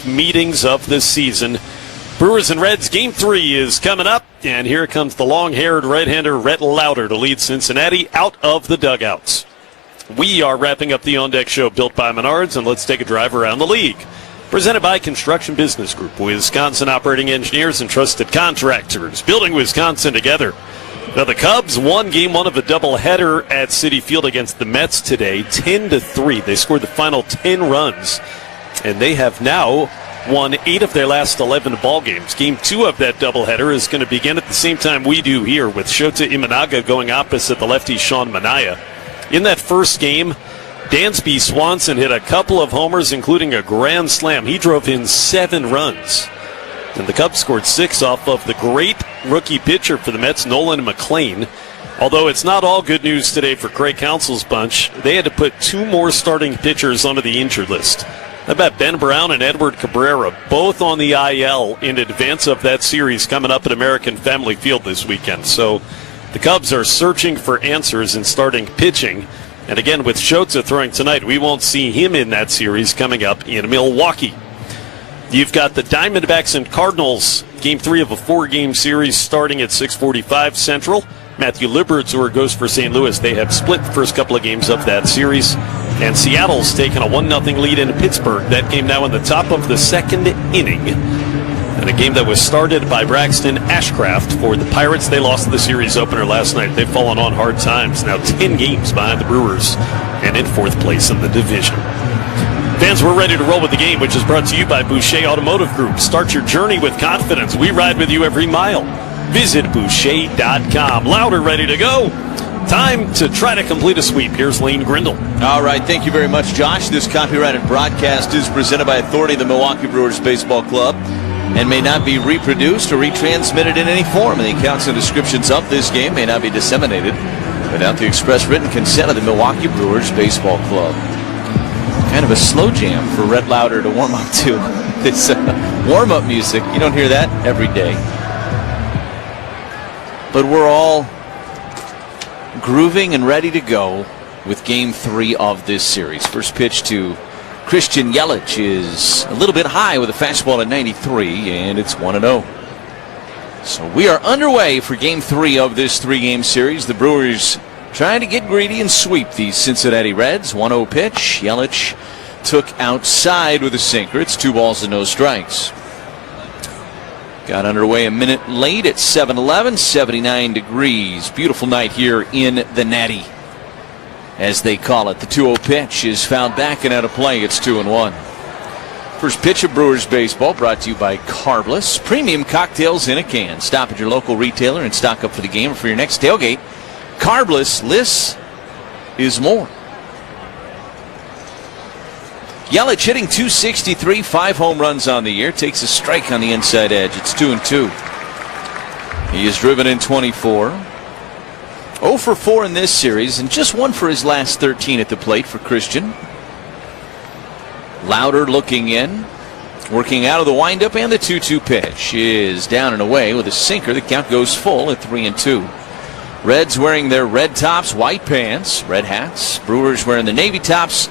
first meetings of the season. Brewers and Reds Game 3 is coming up, and here comes the long-haired right-hander Rhett Lauder to lead Cincinnati out of the dugouts. We are wrapping up the On Deck Show built by Menards, and let's take a drive around the league. Presented by Construction Business Group, Wisconsin operating engineers and trusted contractors, building Wisconsin together. Now the Cubs won Game 1 of a doubleheader at Citi Field against the Mets today, 10-3. They scored the final 10 runs, and they have now won 8 of their last 11 ball games. Game 2 of that doubleheader is going to begin at the same time we do here, with Shota Imanaga going opposite the lefty Sean Manaea. In that first game, Dansby Swanson hit a couple of homers, including a grand slam. He drove in 7 runs. And the Cubs scored 6 off of the great rookie pitcher for the Mets, Nolan McLean. Although it's not all good news today for Craig Counsell's bunch, they had to put 2 more starting pitchers onto the injured list. How about Ben Brown and Edward Cabrera, both on the IL in advance of that series coming up at American Family Field this weekend. So the Cubs are searching for answers in starting pitching. And again, with Shota throwing tonight, we won't see him in that series coming up in Milwaukee. You've got the Diamondbacks and Cardinals, Game 3 of a 4-game series starting at 6:45 Central. Matthew Liberatore goes for St. Louis. They have split the first couple of games of that series. And Seattle's taken a 1-0 lead in Pittsburgh. That game now in the top of the 2nd inning. And a game that was started by Braxton Ashcraft for the Pirates. They lost the series opener last night. They've fallen on hard times. Now 10 games behind the Brewers and in 4th place in the division. Fans, we're ready to roll with the game, which is brought to you by Boucher Automotive Group. Start your journey with confidence. We ride with you every mile. Visit Boucher.com. Lauder ready to go. Time to try to complete a sweep. Here's Lane Grindle. All right, thank you very much, Josh. This copyrighted broadcast is presented by authority of the Milwaukee Brewers Baseball Club and may not be reproduced or retransmitted in any form. And the accounts and descriptions of this game may not be disseminated without the express written consent of the Milwaukee Brewers Baseball Club. Kind of a slow jam for Rhett Lauder to warm up to. This warm-up music, you don't hear that every day. But we're all grooving and ready to go with Game 3 of this series. First pitch to Christian Yelich is a little bit high with a fastball at 93, and it's 1-0. So we are underway for Game 3 of this 3-game series. The Brewers trying to get greedy and sweep the Cincinnati Reds. 1-0 pitch. Yelich took outside with a sinker. It's 2 balls and no strikes. Got underway a minute late at 7:11, 79 degrees. Beautiful night here in the Natty, as they call it. The 2-0 pitch is fouled back and out of play. It's 2-1. First pitch of Brewers baseball brought to you by Carbless. Premium cocktails in a can. Stop at your local retailer and stock up for the game or for your next tailgate. Carbless, less is more. Yelich hitting .263, 5 home runs on the year. Takes a strike on the inside edge. It's 2-2. He has driven in 24. 0 for 4 in this series, and just 1 for his last 13 at the plate for Christian. Lauder looking in, working out of the windup, and the 2-2 pitch is down and away with a sinker. The count goes full at 3-2. Reds wearing their red tops, white pants, red hats. Brewers wearing the navy tops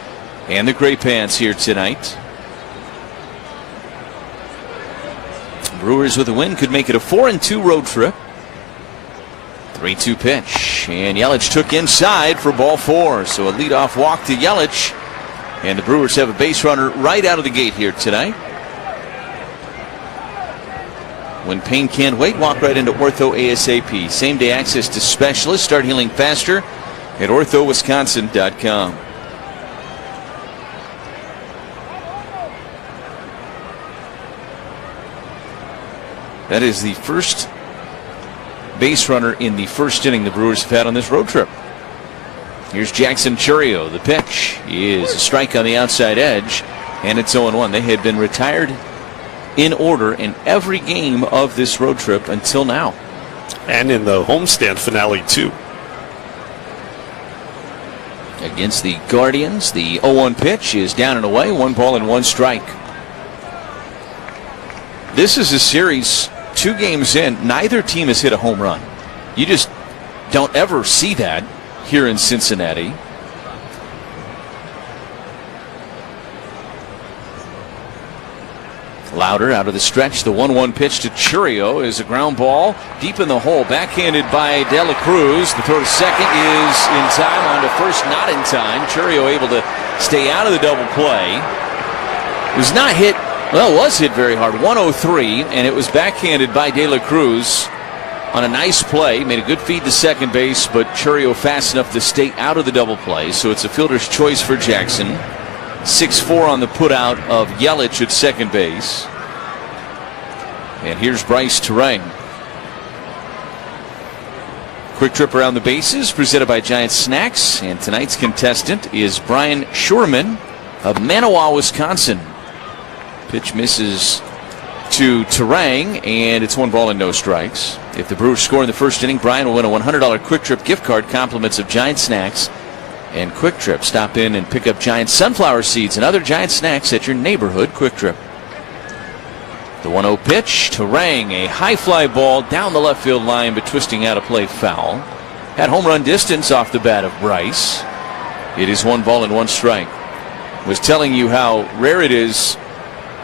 and the gray pants here tonight. Brewers with a win could make it a 4-2 road trip. 3-2 pitch, and Yelich took inside for ball 4. So a leadoff walk to Yelich, and the Brewers have a base runner right out of the gate here tonight. When pain can't wait, walk right into Ortho ASAP. Same day access to specialists. Start healing faster at orthowisconsin.com. That is the first base runner in the first inning the Brewers have had on this road trip. Here's Jackson Chourio. The pitch is a strike on the outside edge, and it's 0-1. They had been retired in order in every game of this road trip until now. And in the homestand finale, too. Against the Guardians, the 0-1 pitch is down and away. 1 ball and 1 strike. This is a series, 2 games in, neither team has hit a home run. You just don't ever see that here in Cincinnati. Louder out of the stretch. The 1-1 pitch to Chourio is a ground ball deep in the hole. Backhanded by De La Cruz. The throw to second is in time. On to first, not in time. Chourio able to stay out of the double play. It was not hit. Well, it was hit very hard. 103, and it was backhanded by De La Cruz on a nice play. Made a good feed to second base, but Chourio fast enough to stay out of the double play. So it's a fielder's choice for Jackson. 6-4 on the putout of Yelich at second base. And here's Bryce Terang. Quick trip around the bases presented by Giant Snacks. And tonight's contestant is Brian Schurman of Manawa, Wisconsin. Pitch misses to Terang, and it's 1 ball and no strikes. If the Brewers score in the first inning, Brian will win a $100 Quick Trip gift card, compliments of Giant Snacks and Quick Trip. Stop in and pick up Giant sunflower seeds and other Giant Snacks at your neighborhood Quick Trip. The 1-0 pitch, Terang, a high fly ball down the left field line, but twisting out of play foul. Had home run distance off the bat of Bryce. It is 1 ball and 1 strike. Was telling you how rare it is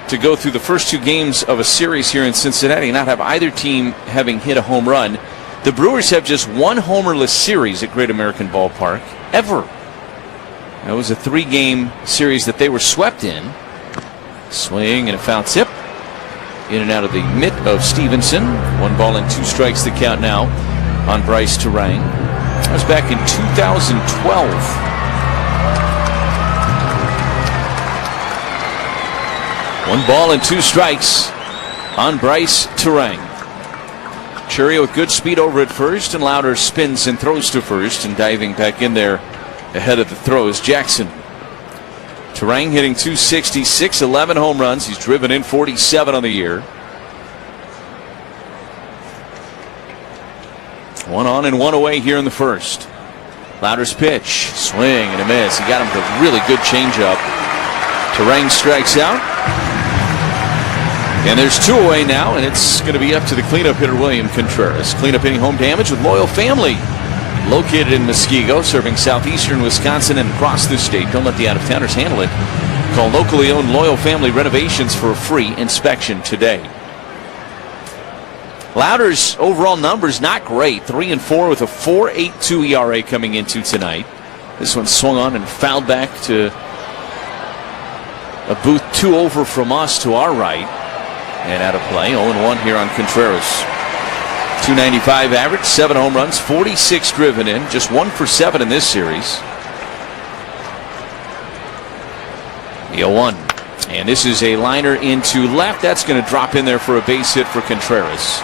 to go through the first 2 games of a series here in Cincinnati and not have either team having hit a home run. The Brewers have just 1 homerless series at Great American Ballpark ever. That was a 3-game series that they were swept in. Swing and a foul tip. In and out of the mitt of Stevenson. 1 ball and 2 strikes the count now on Bryce Terang. That was back in 2012. 1 ball and 2 strikes on Bryce Terang. Chourio with good speed over at first, and Louder spins and throws to first, and diving back in there ahead of the throws, Jackson. Terang hitting .266, 11 home runs. He's driven in 47 on the year. 1 on and 1 away here in the first. Louder's pitch, swing and a miss. He got him with a really good changeup. Terang strikes out. And there's 2 away now, and it's going to be up to the cleanup hitter, William Contreras. Cleanup hitting home damage with Loyal Family. Located in Muskego, serving southeastern Wisconsin and across the state. Don't let the out-of-towners handle it. Call locally owned Loyal Family Renovations for a free inspection today. Louder's overall numbers not great. 3-4 with a 4.82 ERA coming into tonight. This one swung on and fouled back to a booth 2 over from us to our right. And out of play. 0-1 here on Contreras. .295 average, 7 home runs, 46 driven in, just 1 for 7 in this series. The 0-1. And this is a liner into left. That's going to drop in there for a base hit for Contreras.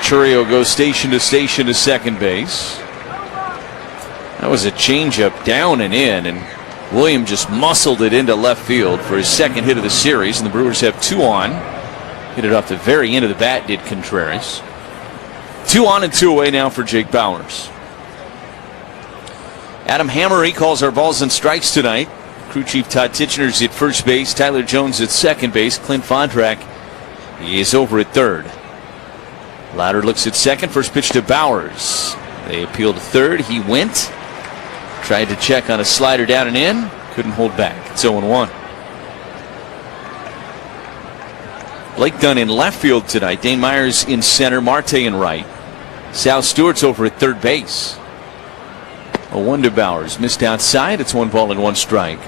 Chourio goes station to second base. That was a changeup down and in, and William just muscled it into left field for his second hit of the series, and the Brewers have 2 on. Hit it off the very end of the bat, did Contreras. 2 on and 2 away now for Jake Bowers. Adam Hammery calls our balls and strikes tonight. Crew chief Todd Ticheners at first base. Tyler Jones at second base. Clint Fondrak is over at third. Louder looks at second. First pitch to Bowers. They appeal to third. He went. Tried to check on a slider down and in. Couldn't hold back. It's 0-1. Blake Dunn in left field tonight. Dane Myers in center. Marte in right. Sal Stewart's over at third base. 0-1 to Bowers. Missed outside. It's 1 ball and 1 strike.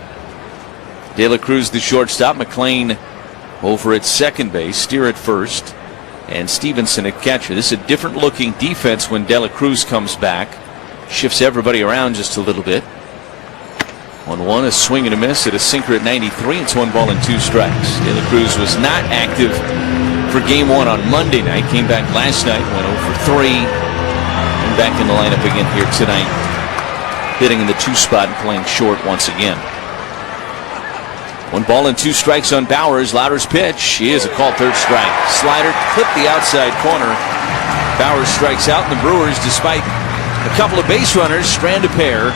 De La Cruz the shortstop. McLean over at second base. Steer at first. And Stevenson at catcher. This is a different looking defense when De La Cruz comes back. Shifts everybody around just a little bit. 1-1, a swing and a miss at a sinker at 93. It's 1 ball and 2 strikes. De La Cruz was not active for game 1 on Monday night. Came back last night, went 0 for 3. And back in the lineup again here tonight. Hitting in the 2 spot and playing short once again. 1 ball and 2 strikes on Bowers. Louder's pitch is a called third strike. Slider clipped the outside corner. Bowers strikes out, and the Brewers, despite a couple of base runners, strand a pair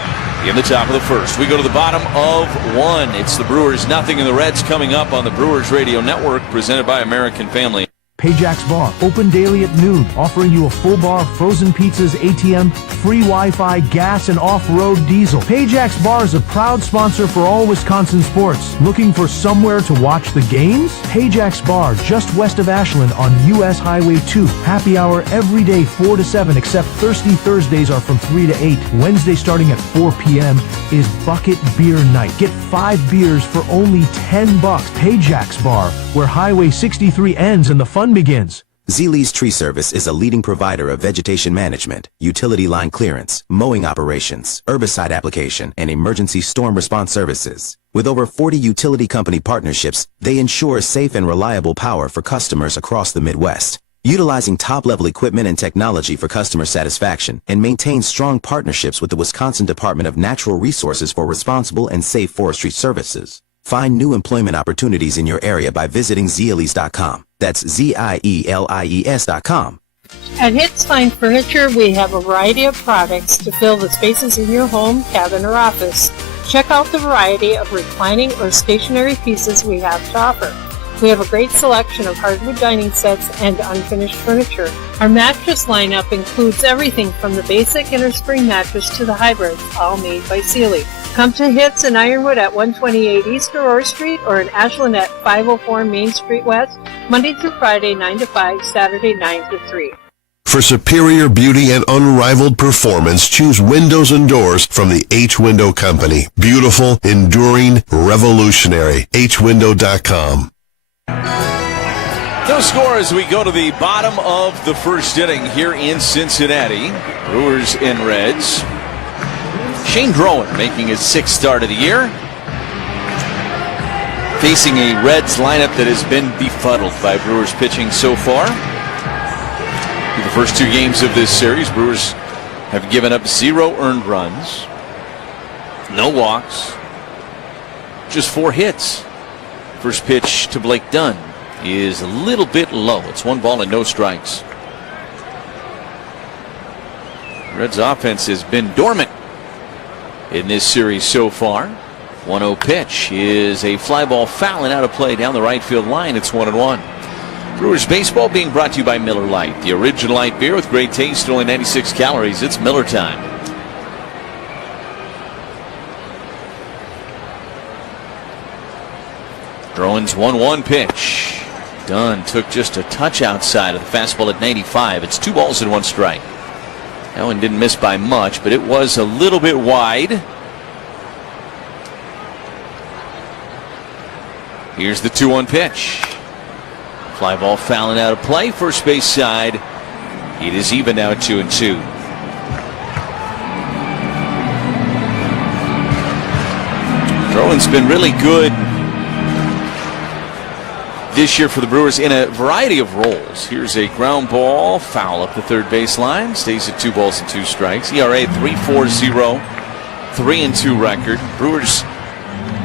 in the top of the first. We go to the bottom of 1. It's the Brewers 0 and the Reds coming up on the Brewers Radio Network, presented by American Family. Payjax Bar, open daily at noon, offering you a full bar of frozen pizzas, ATM, free Wi-Fi, gas, and off-road diesel. Payjax Bar is a proud sponsor for all Wisconsin sports. Looking for somewhere to watch the games? Payjax Bar, just west of Ashland on U.S. Highway 2. Happy hour every day 4 to 7, except Thirsty Thursdays are from 3 to 8. Wednesday starting at 4 p.m. is Bucket Beer Night. Get 5 beers for only $10. Payjax Bar, where Highway 63 ends and the fun begins. Zeele's Tree Service is a leading provider of vegetation management, utility line clearance, mowing operations, herbicide application, and emergency storm response services. With over 40 utility company partnerships, they ensure safe and reliable power for customers across the Midwest. Utilizing top-level equipment and technology for customer satisfaction, and maintain strong partnerships with the Wisconsin Department of Natural Resources for responsible and safe forestry services. Find new employment opportunities in your area by visiting Zeelies.com. That's Zielies.com. At Hits Fine Furniture, we have a variety of products to fill the spaces in your home, cabin, or office. Check out the variety of reclining or stationary pieces we have to offer. We have a great selection of hardwood dining sets and unfinished furniture. Our mattress lineup includes everything from the basic innerspring mattress to the hybrids, all made by Sealy. Come to Hits in Ironwood at 128 East Aurora Street or in Ashland at 504 Main Street West, Monday through Friday 9 to 5, Saturday 9 to 3. For superior beauty and unrivaled performance, choose windows and doors from the H Window Company. Beautiful, enduring, revolutionary. HWindow.com. No score as we go to the bottom of the first inning here in Cincinnati. Brewers and Reds. Shane Drowan making his 6th start of the year. Facing a Reds lineup that has been befuddled by Brewers pitching so far. Through the first 2 games of this series, Brewers have given up 0 earned runs, no walks, just 4 hits. First pitch to Blake Dunn is a little bit low. It's 1 ball and no strikes. Reds offense has been dormant in this series so far. 1-0 pitch is a fly ball foul and out of play down the right field line. It's 1-1. Brewers baseball being brought to you by Miller Lite, the original light beer with great taste, only 96 calories. It's Miller time. Drowan's 1-1 pitch. Dunn took just a touch outside of the fastball at 95. It's 2 balls and 1 strike. That one didn't miss by much, but it was a little bit wide. Here's the 2-1 pitch. Fly ball fouling out of play. First base side. It is even now at 2-2. Drowan's been really good this year for the Brewers in a variety of roles. Here's a ground ball foul up the third base line. Stays at 2 balls and 2 strikes. ERA 3.40, 3-2 record. Brewers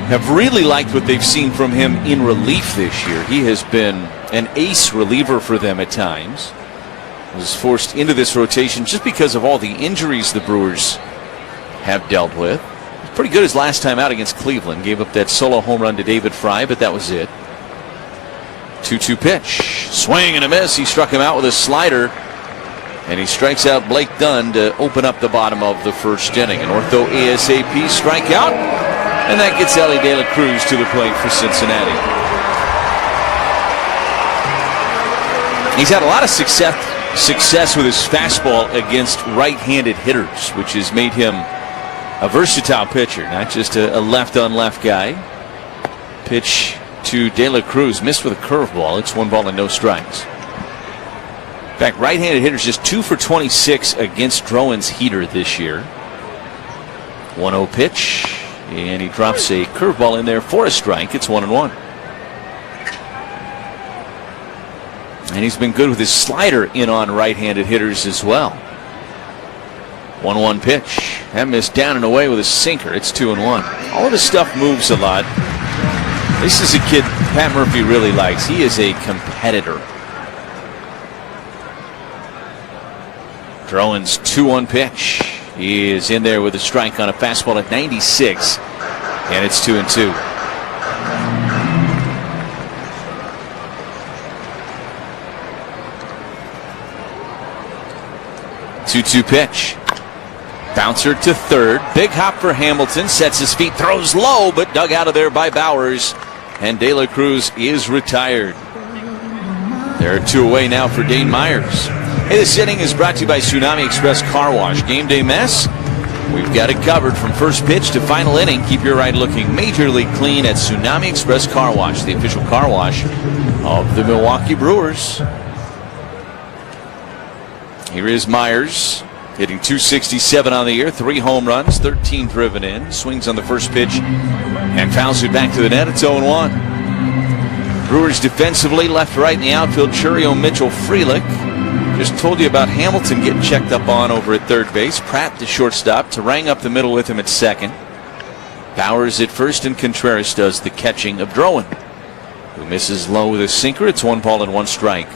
have really liked what they've seen from him in relief this year. He has been an ace reliever for them at times. Was forced into this rotation just because of all the injuries the Brewers have dealt with. He was pretty good his last time out against Cleveland. Gave up that solo home run to David Fry, but that was it. 2-2 pitch. Swing and a miss. He struck him out with a slider. And he strikes out Blake Dunn to open up the bottom of the first inning. An ortho ASAP strikeout. And that gets Ellie De La Cruz to the plate for Cincinnati. He's had a lot of success with his fastball against right-handed hitters, which has made him a versatile pitcher, not just a left-on-left guy. Pitch to De La Cruz, missed with a curveball. It's 1 ball and no strikes. In fact, right-handed hitters just 2 for 26 against Drowan's heater this year. 1-0 pitch, and he drops a curveball in there for a strike. It's 1-1. And he's been good with his slider in on right-handed hitters as well. 1-1 pitch. That missed down and away with a sinker. It's 2-1. All of his stuff moves a lot. This is a kid Pat Murphy really likes. He is a competitor. Drowan's 2-1 pitch. He is in there with a strike on a fastball at 96. And it's 2-2. 2-2 pitch. Bouncer to third. Big hop for Hamilton. Sets his feet, throws low, but dug out of there by Bowers. And De La Cruz is retired. There are 2 away now for Dane Myers. Hey, this inning is brought to you by Tsunami Express Car Wash. Game day mess? We've got it covered from first pitch to final inning. Keep your ride looking majorly clean at Tsunami Express Car Wash, the official car wash of the Milwaukee Brewers. Here is Myers, hitting .267 on the year, 3 home runs, 13 driven in. Swings on the first pitch and fouls it back to the net. It's 0-1. Brewers defensively, left, right in the outfield. Churio, Mitchell, Frelick. Just told you about Hamilton getting checked up on over at third base. Pratt, the shortstop, Terang up the middle with him at second. Bowers at first, and Contreras does the catching of Drowan, who misses low with a sinker. It's 1 ball and 1 strike.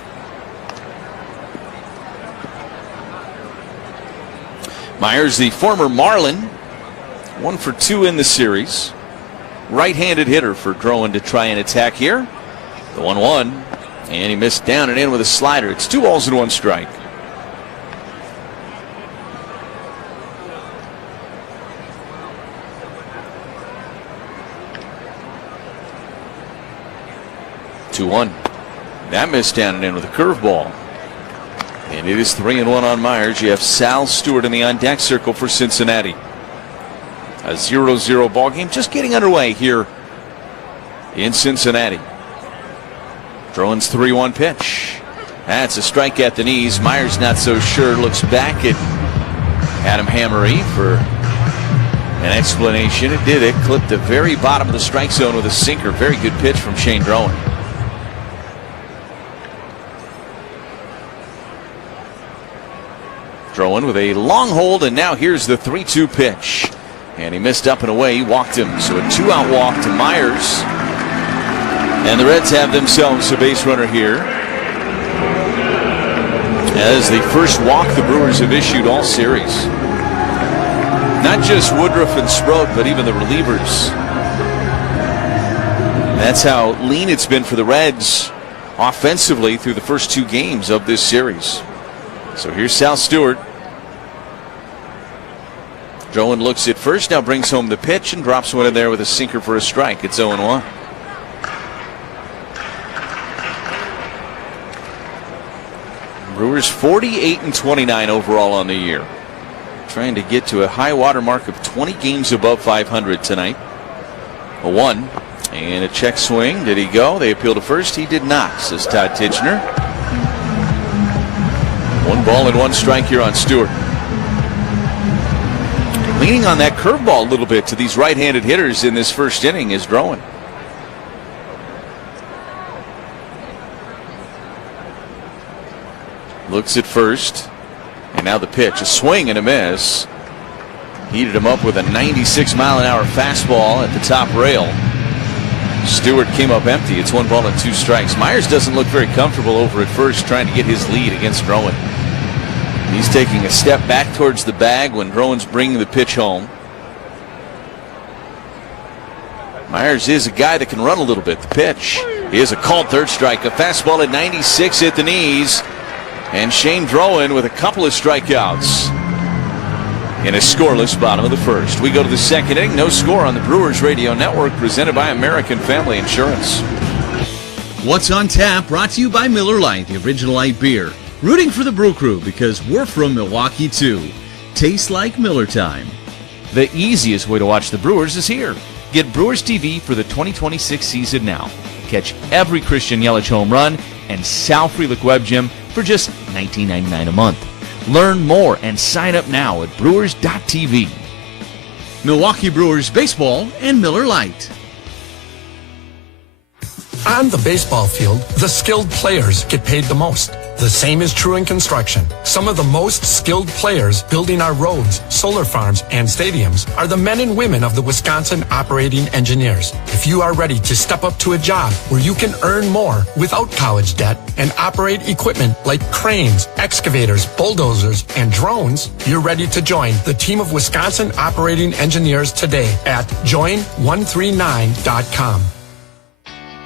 Myers, the former Marlin, 1 for 2 in the series. Right-handed hitter for Drowan to try and attack here. The 1-1. And he missed down and in with a slider. It's 2 balls and 1 strike. (2-1). That missed down and in with a curveball. And it is 3-1 on Myers. You have Sal Stewart in the on-deck circle for Cincinnati. A 0-0 ball game just getting underway here in Cincinnati. Drowan's 3-1 pitch. That's a strike at the knees. Myers not so sure. Looks back at Adam Hammery for an explanation. It did. It clipped the very bottom of the strike zone with a sinker. Very good pitch from Shane Drowan. Drowan with a long hold, and now here's the 3-2 pitch. And he missed up and away. He walked him. So a 2-out walk to Myers. And the Reds have themselves a base runner here. As the first walk the Brewers have issued all series. Not just Woodruff and Sproat, but even the relievers. That's how lean it's been for the Reds offensively through the first 2 games of this series. So here's Sal Stewart. Drowan looks at first, now brings home the pitch and drops one in there with a sinker for a strike. It's 0-1. Brewers 48-29 overall on the year. Trying to get to a high water mark of 20 games above 500 tonight. A 1 and a check swing. Did he go? They appeal to first. He did not, says Todd Tichenor. 1 ball and 1 strike here on Stewart. Leaning on that curveball a little bit to these right-handed hitters in this first inning is Drowan. Looks at first, and now the pitch, a swing and a miss. Heated him up with a 96-mile-an-hour fastball at the top rail. Stewart came up empty. It's 1 ball and 2 strikes. Myers doesn't look very comfortable over at first, trying to get his lead against Drowan. He's taking a step back towards the bag when Drowan's bringing the pitch home. Myers is a guy that can run a little bit. The pitch is a called third strike. A fastball at 96 at the knees. And Shane Drowan with a couple of strikeouts in a scoreless bottom of the first. We go to the second inning. No score on the Brewers Radio Network, presented by American Family Insurance. What's on tap, brought to you by Miller Lite, the original light beer. Rooting for the Brew Crew because we're from Milwaukee too. Tastes like Miller time. The easiest way to watch the Brewers is here. Get Brewers TV for the 2026 season now. Catch every Christian Yelich home run and Sal Frelick Web Gym for just $19.99 a month. Learn more and sign up now at brewers.tv. Milwaukee Brewers Baseball and Miller Lite. On the baseball field, the skilled players get paid the most. The same is true in construction. Some of the most skilled players building our roads, solar farms, and stadiums are the men and women of the Wisconsin Operating Engineers. If you are ready to step up to a job where you can earn more without college debt and operate equipment like cranes, excavators, bulldozers, and drones, you're ready to join the team of Wisconsin Operating Engineers today at join139.com.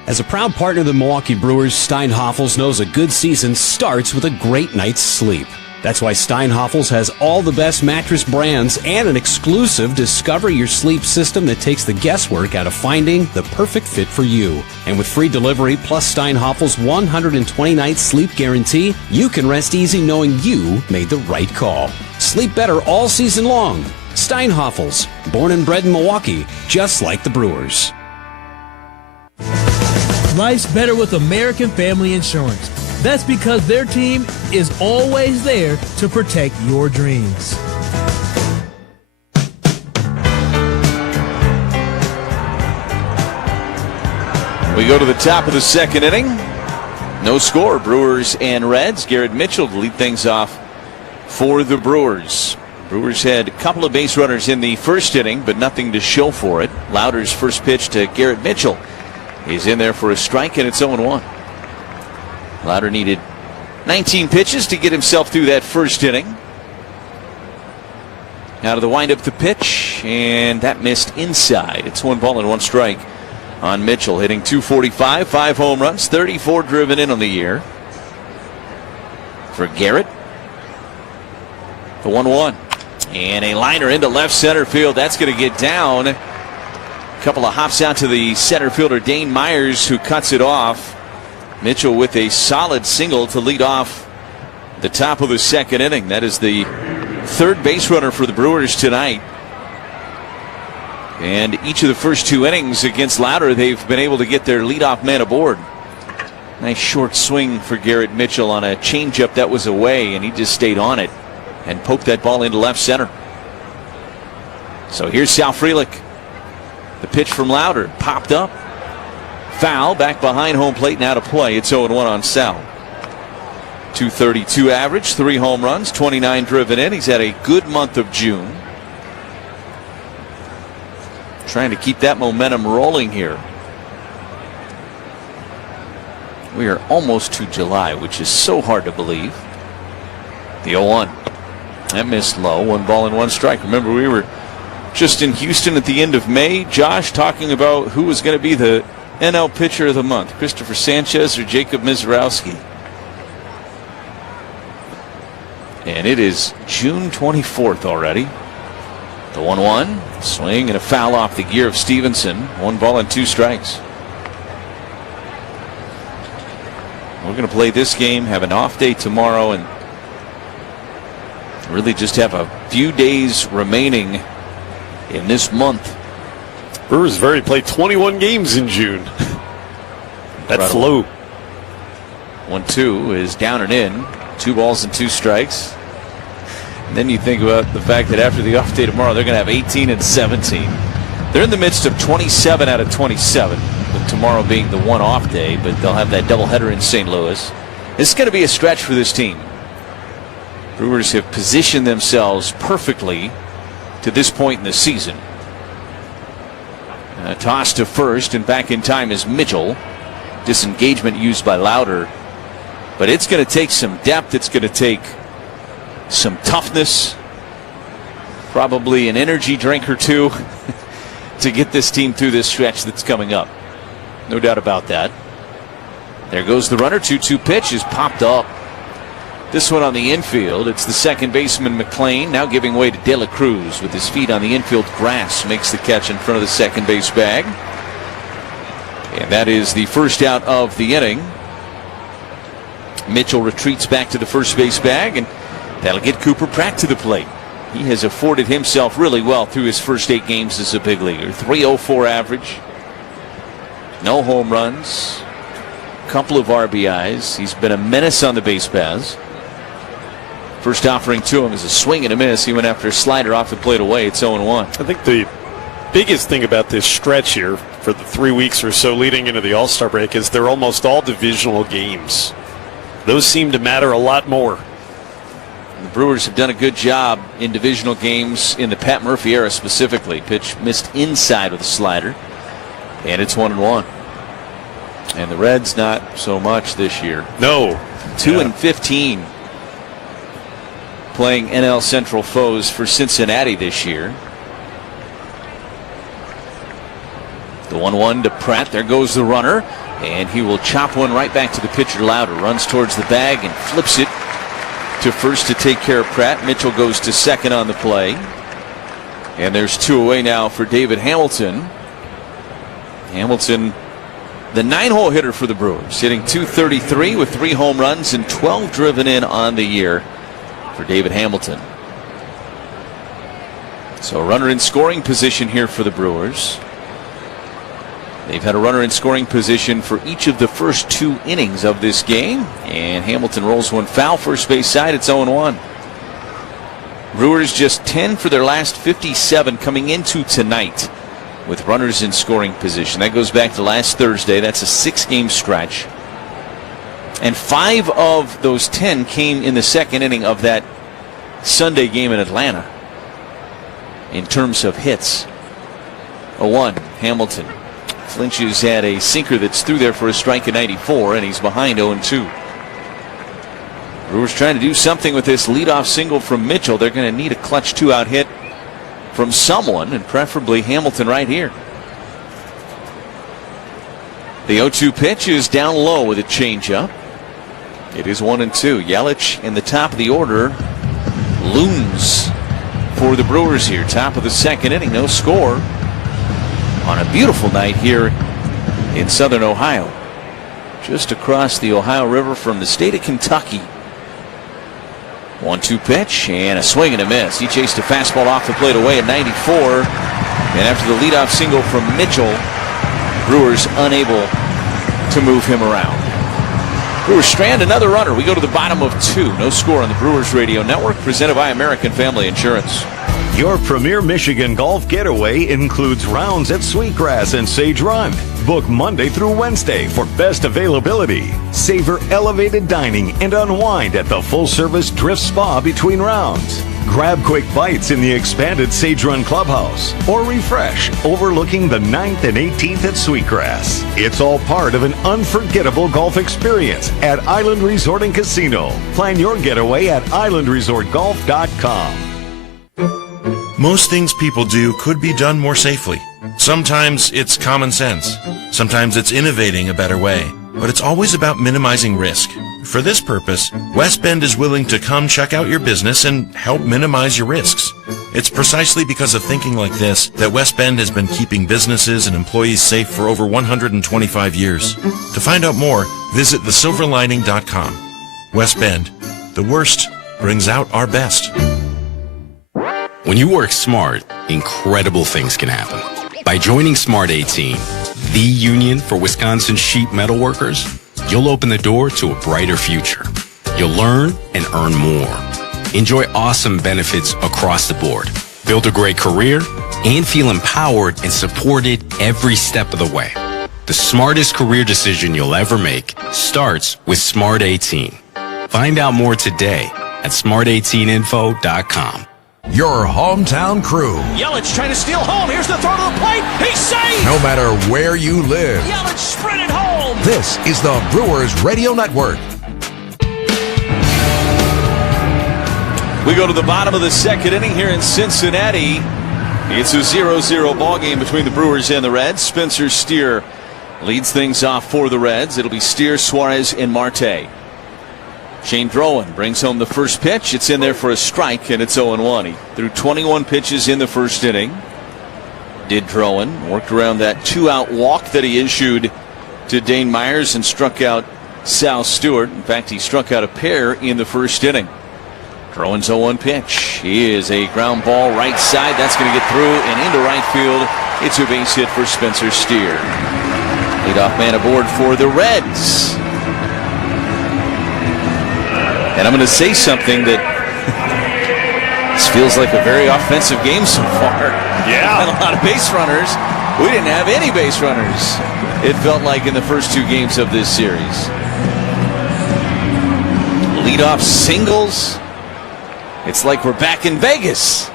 As a proud partner of the Milwaukee Brewers, Steinhoffels knows a good season starts with a great night's sleep. That's why Steinhafels has all the best mattress brands and an exclusive Discover Your Sleep system that takes the guesswork out of finding the perfect fit for you. And with free delivery plus Steinhafels' 120-night sleep guarantee, you can rest easy knowing you made the right call. Sleep better all season long. Steinhafels, born and bred in Milwaukee, just like the Brewers. Life's better with American Family Insurance. That's because their team is always there to protect your dreams. We go to the top of the second inning. No score. Brewers and Reds. Garrett Mitchell to lead things off for the Brewers. Brewers had a couple of base runners in the first inning, but nothing to show for it. Lauder's first pitch to Garrett Mitchell. He's in there for a strike, and it's 0-1. Lauder needed 19 pitches to get himself through that first inning. Out of the windup, the pitch, and that missed inside. It's 1 ball and 1 strike on Mitchell, hitting .245, 5 home runs, 34 driven in on the year. For Garrett, the 1-1. And a liner into left center field. That's going to get down. A couple of hops out to the center fielder, Dane Myers, who cuts it off. Mitchell with a solid single to lead off the top of the second inning. That is the third base runner for the Brewers tonight. And each of the first 2 innings against Lauder, they've been able to get their leadoff man aboard. Nice short swing for Garrett Mitchell on a changeup that was away, and he just stayed on it and poked that ball into left center. So here's Sal Frelick. The pitch from Lauder popped up. Foul back behind home plate, now to play. It's 0-1 on Sal. .232 average, 3 home runs, 29 driven in. He's had a good month of June. Trying to keep that momentum rolling here. We are almost to July, which is so hard to believe. The 0-1. That missed low. 1 ball and 1 strike. Remember, we were just in Houston at the end of May, Josh, talking about who was going to be the NL pitcher of the month, Christopher Sanchez or Jacob Mizrowski. And it is June 24th already. The 1-1 swing and a foul off the gear of Stevenson. 1 ball and 2 strikes. We're going to play this game, have an off day tomorrow, and really just have a few days remaining in this month. Brewers have already played 21 games in June. That's low. 1-2 is down and in. 2 balls and 2 strikes. And then you think about the fact that after the off day tomorrow, they're going to have 18 and 17. They're in the midst of 27 out of 27, with tomorrow being the 1 off day, but they'll have that doubleheader in St. Louis. It's going to be a stretch for this team. Brewers have positioned themselves perfectly to this point in the season. A toss to first, and back in time is Mitchell. Disengagement used by Lauder. But it's going to take some depth. It's going to take some toughness. Probably an energy drink or two to get this team through this stretch that's coming up. No doubt about that. There goes the runner. 2-2 pitch is popped up. This one on the infield. It's the second baseman McLean, now giving way to De La Cruz with his feet on the infield grass. Makes the catch in front of the second base bag. And that is the first out of the inning. Mitchell retreats back to the first base bag, and that'll get Cooper Pratt to the plate. He has afforded himself really well through his first 8 games as a big leaguer. .304 average. No home runs. Couple of RBIs. He's been a menace on the base paths. First offering to him is a swing and a miss. He went after a slider off the plate away. It's 0-1. I think the biggest thing about this stretch here for the 3 weeks or so leading into the All-Star break is they're almost all divisional games. Those seem to matter a lot more. The Brewers have done a good job in divisional games in the Pat Murphy era specifically. Pitch missed inside with a slider, and it's 1-1. And the Reds not so much this year. No. 2-15 playing NL Central foes for Cincinnati this year. The 1-1 to Pratt. There goes the runner, and he will chop one right back to the pitcher. Lauder runs towards the bag and flips it to to first to take care of Pratt. Mitchell goes to second on the play. And there's 2 away now for David Hamilton. Hamilton, the 9-hole hitter for the Brewers, hitting .233 with 3 home runs and 12 driven in on the year for David Hamilton. So a runner in scoring position here for the Brewers. They've had a runner in scoring position for each of the first 2 innings of this game. And Hamilton rolls one foul first base side. It's 0-1. Brewers just 10 for their last 57 coming into tonight with runners in scoring position. That goes back to last Thursday. That's a 6-game stretch. And 5 of those 10 came in the second inning of that Sunday game in Atlanta in terms of hits. 0-1, Hamilton. Flinches had a sinker that's through there for a strike at 94, and he's behind 0-2. Brewers trying to do something with this leadoff single from Mitchell. They're going to need a clutch 2-out hit from someone, and preferably Hamilton right here. The 0-2 pitch is down low with a changeup. It is 1-2. Yelich in the top of the order looms for the Brewers here. Top of the second inning, no score on a beautiful night here in southern Ohio, just across the Ohio River from the state of Kentucky. 1-2 pitch and a swing and a miss. He chased a fastball off the plate away at 94, and after the leadoff single from Mitchell, Brewers unable to move him around. Brewers strand another runner. We go to the bottom of 2. No score on the Brewers Radio Network, presented by American Family Insurance. Your premier Michigan golf getaway includes rounds at Sweetgrass and Sage Run. Book Monday through Wednesday for best availability. Savor elevated dining and unwind at the full-service Drift Spa between rounds. Grab quick bites in the expanded Sage Run Clubhouse or refresh overlooking the 9th and 18th at Sweetgrass. It's all part of an unforgettable golf experience at Island Resort and Casino. Plan your getaway at islandresortgolf.com. Most things people do could be done more safely. Sometimes it's common sense. Sometimes it's innovating a better way. But it's always about minimizing risk. For this purpose, West Bend is willing to come check out your business and help minimize your risks. It's precisely because of thinking like this that West Bend has been keeping businesses and employees safe for over 125 years. To find out more, visit thesilverlining.com. West Bend, the worst brings out our best. When you work smart, incredible things can happen. By joining Smart 18, the union for Wisconsin sheet metal workers, you'll open the door to a brighter future. You'll learn and earn more. Enjoy awesome benefits across the board. Build a great career and feel empowered and supported every step of the way. The smartest career decision you'll ever make starts with Smart 18. Find out more today at smart18info.com. Your hometown crew. Yelich trying to steal home. Here's the throw to the plate. He's safe. No matter where you live. Yelich sprinted home. This is the Brewers Radio Network. We go to the bottom of the second inning here in Cincinnati. It's a 0-0 ball game between the Brewers and the Reds. Spencer Steer leads things off for the Reds. It'll be Steer, Suarez, and Marte. Shane Drowan brings home the first pitch. It's in there for a strike, and it's 0-1. He threw 21 pitches in the first inning. Did Drowan. Worked around that 2-out walk that he issued to Dane Myers and struck out Sal Stewart. In fact, he struck out a pair in the first inning. Drowan's 0-1 pitch is a ground ball right side. That's going to get through and into right field. It's a base hit for Spencer Steer. Leadoff man aboard for the Reds. And I'm going to say something that this feels like a very offensive game so far. Yeah. Had a lot of base runners. We didn't have any base runners, it felt like, in the first 2 games of this series. Leadoff singles. It's like we're back in Vegas.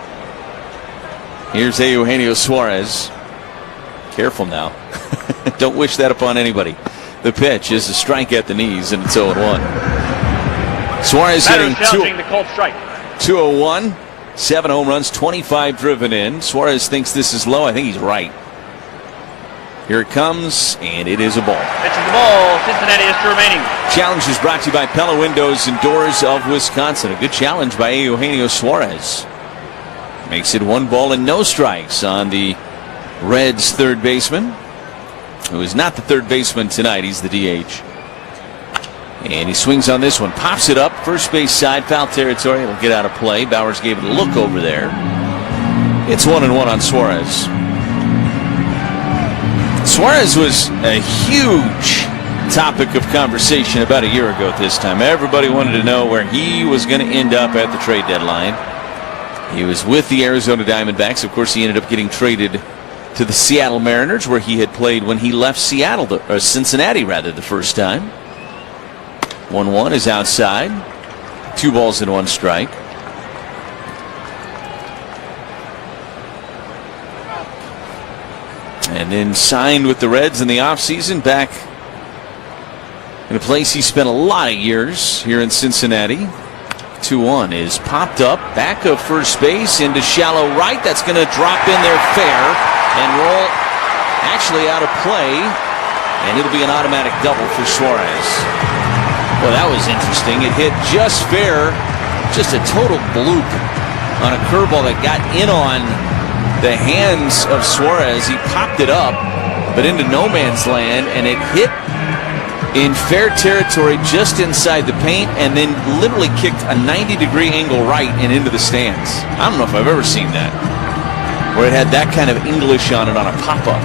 Here's Eugenio Suarez. Careful now. Don't wish that upon anybody. The pitch is a strike at the knees, and it's 0-1. Suarez hitting 201, 7 home runs, 25 driven in. Suarez thinks this is low. I think he's right. Here it comes, and it is a ball. Pitches the ball. Cincinnati is 2 remaining. Challenge is brought to you by Pella Windows and Doors of Wisconsin. A good challenge by Eugenio Suarez. Makes it 1 ball and no strikes on the Reds third baseman, who is not the third baseman tonight. He's the DH. And he swings on this one. Pops it up. First base side. Foul territory. It'll get out of play. Bowers gave it a look over there. It's 1-1 on Suarez. Suarez was a huge topic of conversation about a year ago at this time. Everybody wanted to know where he was going to end up at the trade deadline. He was with the Arizona Diamondbacks. Of course, he ended up getting traded to the Seattle Mariners, where he had played when he left Cincinnati the first time. 1-1 is outside. 2 balls and 1 strike. And then signed with the Reds in the offseason, back in a place he spent a lot of years here in Cincinnati. 2-1 is popped up, back of first base into shallow right. That's going to drop in there fair and roll actually out of play. And it'll be an automatic double for Suarez. Well, that was interesting. It hit just fair, just a total bloop on a curveball that got in on the hands of Suarez. He popped it up, but into no man's land, and it hit in fair territory just inside the paint, and then literally kicked a 90-degree angle right and into the stands. I don't know if I've ever seen that, where it had that kind of English on it on a pop-up.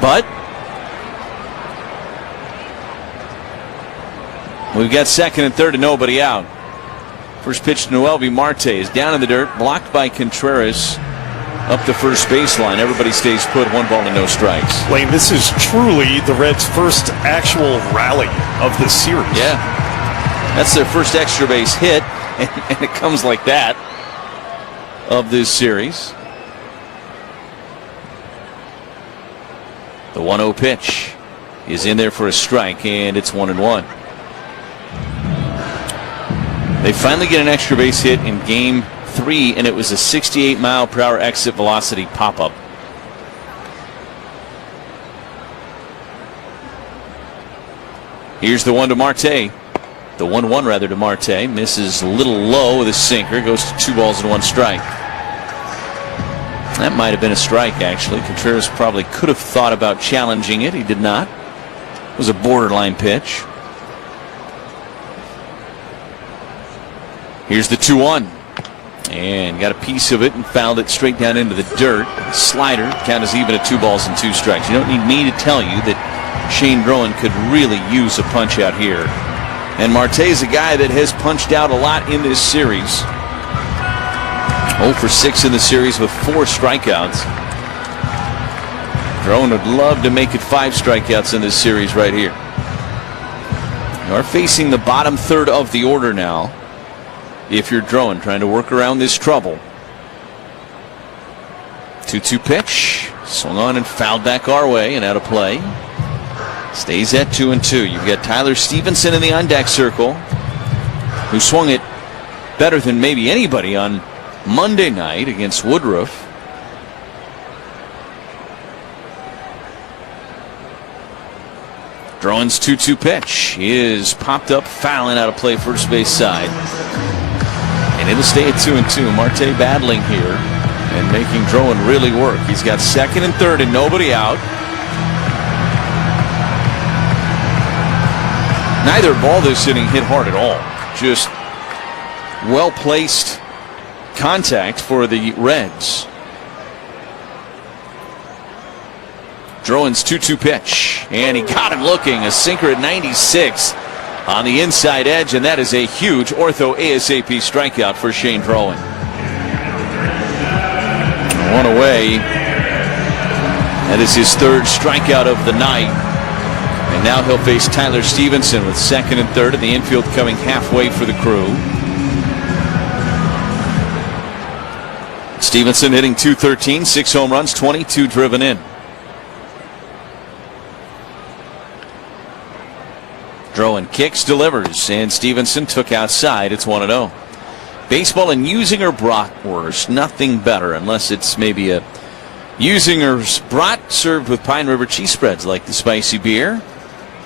But we've got second and third and nobody out. First pitch to Noelvi Marte is down in the dirt, blocked by Contreras up the first baseline. Everybody stays put, 1 ball and no strikes. Lane, this is truly the Reds' first actual rally of the series. Yeah, that's their first extra base hit, and it comes like that of this series. The 1-0 pitch is in there for a strike, and it's 1-1. They finally get an extra base hit in game 3, and it was a 68-mile-per-hour exit velocity pop-up. Here's the 1 to Marte. The 1-1 rather to Marte. Misses a little low with a sinker. Goes to 2 balls and 1 strike. That might have been a strike, actually. Contreras probably could have thought about challenging it. He did not. It was a borderline pitch. Here's the 2-1. And got a piece of it and fouled it straight down into the dirt. Slider, count is even at 2 balls and 2 strikes. You don't need me to tell you that Shane Drowan could really use a punch out here. And Marte is a guy that has punched out a lot in this series. 0 for 6 in the series with 4 strikeouts. Drowan would love to make it 5 strikeouts in this series right here. You are facing the bottom third of the order now. If you're Drowan, trying to work around this trouble. 2-2 pitch. Swung on and fouled back our way and out of play. Stays at 2-2. You've got Tyler Stevenson in the on-deck circle, who swung it better than maybe anybody on Monday night against Woodruff. Drowan's 2-2 pitch is popped up, foul and out of play, first base side. And it'll stay at 2-2. Marte battling here and making Drowan really work. He's got second and third and nobody out. Neither ball this inning hit hard at all. Just well-placed contact for the Reds. Drowan's 2-2 pitch. And he got him looking. A sinker at 96. On the inside edge, and that is a huge ortho ASAP strikeout for Shane Drowan. 1 away. That is his 3rd strikeout of the night. And now he'll face Tyler Stevenson with second and third, and the infield coming halfway for the Crew. Stevenson hitting .213, 6 home runs, 22 driven in. Drowan kicks, delivers, and Stevenson took outside. It's 1-0. Baseball and Usinger bratwurst, nothing better unless it's maybe a Usinger's brat served with Pine River cheese spreads like the spicy beer.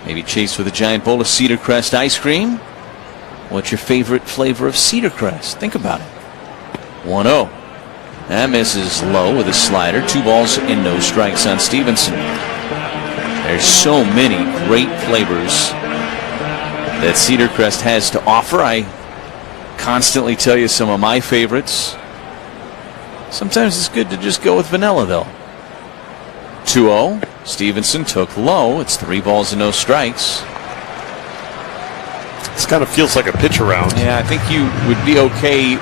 Maybe chased with a giant bowl of Cedar Crest ice cream. What's your favorite flavor of Cedar Crest? Think about it. 1-0. That misses low with a slider. 2 balls and no strikes on Stevenson. There's so many great flavors that Cedar Crest has to offer. I constantly tell you some of my favorites. Sometimes it's good to just go with vanilla, though. 2-0. Stevenson took low. It's 3 balls and no strikes. This kind of feels like a pitch around. Yeah, I think you would be okay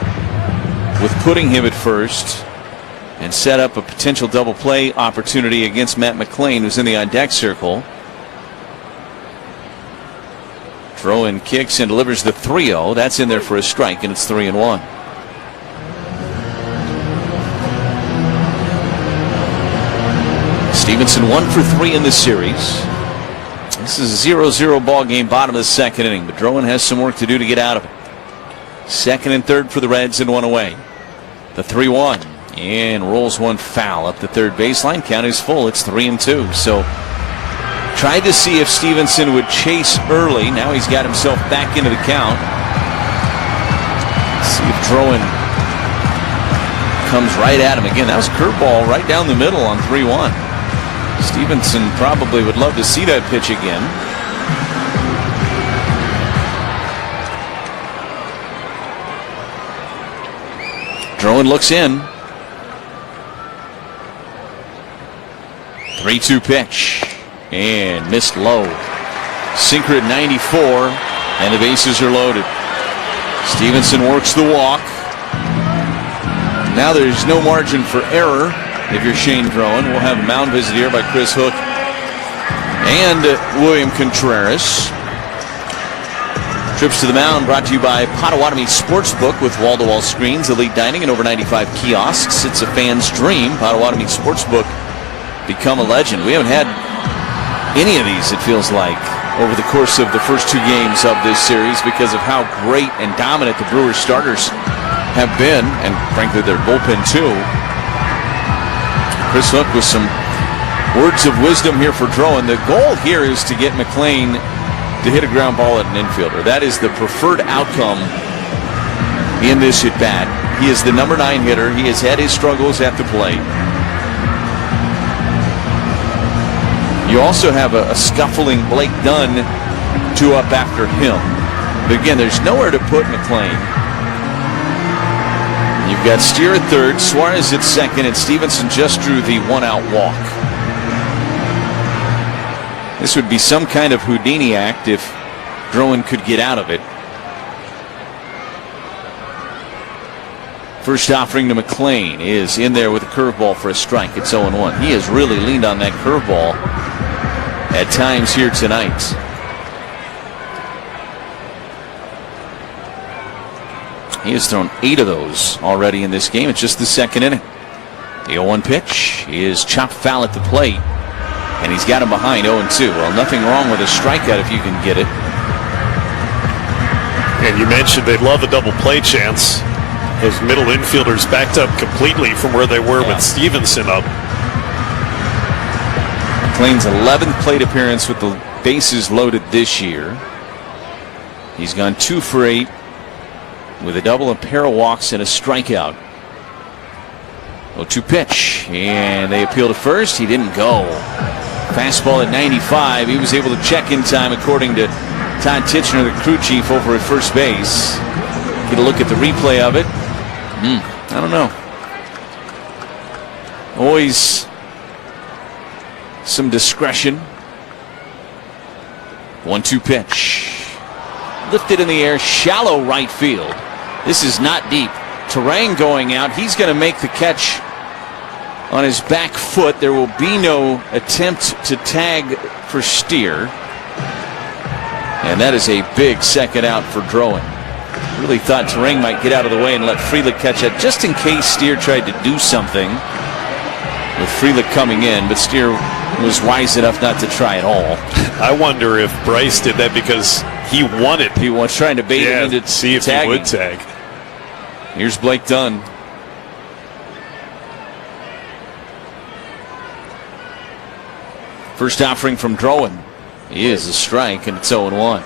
with putting him at first and set up a potential double play opportunity against Matt McLean, who's in the on-deck circle. Throw-in kicks and delivers the 3-0. That's in there for a strike, and it's 3-1. Stevenson 1 for 3 in this series. This is a 0-0 ball game, bottom of the second inning, but Drowan has some work to do to get out of it. Second and third for the Reds and 1 away. The 3-1 and rolls one foul up the third baseline. Count is full. It's 3-2. So tried to see if Stevenson would chase early. Now he's got himself back into the count. See if Drowan comes right at him again. That was a curveball right down the middle on 3-1. Stevenson probably would love to see that pitch again. Drowan looks in. 3-2 pitch. And missed low. Sinker at 94. And the bases are loaded. Stevenson works the walk. Now there's no margin for error. If you're Shane Drowan, we'll have a mound visit here by Chris Hook and William Contreras. Trips to the mound brought to you by Potawatomi Sportsbook with wall-to-wall screens, elite dining, and over 95 kiosks. It's a fan's dream. Potawatomi Sportsbook, become a legend. We haven't had any of these, it feels like, over the course of the first 2 games of this series because of how great and dominant the Brewers starters have been, and frankly their bullpen too. Chris Hook with some words of wisdom here for Drowan. The goal here is to get McLean to hit a ground ball at an infielder. That is the preferred outcome in this at bat. He is the number 9 hitter. He has had his struggles at the plate. You also have a scuffling Blake Dunn 2 up after him. But again, there's nowhere to put McLean. You've got Steer at third, Suarez at second, and Stevenson just drew the 1-out walk. This would be some kind of Houdini act if Drowan could get out of it. First offering to McLean is in there with a curveball for a strike. It's 0-1. He has really leaned on that curveball at times here tonight. He has thrown 8 of those already in this game. It's just the second inning. The 0-1 pitch is chopped foul at the plate. And he's got him behind 0-2. Well, nothing wrong with a strikeout if you can get it. And you mentioned they love a double play chance. Those middle infielders backed up completely from where they were with Stevenson up. McLean's 11th plate appearance with the bases loaded this year. He's gone 2 for 8. With a double, a pair of walks, and a strikeout. 0-2 pitch, and they appeal to first. He didn't go. Fastball at 95. He was able to check in time, according to Todd Titchener, the crew chief over at first base. Get a look at the replay of it. I don't know. Always some discretion. 1-2 pitch. Lifted in the air, shallow right field. This is not deep. Terang going out. He's going to make the catch on his back foot. There will be no attempt to tag for Steer. And that is a big second out for Drowan. Really thought Terang might get out of the way and let Frelick catch it just in case Steer tried to do something with Frelick coming in, but Steer was wise enough not to try at all. I wonder if Bryce did that because he was trying to bait him into see if tagging. he would tag. Here's Blake Dunn. First offering from Drowan. He is a strike, and it's 0-1.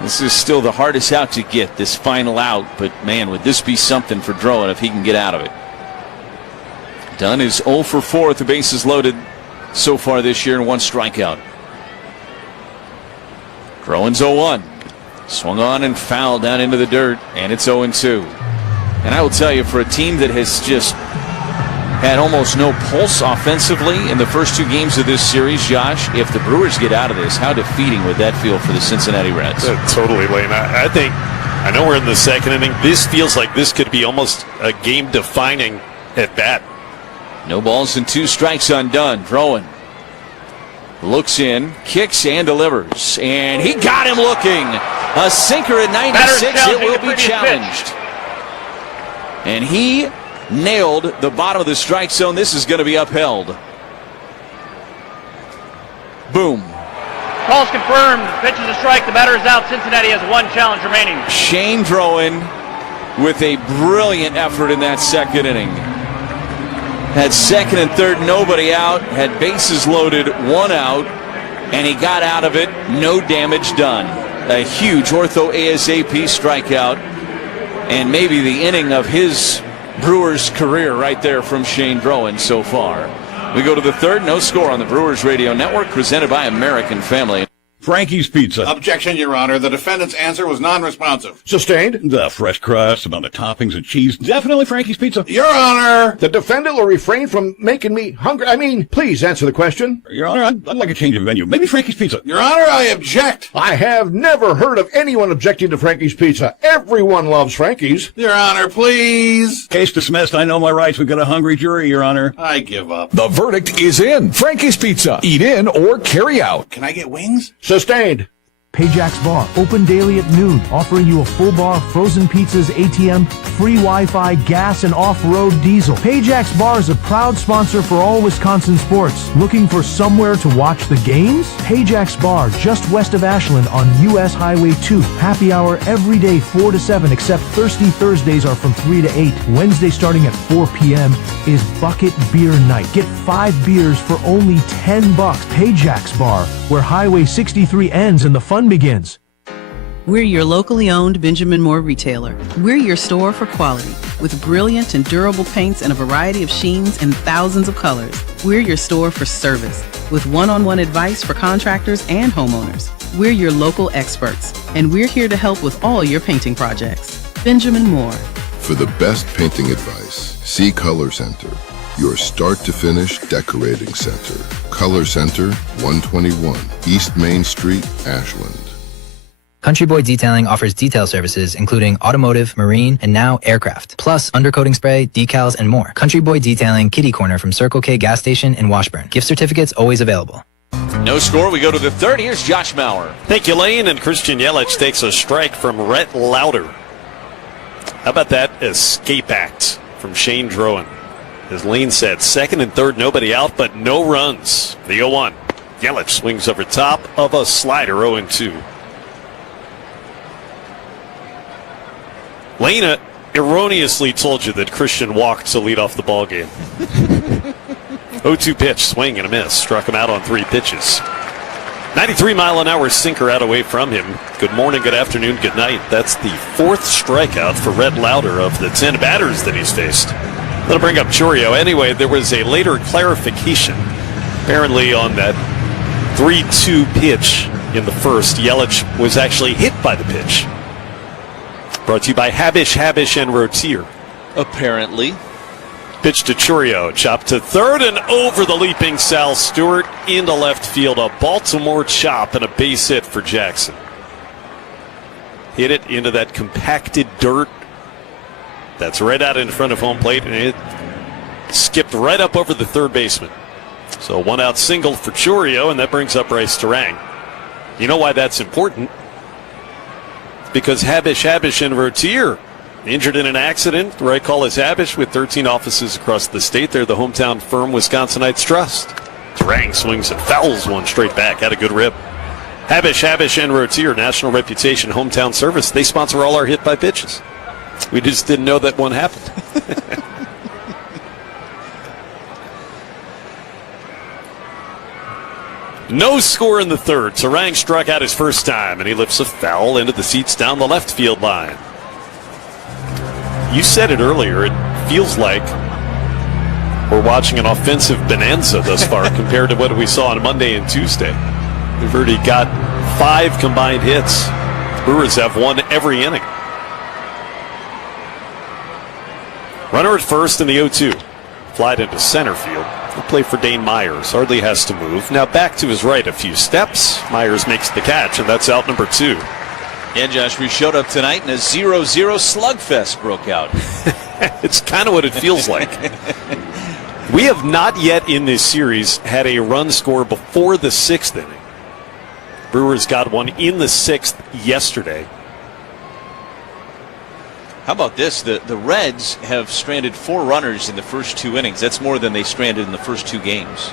This is still the hardest out to get, this final out, but man, would this be something for Drowan if he can get out of it. Dunn is 0 for 4 with the bases loaded so far this year and 1 strikeout. Drowan's 0-1. Swung on and fouled down into the dirt, and it's 0-2. And I will tell you, for a team that has just had almost no pulse offensively in the first 2 games of this series, Josh, if the Brewers get out of this, how defeating would that feel for the Cincinnati Reds? Totally, Lane. I know we're in the second inning. This feels like this could be almost a game-defining at bat. No balls and 2 strikes on Dunn. Drowan looks in, kicks, and delivers. And he got him looking. A sinker at 96. It will be challenged. And he nailed the bottom of the strike zone. This is going to be upheld. Boom. Call's confirmed. Pitch is a strike. The batter is out. Cincinnati has 1 challenge remaining. Shane Drowan with a brilliant effort in that second inning. Had second and third, nobody out. Had bases loaded, 1 out. And he got out of it. No damage done. A huge ortho ASAP strikeout. And maybe the inning of his Brewers career right there from Shane Drowan so far. We go to the third. No score on the Brewers Radio Network, presented by American Family. Frankie's Pizza. Objection, Your Honor. The defendant's answer was non-responsive. Sustained. The fresh crust, amount of toppings and cheese. Definitely Frankie's Pizza. Your Honor. The defendant will refrain from making me hungry. I mean, please answer the question. Your Honor, I'd like a change of venue. Maybe Frankie's Pizza. Your Honor, I object. I have never heard of anyone objecting to Frankie's Pizza. Everyone loves Frankie's. Your Honor, please. Case dismissed. I know my rights. We've got a hungry jury, Your Honor. I give up. The verdict is in. Frankie's Pizza. Eat in or carry out. Can I get wings? Sustained. Pajax Bar, open daily at noon, offering you a full bar, frozen pizzas, ATM, free Wi-Fi, gas, and off-road diesel. Pajax Bar is a proud sponsor for all Wisconsin sports. Looking for somewhere to watch the games? Pajax Bar, just west of Ashland on U.S. Highway 2. Happy hour every day 4 to 7, except Thirsty Thursdays are from 3 to 8. Wednesday starting at 4 p.m. is Bucket Beer Night. Get 5 beers for only $10. Pajax Bar, where Highway 63 ends and the fun begins. We're your locally owned Benjamin Moore retailer. We're your store for quality, with brilliant and durable paints in a variety of sheens and thousands of colors. We're your store for service, with one-on-one advice for contractors and homeowners. We're your local experts, and we're here to help with all your painting projects. Benjamin Moore. For the best painting advice, see Color Center, your start-to-finish decorating center. Color Center, 121 East Main Street, Ashland. Country Boy Detailing offers detail services including automotive, marine, and now aircraft, plus undercoating spray, decals, and more. Country Boy Detailing, kitty corner from Circle K gas station in Washburn. Gift certificates always available. No score. We go to the third. Here's Josh Maurer. Thank you, Lane. And Christian Yelich takes a strike from Rhett Lauder. How about that escape act from Shane Drowan? As Lane said, second and third, nobody out, but no runs. The 0-1. Yelich swings over top of a slider, 0-2. Lane erroneously told you that Christian walked to lead off the ball game. 0-2 pitch, swing and a miss. Struck him out on 3 pitches. 93-mile-an-hour sinker out away from him. Good morning, good afternoon, good night. That's the 4th strikeout for Rhett Lauder of the 10 batters that he's faced. That'll bring up Chourio. Anyway, there was a later clarification. Apparently on that 3-2 pitch in the first, Yelich was actually hit by the pitch. Brought to you by Habish, and Rotier. Apparently. Pitch to Chourio, chop to third and over the leaping Sal Stewart into left field. A Baltimore chop and a base hit for Jackson. Hit it into that compacted dirt that's right out in front of home plate, and it skipped right up over the third baseman. So 1-out single for Chourio, and that brings up Bryce Terang. You know why that's important? Because Habish, and Rotier injured in an accident. The right call is Habish with 13 offices across the state. They're the hometown firm Wisconsinites trust. Terang swings and fouls one straight back. Had a good rip. Habish, and Rotier, national reputation, hometown service. They sponsor all our hit by pitches. We just didn't know that one happened. No score in the third. Sarang struck out his first time, and he lifts a foul into the seats down the left field line. You said it earlier. It feels like we're watching an offensive bonanza thus far compared to what we saw on Monday and Tuesday. We've already got 5 combined hits. The Brewers have won every inning. Runner at first in the 0-2. Flied into center field. He'll play for Dane Myers. Hardly has to move. Now back to his right a few steps. Myers makes the catch, and that's out number 2. Yeah, Josh, we showed up tonight and a 0-0 slugfest broke out. It's kind of what it feels like. We have not yet in this series had a run score before the 6th inning. Brewers got one in the 6th yesterday. How about this? The Reds have stranded 4 runners in the first 2 innings. That's more than they stranded in the first 2 games.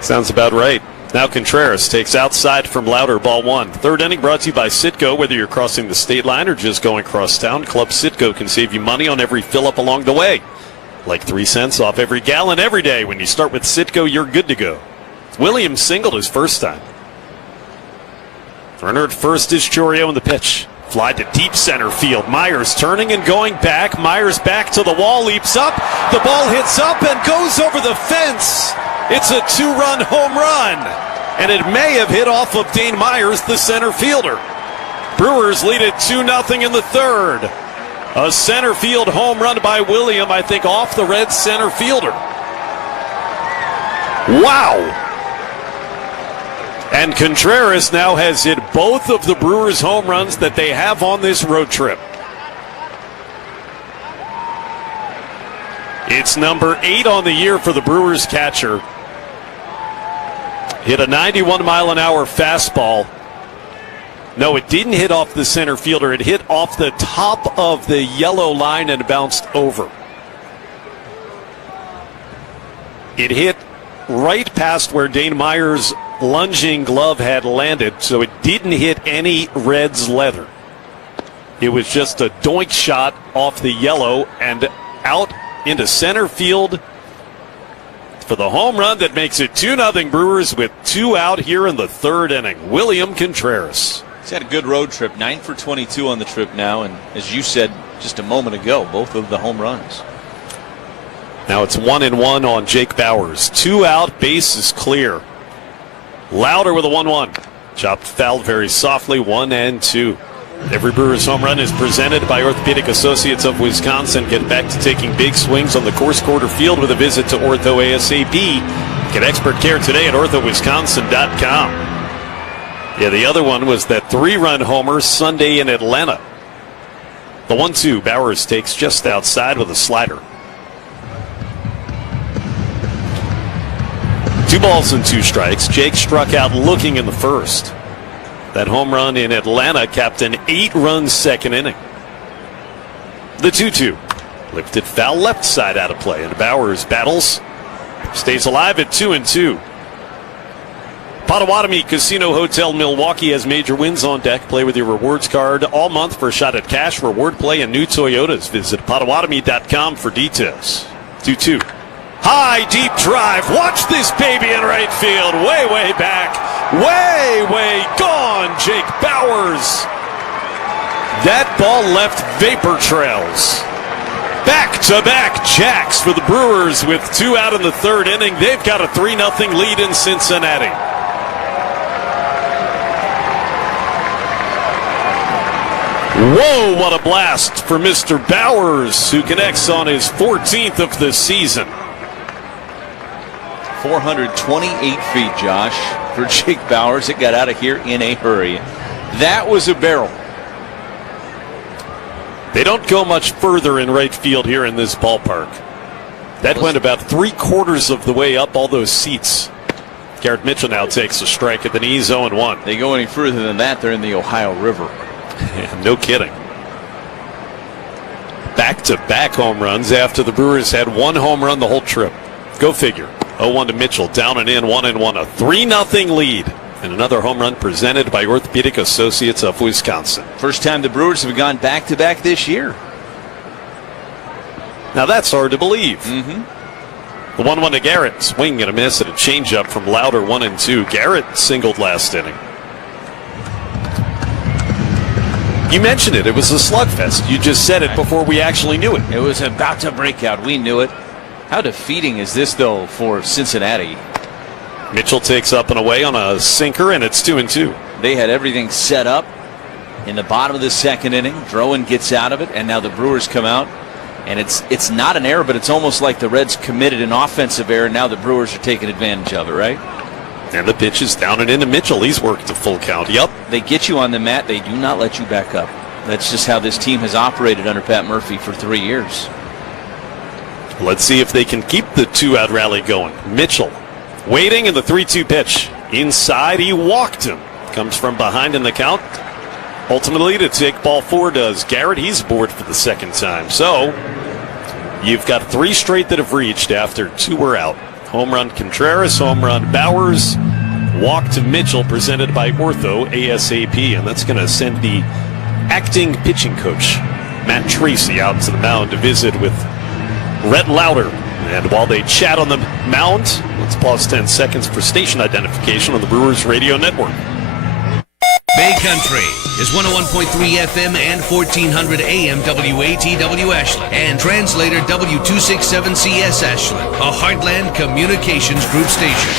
Sounds about right. Now Contreras takes outside from Lauder, ball 1. 3rd inning brought to you by Citgo. Whether you're crossing the state line or just going across town, Club Citgo can save you money on every fill-up along the way. Like 3 cents off every gallon every day. When you start with Citgo, you're good to go. Williams singled his first time. Runner at first is Chourio in the pitch. Fly to deep center field. Myers turning and going back. Myers back to the wall, leaps up. The ball hits up and goes over the fence. It's a 2-run home run. And it may have hit off of Dane Myers, the center fielder. Brewers lead it 2-0 in the 3rd. A center field home run by William, I think, off the Reds center fielder. Wow. And Contreras now has hit both of the Brewers' home runs that they have on this road trip. It's number 8 on the year for the Brewers catcher. Hit a 91-mile-an-hour fastball. No, it didn't hit off the center fielder. It hit off the top of the yellow line and bounced over. It hit right past where Dane Myers' lunging glove had landed, so it didn't hit any Reds leather. It was just a doink shot off the yellow and out into center field for the home run that makes it 2-0 Brewers with 2 out here in the 3rd inning. William Contreras. He's had a good road trip, 9 for 22 on the trip now, and as you said just a moment ago, both of the home runs. Now it's 1-1 on Jake Bauers. 2 out, base is clear. Lauder with a 1-1. Chopped foul very softly, 1-2. Every Brewers home run is presented by Orthopedic Associates of Wisconsin. Get back to taking big swings on the course quarter field with a visit to Ortho ASAP. Get expert care today at orthowisconsin.com. Yeah, the other one was that 3-run homer Sunday in Atlanta. The 1-2, Bauers takes just outside with a slider. 2 balls and 2 strikes. Jake struck out looking in the first. That home run in Atlanta capped an 8-run 2nd inning. The 2-2. Lifted foul left side out of play, and Bauers battles. Stays alive at 2-2. Potawatomi Casino Hotel Milwaukee has major wins on deck. Play with your rewards card all month for a shot at cash, reward play, and new Toyotas. Visit Potawatomi.com for details. 2-2. High, deep drive. Watch this baby in right field. Way, way back. Way, way gone, Jake Bauers. That ball left vapor trails. Back-to-back jacks for the Brewers with 2 out in the 3rd inning. They've got a 3-0 lead in Cincinnati. Whoa, what a blast for Mr. Bauers, who connects on his 14th of the season. 428 feet, Josh, for Jake Bauers. It got out of here in a hurry. That was a barrel. They don't go much further in right field here in this ballpark. That went about 3/4 of the way up all those seats. Garrett Mitchell now takes a strike at the knees, 0-1. They go any further than that, they're in the Ohio River. No kidding. Back-to-back home runs after the Brewers had 1 home run the whole trip. Go figure. 0-1 to Mitchell, down and in, 1-1. A 3-0 lead. And another home run presented by Orthopedic Associates of Wisconsin. First time the Brewers have gone back-to-back this year. Now that's hard to believe. The 1-1 to Garrett. Swing and a miss at a changeup from Lauder, 1-2. Garrett singled last inning. You mentioned it. It was a slugfest. You just said it before we actually knew it. It was about to break out. We knew it. How defeating is this, though, for Cincinnati? Mitchell takes up and away on a sinker, and it's 2-2. They had everything set up in the bottom of the second inning. Drowan gets out of it, and now the Brewers come out. And it's not an error, but it's almost like the Reds committed an offensive error. Now the Brewers are taking advantage of it, right? And the pitch is down and into Mitchell. He's worked a full count. Yep. They get you on the mat. They do not let you back up. That's just how this team has operated under Pat Murphy for 3 years. Let's see if they can keep the 2-out rally going. Mitchell waiting in the 3-2 pitch. Inside, he walked him. Comes from behind in the count. Ultimately, to take ball 4 does Garrett. He's aboard for the second time. So, you've got 3 straight that have reached after 2 were out. Home run Contreras, home run Bowers, walk to Mitchell presented by Ortho ASAP. And that's going to send the acting pitching coach, Matt Tracy, out to the mound to visit with Rhett Lauder. And while they chat on the mound, let's pause 10 seconds for station identification on the Brewers Radio Network. Bay Country is 101.3 FM and 1400 AM WATW Ashland and translator W267CS Ashland, a Heartland Communications Group station.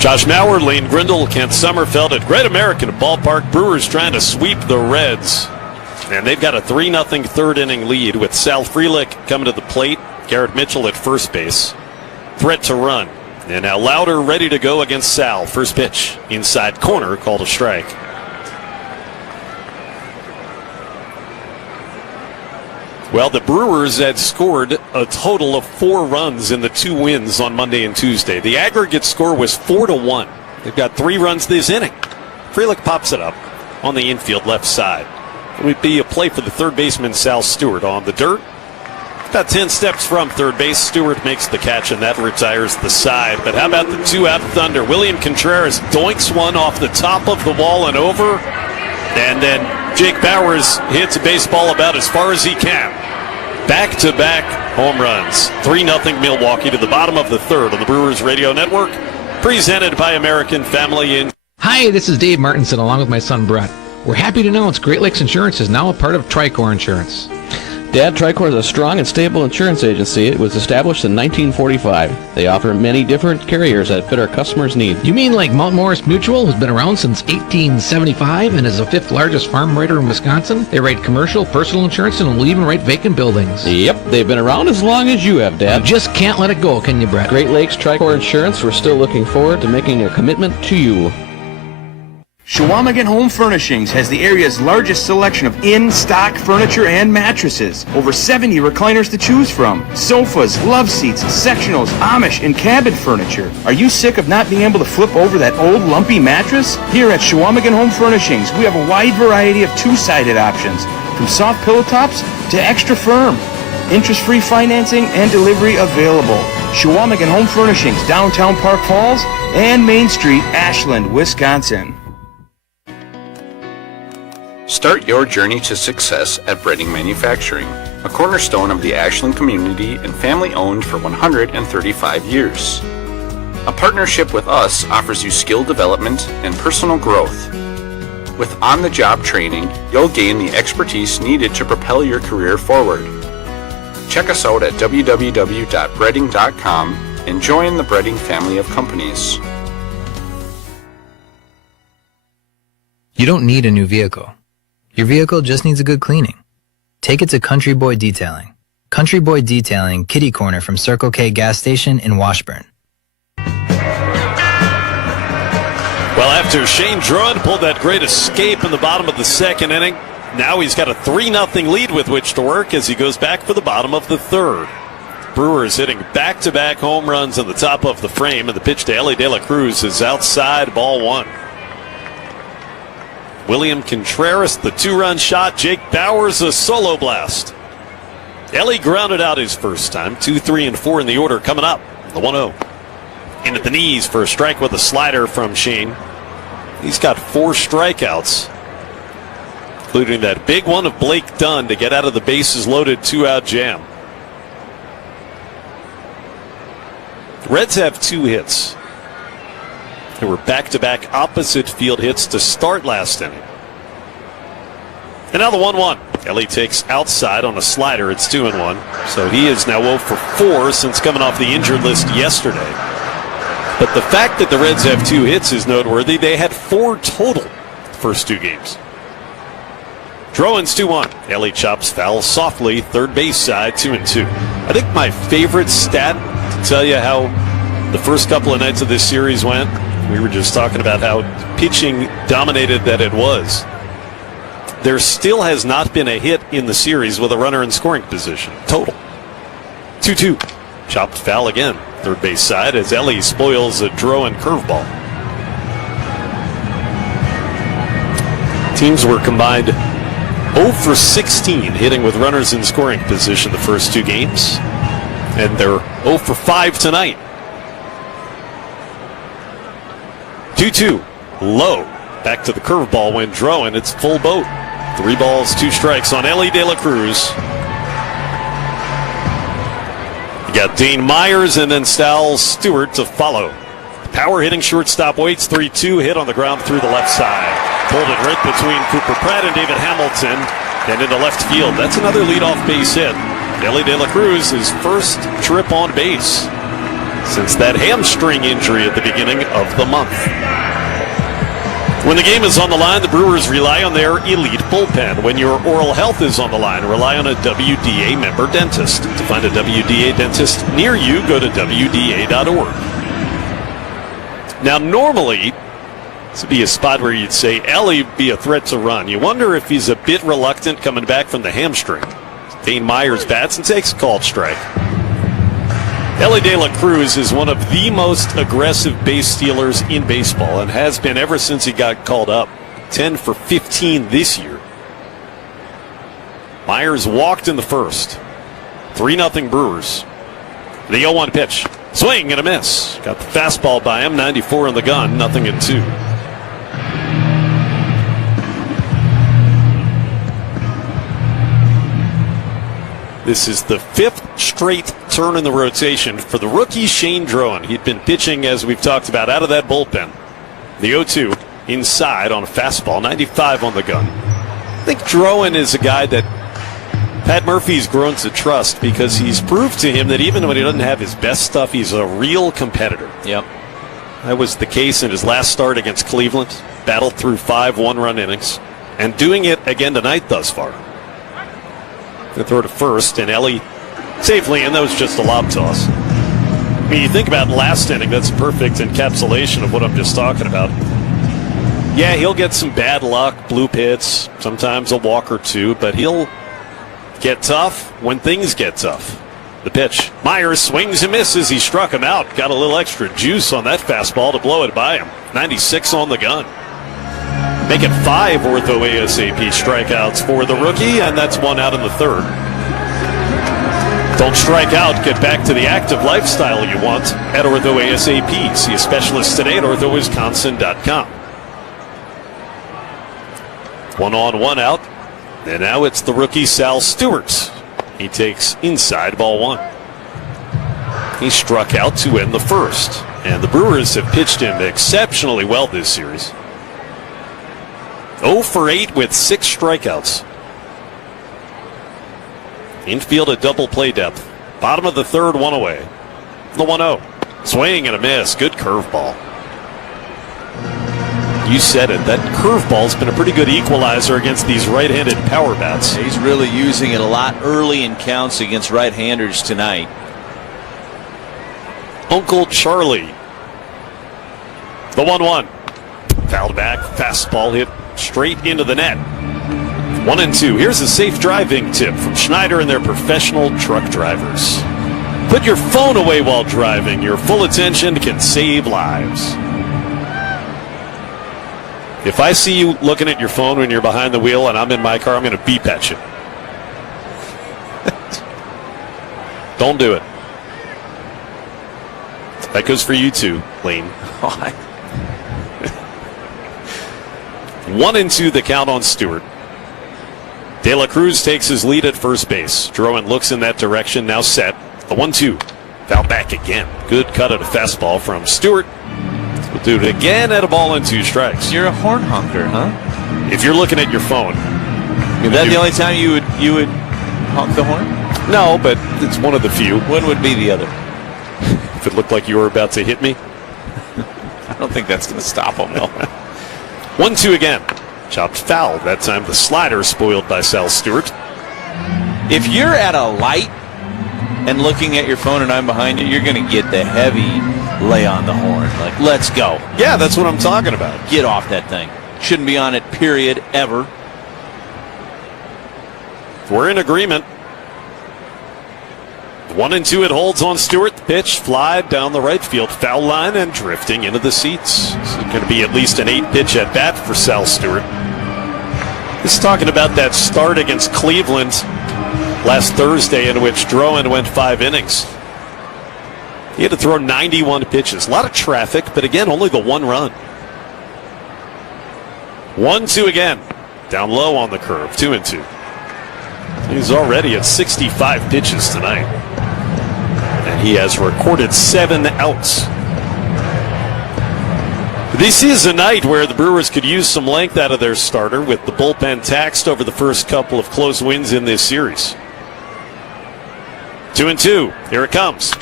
Josh Mauer, Lane Grindle, Kent Sommerfeld at Great American Ballpark. Brewers trying to sweep the Reds. And they've got a 3-0 third inning lead with Sal Frelick coming to the plate. Garrett Mitchell at first base. Threat to run. And now Lauder ready to go against Sal. First pitch. Inside corner, called a strike. Well, the Brewers had scored a total of 4 runs in the 2 wins on Monday and Tuesday. The aggregate score was 4-1. They've got 3 runs this inning. Frelick pops it up on the infield left side. It would be a play for the third baseman, Sal Stewart, on the dirt. About 10 steps from third base. Stewart makes the catch, and that retires the side. But how about the 2-out thunder? William Contreras doinks one off the top of the wall and over. And then Jake Bowers hits a baseball about as far as he can. Back-to-back home runs. 3-0 Milwaukee to the bottom of the third on the Brewers Radio Network. Presented by American Family Insurance. Hi, this is Dave Martinson along with my son Brett. We're happy to announce Great Lakes Insurance is now a part of Tricor Insurance. Dad, Tricor is a strong and stable insurance agency. It was established in 1945. They offer many different carriers that fit our customers' needs. You mean like Mount Morris Mutual, who's been around since 1875 and is the 5th largest farm writer in Wisconsin? They write commercial, personal insurance, and will even write vacant buildings. Yep, they've been around as long as you have, Dad. You just can't let it go, can you, Brett? Great Lakes Tricor Insurance, we're still looking forward to making a commitment to you. Shawamigan Home Furnishings has the area's largest selection of in-stock furniture and mattresses. Over 70 recliners to choose from. Sofas, love seats, sectionals, Amish, and cabin furniture. Are you sick of not being able to flip over that old lumpy mattress? Here at Shawamigan Home Furnishings, we have a wide variety of 2-sided options, from soft pillow tops to extra firm. Interest-free financing and delivery available. Shawamigan Home Furnishings, downtown Park Falls and Main Street, Ashland, Wisconsin. Start your journey to success at Breading Manufacturing, a cornerstone of the Ashland community and family-owned for 135 years. A partnership with us offers you skill development and personal growth. With on-the-job training, you'll gain the expertise needed to propel your career forward. Check us out at www.breading.com and join the Breading family of companies. You don't need a new vehicle. Your vehicle just needs a good cleaning. Take it to Country Boy Detailing. Country Boy Detailing, kitty corner from Circle K gas station in Washburn. Well, after Shane Druin pulled that great escape in the bottom of the second inning, now he's got a 3-0 lead with which to work as he goes back for the bottom of the third. Brewers hitting back-to-back home runs in the top of the frame, and the pitch to Ellie De La Cruz is outside, ball 1. William Contreras, the 2-run shot. Jake Bowers, a solo blast. Ellie grounded out his first time. 2, 3, and 4 in the order coming up. The 1-0. In at the knees for a strike with a slider from Shane. He's got 4 strikeouts, including that big one of Blake Dunn to get out of the bases loaded 2-out jam. Reds have 2 hits. There were back-to-back opposite field hits to start last inning. And now the 1-1. Ellie takes outside on a slider. It's 2-1. So he is now 0 for 4 since coming off the injured list yesterday. But the fact that the Reds have 2 hits is noteworthy. They had 4 total the first 2 games. Drowan's 2-1. Ellie chops foul softly, third base side, 2-2. I think my favorite stat to tell you how the first couple of nights of this series went, we were just talking about how pitching dominated that it was. There still has not been a hit in the series with a runner in scoring position. Total. 2-2. Chopped foul again. Third base side as Ellie spoils a Drowan curveball. Teams were combined 0 for 16 hitting with runners in scoring position the first 2 games. And they're 0 for 5 tonight. 2-2. Low. Back to the curveball when Drowan. It's full boat. 3 balls, 2 strikes on Ellie De La Cruz. You got Dane Myers and then Sal Stewart to follow. Power hitting shortstop waits. 3-2 hit on the ground through the left side. Pulled it right between Cooper Pratt and David Hamilton and into left field. That's another leadoff base hit. Ellie De La Cruz, his first trip on base since that hamstring injury at the beginning of the month. When the game is on the line, the Brewers rely on their elite bullpen. When your oral health is on the line, rely on a WDA member dentist. To find a WDA dentist near you, go to WDA.org. Now, normally, this would be a spot where you'd say Ellie be a threat to run. You wonder if he's a bit reluctant coming back from the hamstring. Dane Myers bats and takes a called strike. Ellie De La Cruz is one of the most aggressive base stealers in baseball and has been ever since he got called up. 10 for 15 this year. Myers walked in the first. 3-0 Brewers. The 0-1 pitch. Swing and a miss. Got the fastball by him. 94 in the gun. 0-2. This is the 5th straight turn in the rotation for the rookie Shane Drowan. He'd been pitching, as we've talked about, out of that bullpen. The 0-2 inside on a fastball, 95 on the gun. I think Drowan is a guy that Pat Murphy's grown to trust because he's proved to him that even when he doesn't have his best stuff, he's a real competitor. Yep. That was the case in his last start against Cleveland. Battled through 5 one-run innings. And doing it again tonight thus far. The throw to first, and Ellie safely, and that was just a lob toss. I mean, you think about last inning, that's a perfect encapsulation of what I'm just talking about. Yeah, he'll get some bad luck, bloop hits, sometimes a walk or 2, but he'll get tough when things get tough. The pitch. Myers swings and misses. He struck him out. Got a little extra juice on that fastball to blow it by him. 96 on the gun. Make it 5 Ortho ASAP strikeouts for the rookie, and that's 1 out in the 3rd. Don't strike out. Get back to the active lifestyle you want at Ortho ASAP. See a specialist today at orthowisconsin.com. 1 on, 1 out. And now it's the rookie Sal Stewart. He takes inside, ball 1. He struck out to end the first. And the Brewers have pitched him exceptionally well this series. 0 for 8 with 6 strikeouts. Infield at double play depth. Bottom of the 3rd, 1 away. The 1-0. Swing and a miss. Good curveball. You said it. That curveball's been a pretty good equalizer against these right-handed power bats. He's really using it a lot early in counts against right-handers tonight. Uncle Charlie. The 1-1. Fouled back. Fastball hit straight into the net. 1-2. Here's a safe driving tip from Schneider and their professional truck drivers. Put your phone away while driving. Your full attention can save lives. If I see you looking at your phone when you're behind the wheel and I'm in my car, I'm going to beep at you. Don't do it. That goes for you too, Lane. 1-2 the count on Stewart. De La Cruz takes his lead at first base. Drowan looks in that direction, now set. The 1-2. Foul back again. Good cut of the fastball from Stewart. We'll do it again at a ball and 2 strikes. You're a horn honker, huh? If you're looking at your phone. Is that the only time you would honk the horn? No, but it's one of the few. When would be the other? If it looked like you were about to hit me. I don't think that's going to stop him, though. 1-2 again. Chopped foul. That time the slider spoiled by Sal Stewart. If you're at a light and looking at your phone and I'm behind you, you're going to get the heavy lay on the horn. Like, let's go. Yeah, that's what I'm talking about. Get off that thing. Shouldn't be on it, period, ever. We're in agreement. 1-2 it holds on Stewart. The pitch fly down the right field foul line and drifting into the seats. It's going to be at least an 8-pitch at bat for Sal Stewart. This is talking about that start against Cleveland last Thursday in which Drowan went 5 innings. He had to throw 91 pitches. A lot of traffic, but again, only the 1 run. 1-2 again. Down low on the curve. 2-2. He's already at 65 pitches tonight. And he has recorded 7 outs. This is a night where the Brewers could use some length out of their starter with the bullpen taxed over the first couple of close wins in this series. 2-2. Here it comes.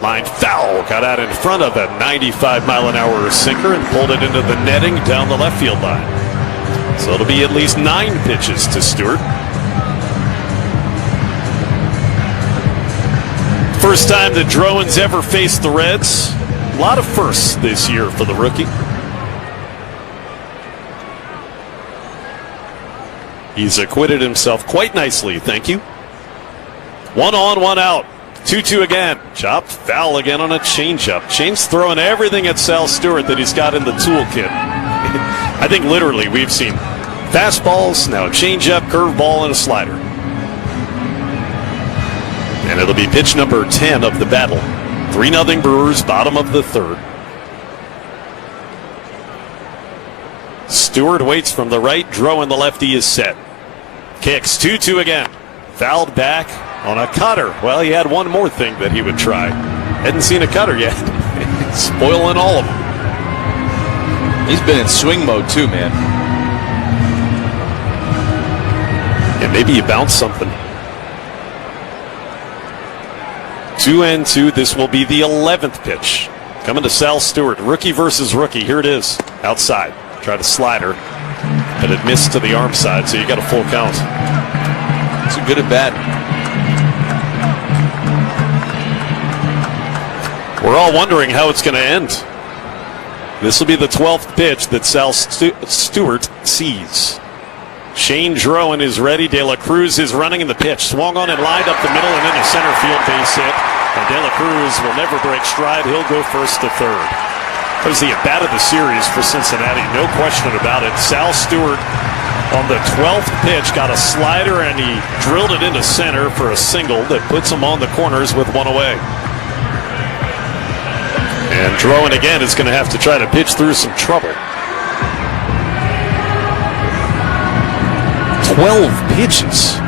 Line foul. Got out in front of a 95-mile-an-hour sinker and pulled it into the netting down the left field line. So it'll be at least 9 pitches to Stewart. First time that Drowan's ever faced the Reds. A lot of firsts this year for the rookie. He's acquitted himself quite nicely, thank you. 1 on, 1 out. 2-2 again. Chopped foul again on a changeup. Shane's throwing everything at Sal Stewart that he's got in the toolkit. I think literally we've seen fastballs, now a changeup, curveball, and a slider. And it'll be pitch number 10 of the battle. 3-0 Brewers, bottom of the 3rd. Stewart waits from the right. Drowan, the lefty, is set. Kicks. 2-2 again. Fouled back on a cutter. Well, he had one more thing that he would try. Hadn't seen a cutter yet. Spoiling all of them. He's been in swing mode too, man. Yeah, maybe you bounce something. 2-2. This will be the 11th pitch. Coming to Sal Stewart. Rookie versus rookie. Here it is. Outside. Try to slider. But it missed to the arm side, so you got a full count. It's a good at bat. We're all wondering how it's going to end. This will be the 12th pitch that Sal Stewart sees. Shane Drowan is ready. De La Cruz is running in the pitch. Swung on and lined up the middle and in a center field base hit. And De La Cruz will never break stride. He'll go first to third. That was the at-bat of the series for Cincinnati. No question about it. Sal Stewart on the 12th pitch got a slider and he drilled it into center for a single that puts him on the corners with 1 away. And Drowan again is going to have to try to pitch through some trouble. 12 pitches.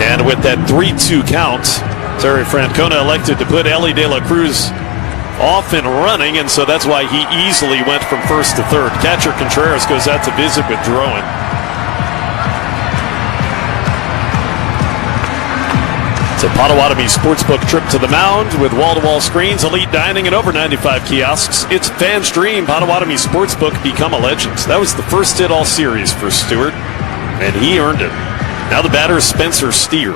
And with that 3-2 count, Terry Francona elected to put Ellie De La Cruz off and running, and so that's why he easily went from first to third. Catcher Contreras goes out to visit with Drowan. It's a Potawatomi Sportsbook trip to the mound with wall-to-wall screens, elite dining, and over 95 kiosks. It's fans' dream. Potawatomi Sportsbook become a legend. That was the first hit all series for Stewart, and he earned it. Now the batter is Spencer Steer.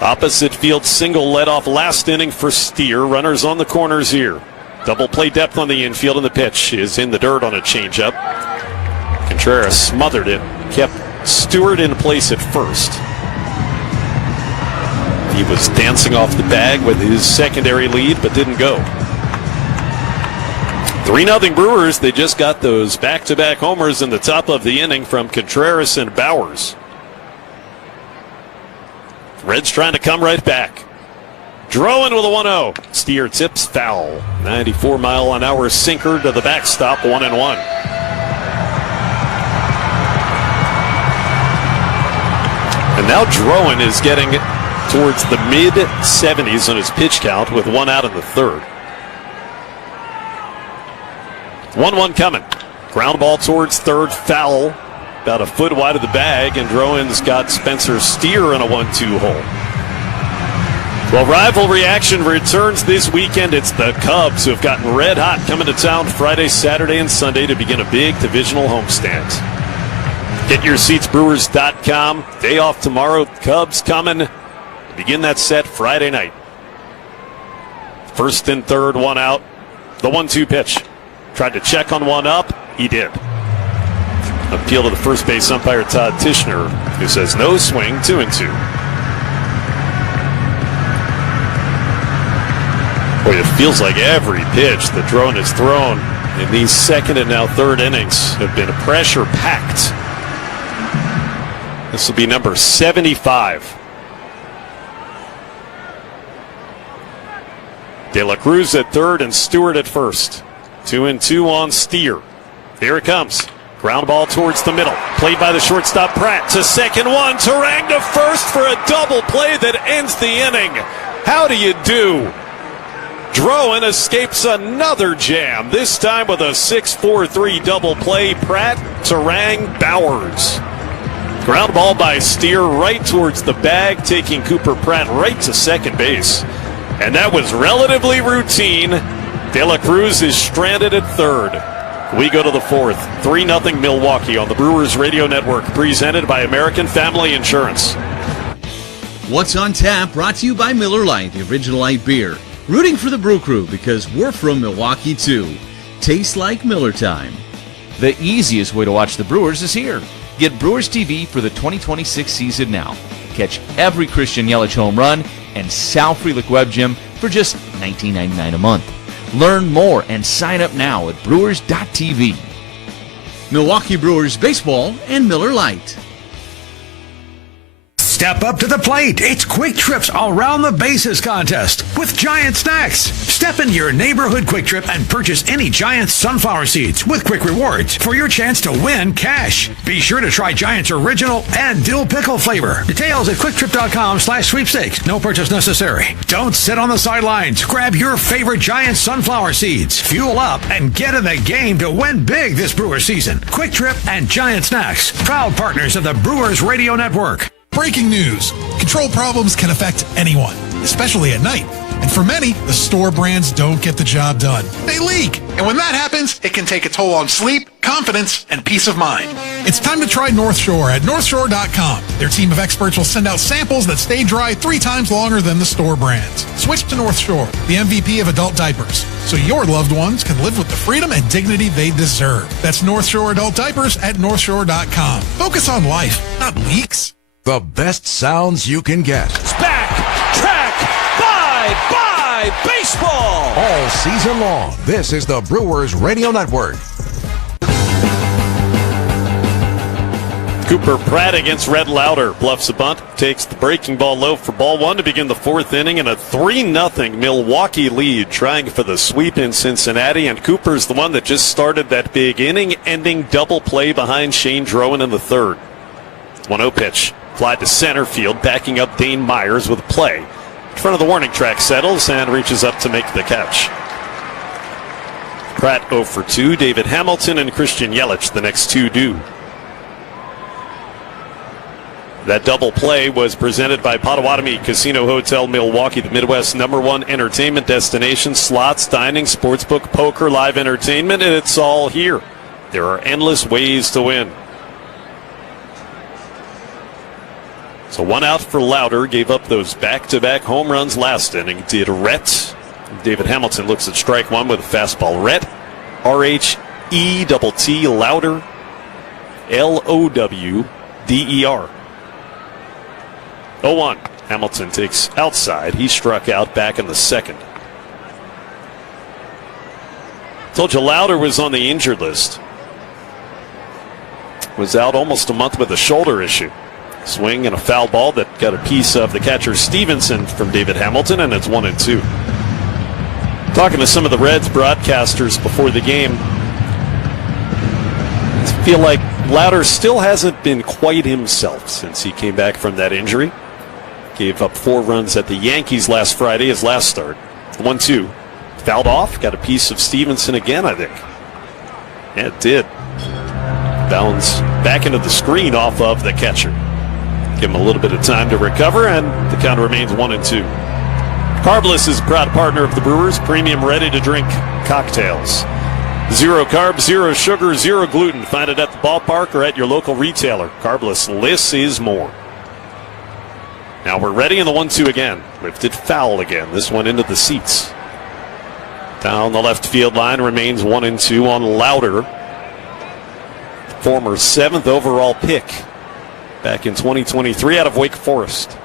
Opposite field single led off last inning for Steer. Runners on the corners here. Double play depth on the infield, and the pitch is in the dirt on a changeup. Contreras smothered it, kept Stewart in place at first. He was dancing off the bag with his secondary lead, but didn't go. 3-0 Brewers. They just got those back-to-back homers in the top of the inning from Contreras and Bowers. Reds trying to come right back. Drowan with a 1-0. Steer tips foul. 94-mile-an-hour sinker to the backstop, 1-1. And Now Drowan is getting towards the mid-70s on his pitch count with one out in the third. 1-1 coming. Ground ball towards third, foul. About a foot wide of the bag, and Drowan's got Spencer Steer in a 1-2 hole. Well, rivalry action returns this weekend. It's the Cubs who have gotten red hot coming to town Friday, Saturday, and Sunday to begin a big divisional homestand. Get your seats, Brewers.com. Day off tomorrow. Cubs coming to begin that set Friday night. First and third, one out. The 1-2 pitch. Tried to check on one up. He did. Appeal to the first base umpire, Todd Tishner, who says no swing, 2-2. Boy, it feels like every pitch that Drowan has thrown in these second and now third innings have been pressure-packed. This will be number 75. De La Cruz at third and Stewart at first. 2-2 on Steer. Here it comes. Ground ball towards the middle. Played by the shortstop Pratt to second one. Turang to first for a double play that ends the inning. How do you do? Drowan escapes another jam, this time with a 6-4-3 double play. Pratt, Turang, Bowers. Ground ball by Steer right towards the bag, taking Cooper Pratt right to second base. And that was relatively routine. De La Cruz is stranded at third. We go to the fourth. 3-0 Milwaukee on the Brewers Radio Network, presented by American Family Insurance. What's on Tap, brought to you by Miller Lite, the original light beer. Rooting for the Brew Crew because we're from Milwaukee too. Tastes like Miller time. The easiest way to watch the Brewers is here. Get Brewers TV for the 2026 season now. Catch every Christian Yelich home run and Sal Frelick Web Gym for just $19.99 a month. Learn more and sign up now at Brewers.tv. Milwaukee Brewers Baseball and Miller Lite. Step up to the plate. It's Quick Trip's Around the Bases contest with Giant Snacks. Step into your neighborhood Quick Trip and purchase any Giant sunflower seeds with Quick Rewards for your chance to win cash. Be sure to try Giant's original and dill pickle flavor. Details at quicktrip.com/sweepstakes. No purchase necessary. Don't sit on the sidelines. Grab your favorite Giant sunflower seeds. Fuel up and get in the game to win big this Brewer season. Quick Trip and Giant Snacks, proud partners of the Brewers Radio Network. Breaking news. Control problems can affect anyone, especially at night. And for many, the store brands don't get the job done. They leak. And when that happens, it can take a toll on sleep, confidence, and peace of mind. It's time to try North Shore at NorthShore.com. Their team of experts will send out samples that stay dry 3 times longer than the store brands. Switch to North Shore, the MVP of adult diapers, so your loved ones can live with the freedom and dignity they deserve. That's North Shore adult diapers at NorthShore.com. Focus on life, not leaks. The best sounds you can get. It's back, track, bye, baseball. All season long, this is the Brewers Radio Network. Cooper Pratt against Red Lauder. Bluffs a bunt, takes the breaking ball low for ball one to begin the fourth inning, and a 3-0 Milwaukee lead, trying for the sweep in Cincinnati. And Cooper's the one that just started that big inning-ending double play behind Shane Drowan in the third. 1-0 pitch. Fly to center field, backing up Dane Myers with play. In front of the warning track, settles and reaches up to make the catch. Pratt 0 for 2. David Hamilton and Christian Yelich, the next two do. That double play was presented by Potawatomi Casino Hotel Milwaukee, the Midwest's #1 entertainment destination. Slots, dining, sportsbook, poker, live entertainment, and it's all here. There are endless ways to win. So one out for Lauder, gave up those back-to-back home runs last inning. Did Rhett. David Hamilton looks at strike one with a fastball. Rhett, R-H-E-T-T, Lauder, L-O-W-D-E-R. 0-1. Hamilton takes outside. He struck out back in the second. Told you Lauder was on the injured list. Was out almost a month with a shoulder issue. Swing and a foul ball that got a piece of the catcher Stevenson from David Hamilton, and it's 1-2. Talking to some of the Reds broadcasters before the game, I feel like Lauder still hasn't been quite himself since he came back from that injury. Gave up 4 runs at the Yankees last Friday, his last start. 1-2. Fouled off. Got a piece of Stevenson again, I think. Yeah, it did. Bounds back into the screen off of the catcher. Give him a little bit of time to recover, and the count remains 1-2. Carbless is a proud partner of the Brewers. Premium ready-to-drink cocktails. 0 carbs, 0 sugar, 0 gluten. Find it at the ballpark or at your local retailer. Carbless, less is more. Now we're ready in the 1-2 again. Lifted foul again. This one into the seats. Down the left field line remains 1-2 on Lauder. Former 7th overall pick back in 2023 out of Wake Forest.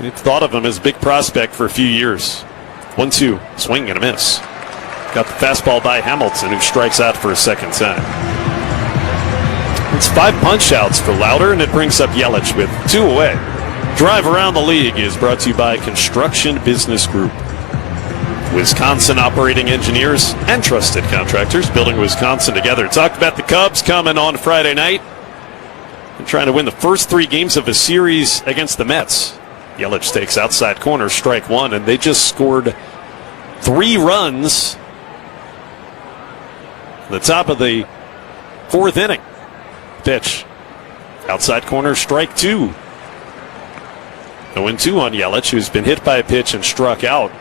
We've thought of him as a big prospect for a few years. 1-2, swing and a miss. Got the fastball by Hamilton, who strikes out for a second time. It's 5 punch outs for Lauder, and it brings up Yelich with 2 away. Drive Around the League is brought to you by Construction Business Group. Wisconsin operating engineers and trusted contractors building Wisconsin together. Talked about the Cubs coming on Friday night and trying to win the first 3 games of a series against the Mets. Yelich takes outside corner, strike 1, and they just scored 3 runs at the top of the 4th inning. Pitch. Outside corner, strike 2. 0-2 on Yelich, who's been hit by a pitch and struck out.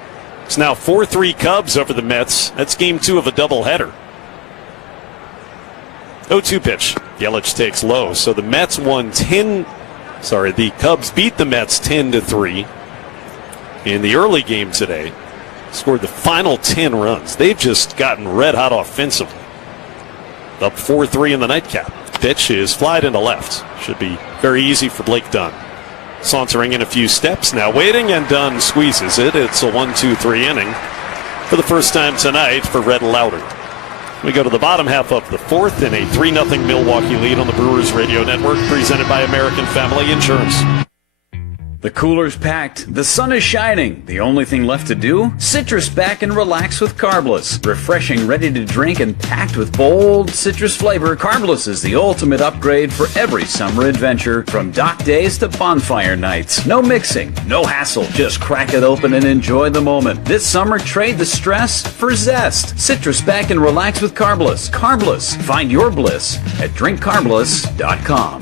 It's now 4-3 Cubs over the Mets. That's game 2 of a doubleheader. 0-2 pitch. Yelich takes low. So the Cubs beat the Mets 10-3 in the early game today. Scored the final 10 runs. They've just gotten red hot offensively. Up 4-3 in the nightcap. Pitch is flied into left. Should be very easy for Blake Dunn. Sauntering in a few steps, now waiting, and Dunn squeezes it. It's a 1-2-3 inning for the first time tonight for Red Lauder. We go to the bottom half of the 4th in a 3-0 Milwaukee lead on the Brewers Radio Network, presented by American Family Insurance. The cooler's packed, the sun is shining. The only thing left to do? Citrus back and relax with Carbless. Refreshing, ready to drink, and packed with bold citrus flavor, Carbless is the ultimate upgrade for every summer adventure, from dock days to bonfire nights. No mixing, no hassle. Just crack it open and enjoy the moment. This summer, trade the stress for zest. Citrus back and relax with Carbless. Carbless. Find your bliss at drinkcarbless.com.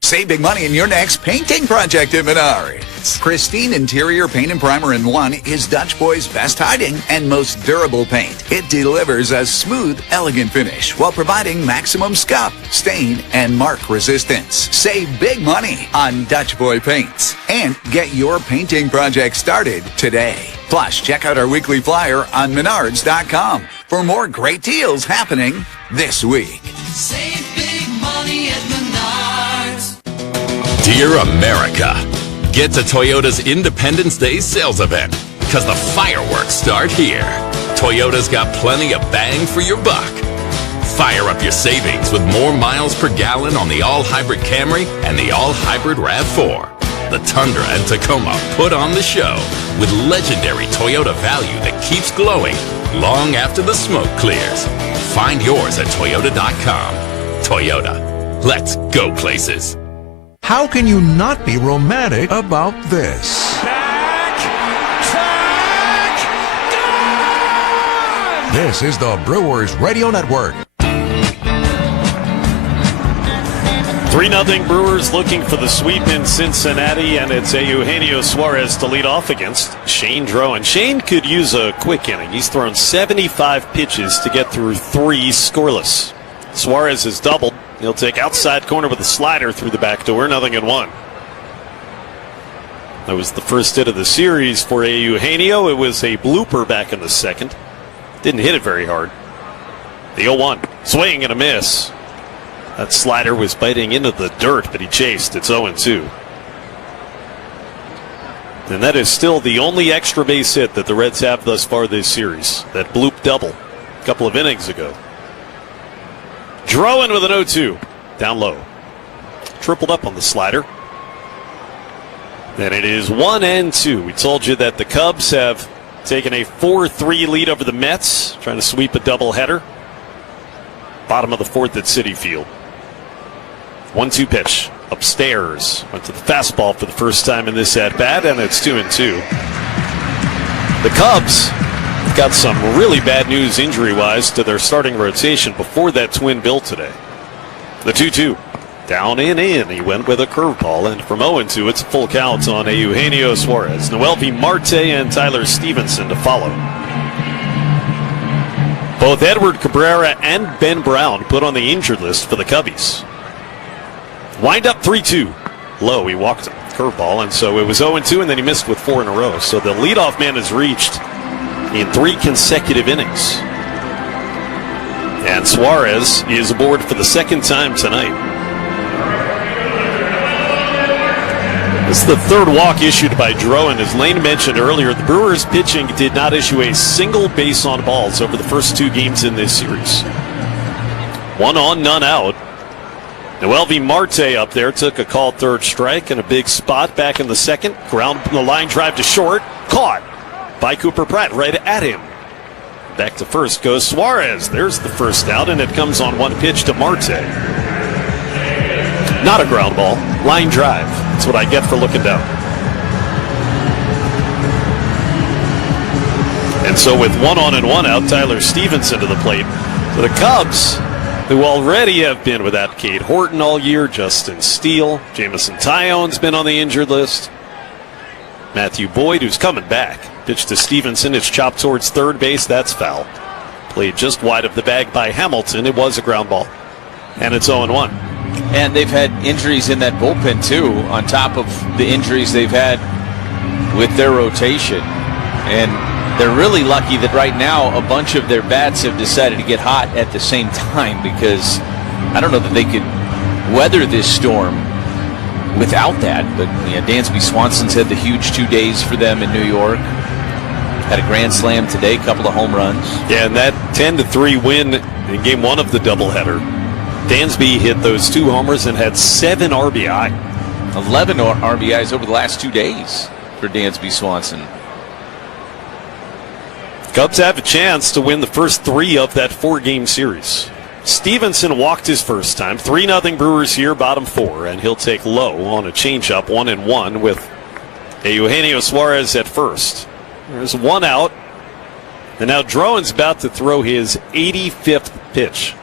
Save big money in your next painting project at Menards. Pristine Interior Paint and Primer in 1 is Dutch Boy's best hiding and most durable paint. It delivers a smooth, elegant finish while providing maximum scuff, stain, and mark resistance. Save big money on Dutch Boy paints and get your painting project started today. Plus, check out our weekly flyer on Menards.com for more great deals happening this week. Save big money at Menards. Dear America, get to Toyota's Independence Day sales event, because the fireworks start here. Toyota's got plenty of bang for your buck. Fire up your savings with more miles per gallon on the all-hybrid Camry and the all-hybrid RAV4. The Tundra and Tacoma put on the show with legendary Toyota value that keeps glowing long after the smoke clears. Find yours at Toyota.com. Toyota. Let's go places. How can you not be romantic about this? This is the Brewers Radio Network. 3-0 Brewers looking for the sweep in Cincinnati, and it's Eugenio Suarez to lead off against Shane Drowan. Shane could use a quick inning. He's thrown 75 pitches to get through 3 scoreless. Suarez has doubled. He'll take outside corner with a slider through the back door, 0-1. That was the first hit of the series for Eugenio. It was a blooper back in the second. Didn't hit it very hard. The 0-1. Swing and a miss. That slider was biting into the dirt, but he chased. It's 0-2. And that is still the only extra base hit that the Reds have thus far this series. That bloop double a couple of innings ago. Drowan with an 0-2. Down low. Tripled up on the slider. And it is 1-2. We told you that the Cubs have taking a 4-3 lead over the Mets, trying to sweep a doubleheader. Bottom of the fourth at Citi Field. 1-2 pitch upstairs. Went to the fastball for the first time in this at-bat, and it's 2-2. The Cubs got some really bad news injury-wise to their starting rotation before that twin bill today. The 2-2. Down and in. He went with a curveball, and from 0-2, it's a full count on Eugenio Suarez. Noelvi Marte and Tyler Stevenson to follow. Both Edward Cabrera and Ben Brown put on the injured list for the Cubbies. Wind up 3-2. Low, he walked him. Curveball, and so it was 0-2, and then he missed with 4 in a row. So the leadoff man is reached in 3 consecutive innings. And Suarez is aboard for the second time tonight. This is the third walk issued by Drowan. As Lane mentioned earlier, the Brewers pitching did not issue a single base on balls over the first 2 games in this series. 1 on, none out. Noelvi Marte up there took a called third strike and a big spot back in the second. Ground the line drive to short. Caught by Cooper Pratt right at him. Back to first goes Suarez. There's the first out, and it comes on 1 pitch to Marte. Not a ground ball. Line drive. That's what I get for looking down. And so with 1 on and 1 out, Tyler Stevenson to the plate. So the Cubs, who already have been without Cade Horton all year, Justin Steele, Jamison Tyone's been on the injured list. Matthew Boyd, who's coming back. Pitch to Stevenson. It's chopped towards third base. That's foul. Played just wide of the bag by Hamilton. It was a ground ball. And it's 0-1. And they've had injuries in that bullpen, too, on top of the injuries they've had with their rotation. And they're really lucky that right now a bunch of their bats have decided to get hot at the same time, because I don't know that they could weather this storm without that. But yeah, Dansby Swanson's had the huge 2 days for them in New York. Had a grand slam today, a couple of home runs. Yeah, and that 10-3 win in game 1 of the doubleheader. Dansby hit those 2 homers and had 7 RBI. 11 RBIs over the last 2 days for Dansby Swanson. Cubs have a chance to win the first 3 of that 4-game series. Stevenson walked his first time. 3-0 Brewers here, bottom 4, and he'll take low on a changeup, 1-1 with Eugenio Suarez at first. There's 1 out, and now Drowan's about to throw his 85th pitch.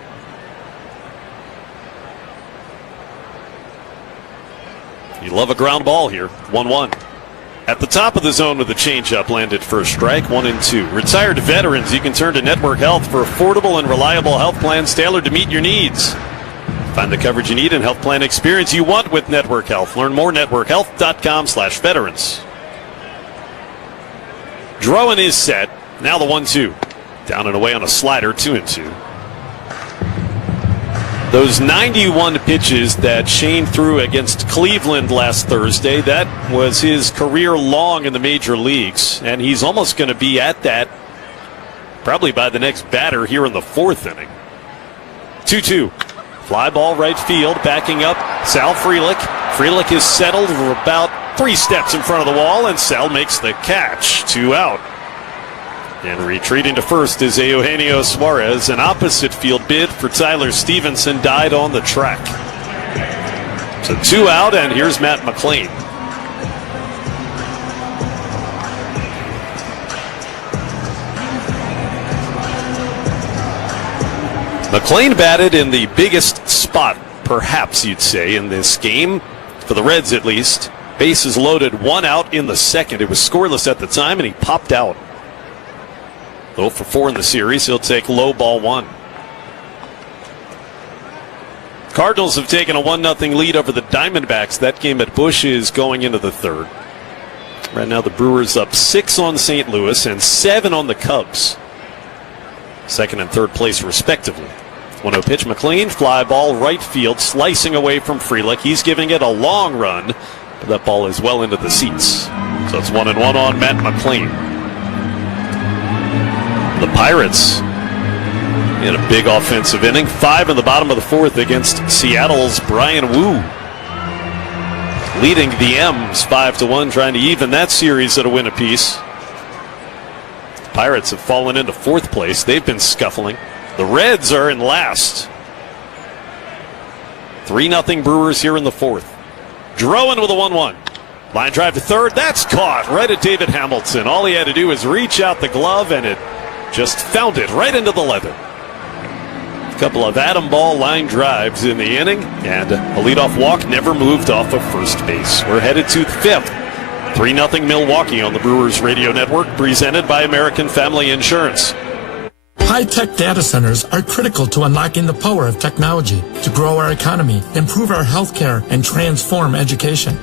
You love a ground ball here. 1-1. At the top of the zone with the changeup, landed first strike, 1-2. Retired veterans, you can turn to Network Health for affordable and reliable health plans tailored to meet your needs. Find the coverage you need and health plan experience you want with Network Health. Learn more, networkhealth.com/veterans. Drowan is set. Now the 1-2. Down and away on a slider, 2-2. Those 91 pitches that Shane threw against Cleveland last Thursday, that was his career long in the major leagues, and he's almost going to be at that probably by the next batter here in the 4th inning. 2-2. Fly ball right field, backing up Sal Frelick. Frelick is settled about 3 steps in front of the wall, and Sal makes the catch. 2 out. And retreating to first is Eugenio Suarez. An opposite field bid for Tyler Stevenson died on the track. So 2 out, and here's Matt McLean. McLean batted in the biggest spot, perhaps you'd say, in this game, for the Reds at least. Bases loaded, 1 out in the second. It was scoreless at the time, and he popped out. 0 for 4 in the series. He'll take low, ball 1. Cardinals have taken a 1-0 lead over the Diamondbacks. That game at Busch is going into the 3rd. Right now the Brewers up 6 on St. Louis and 7 on the Cubs. 2nd and 3rd place respectively. 1-0 pitch, McLean, fly ball right field, slicing away from Frelick. He's giving it a long run, but that ball is well into the seats. So it's 1-1 on Matt McLean. The Pirates in a big offensive inning. 5 in the bottom of the 4th against Seattle's Brian Wu. Leading the M's 5-1, trying to even that series at a win apiece. Pirates have fallen into 4th place. They've been scuffling. The Reds are in last. 3-0 Brewers here in the 4th. Drouin with a 1-1. Line drive to third. That's caught right at David Hamilton. All he had to do was reach out the glove, and it just found it right into the leather. A couple of Adam Ball line drives in the inning, and a leadoff walk never moved off of first base. We're headed to the 5th. 3-0 Milwaukee on the Brewers Radio Network, presented by American Family Insurance. High-tech data centers are critical to unlocking the power of technology to grow our economy, improve our healthcare, and transform education.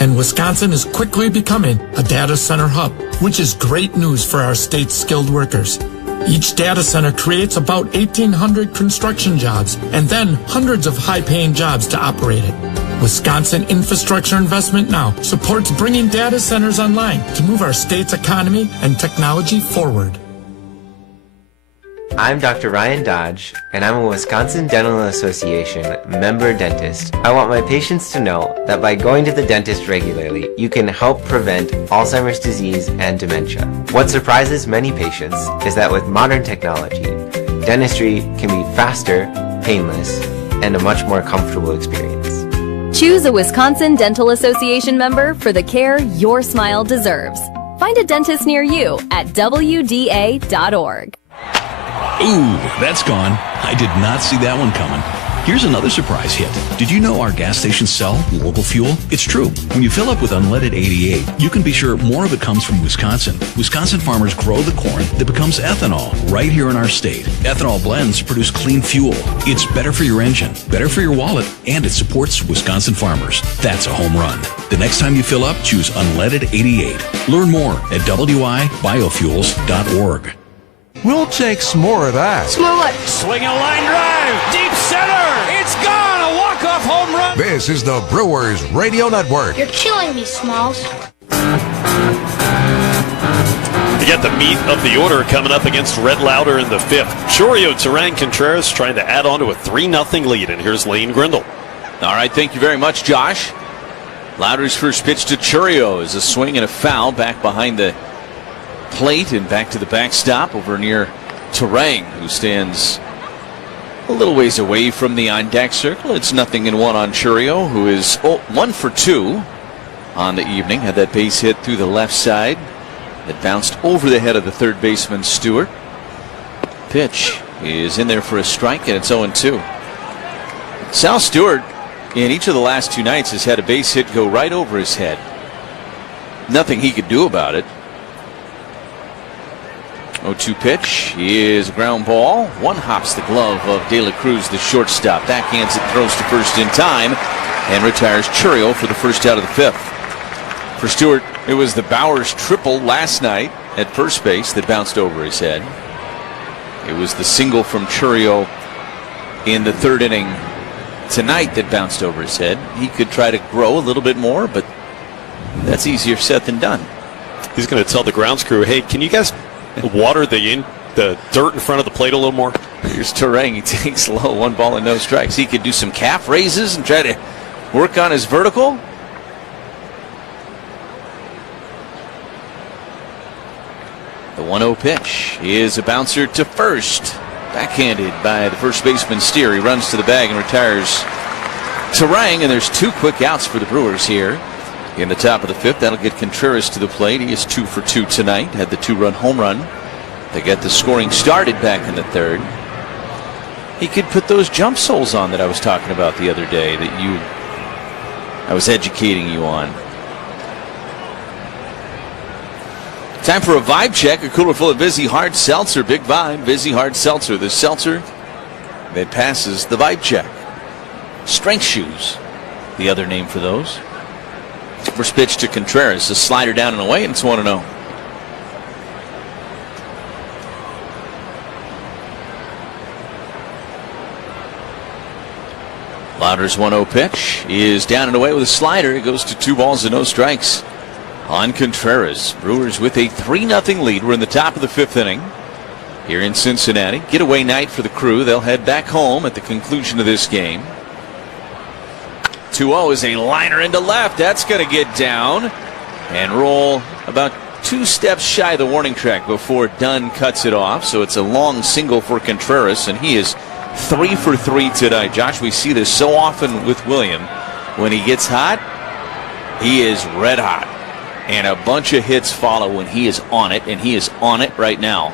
And Wisconsin is quickly becoming a data center hub, which is great news for our state's skilled workers. Each data center creates about 1,800 construction jobs and then hundreds of high-paying jobs to operate it. Wisconsin Infrastructure Investment Now supports bringing data centers online to move our state's economy and technology forward. I'm Dr. Ryan Dodge, and I'm a Wisconsin Dental Association member dentist. I want my patients to know that by going to the dentist regularly, you can help prevent Alzheimer's disease and dementia. What surprises many patients is that with modern technology, dentistry can be faster, painless, and a much more comfortable experience. Choose a Wisconsin Dental Association member for the care your smile deserves. Find a dentist near you at WDA.org. Ooh, that's gone. I did not see that one coming. Here's another surprise hit. Did you know our gas stations sell local fuel? It's true. When you fill up with unleaded 88, you can be sure more of it comes from Wisconsin. Wisconsin farmers grow the corn that becomes ethanol right here in our state. Ethanol blends produce clean fuel. It's better for your engine, better for your wallet, and it supports Wisconsin farmers. That's a home run. The next time you fill up, choose unleaded 88. Learn more at wibiofuels.org. We'll take some more of that. Swing a line drive. Deep center. It's gone. A walk-off home run. This is the Brewers Radio Network. You're killing me, Smalls. You got the meat of the order coming up against Red Lauder in the 5th. Chourio Terang Contreras trying to add on to a 3-0 lead. And here's Lane Grindle. All right, thank you very much, Josh. Lauder's first pitch to Chourio is a swing and a foul back behind the plate and back to the backstop over near Terang, who stands a little ways away from the on-deck circle. It's 0-1 on Chourio, who is 1 for 2 on the evening. Had that base hit through the left side that bounced over the head of the third baseman, Stewart. Pitch is in there for a strike, and it's 0-2. Sal Stewart, in each of the last 2 nights, has had a base hit go right over his head. Nothing he could do about it. 0-2 pitch is a ground ball. One hops the glove of De La Cruz, the shortstop. Backhands it, throws to first in time, and retires Chourio for the first out of the 5th. For Stewart, it was the Bowers triple last night at first base that bounced over his head. It was the single from Chourio in the 3rd inning tonight that bounced over his head. He could try to grow a little bit more, but that's easier said than done. He's going to tell the grounds crew, hey, can you guys water the dirt in front of the plate a little more? Here's Terang. He takes low, 1 ball and no strikes. He could do some calf raises and try to work on his vertical. The 1-0 pitch is a bouncer to first. Backhanded by the first baseman Steer. He runs to the bag and retires Terang, and there's 2 quick outs for the Brewers here in the top of the 5th. That'll get Contreras to the plate. He is 2 for 2 tonight. Had the 2-run home run. They get the scoring started back in the 3rd. He could put those jump soles on that I was talking about the other day that I was educating you on. Time for a vibe check. A cooler full of Vizzy Hard Seltzer. Big vibe. Vizzy Hard Seltzer. The seltzer that passes the vibe check. Strength shoes, the other name for those. First pitch to Contreras. A slider down and away, and it's 1-0. Lauder's 1-0 pitch is down and away with a slider. It goes to 2 balls and no strikes on Contreras. Brewers with a 3-0 lead. We're in the top of the 5th inning here in Cincinnati. Getaway night for the crew. They'll head back home at the conclusion of this game. 2-0 is a liner into left. That's going to get down and roll about 2 steps shy of the warning track before Dunn cuts it off. So it's a long single for Contreras, and he is 3 for 3 tonight. Josh, we see this so often with William. When he gets hot, he is red hot. And a bunch of hits follow when he is on it, and he is on it right now.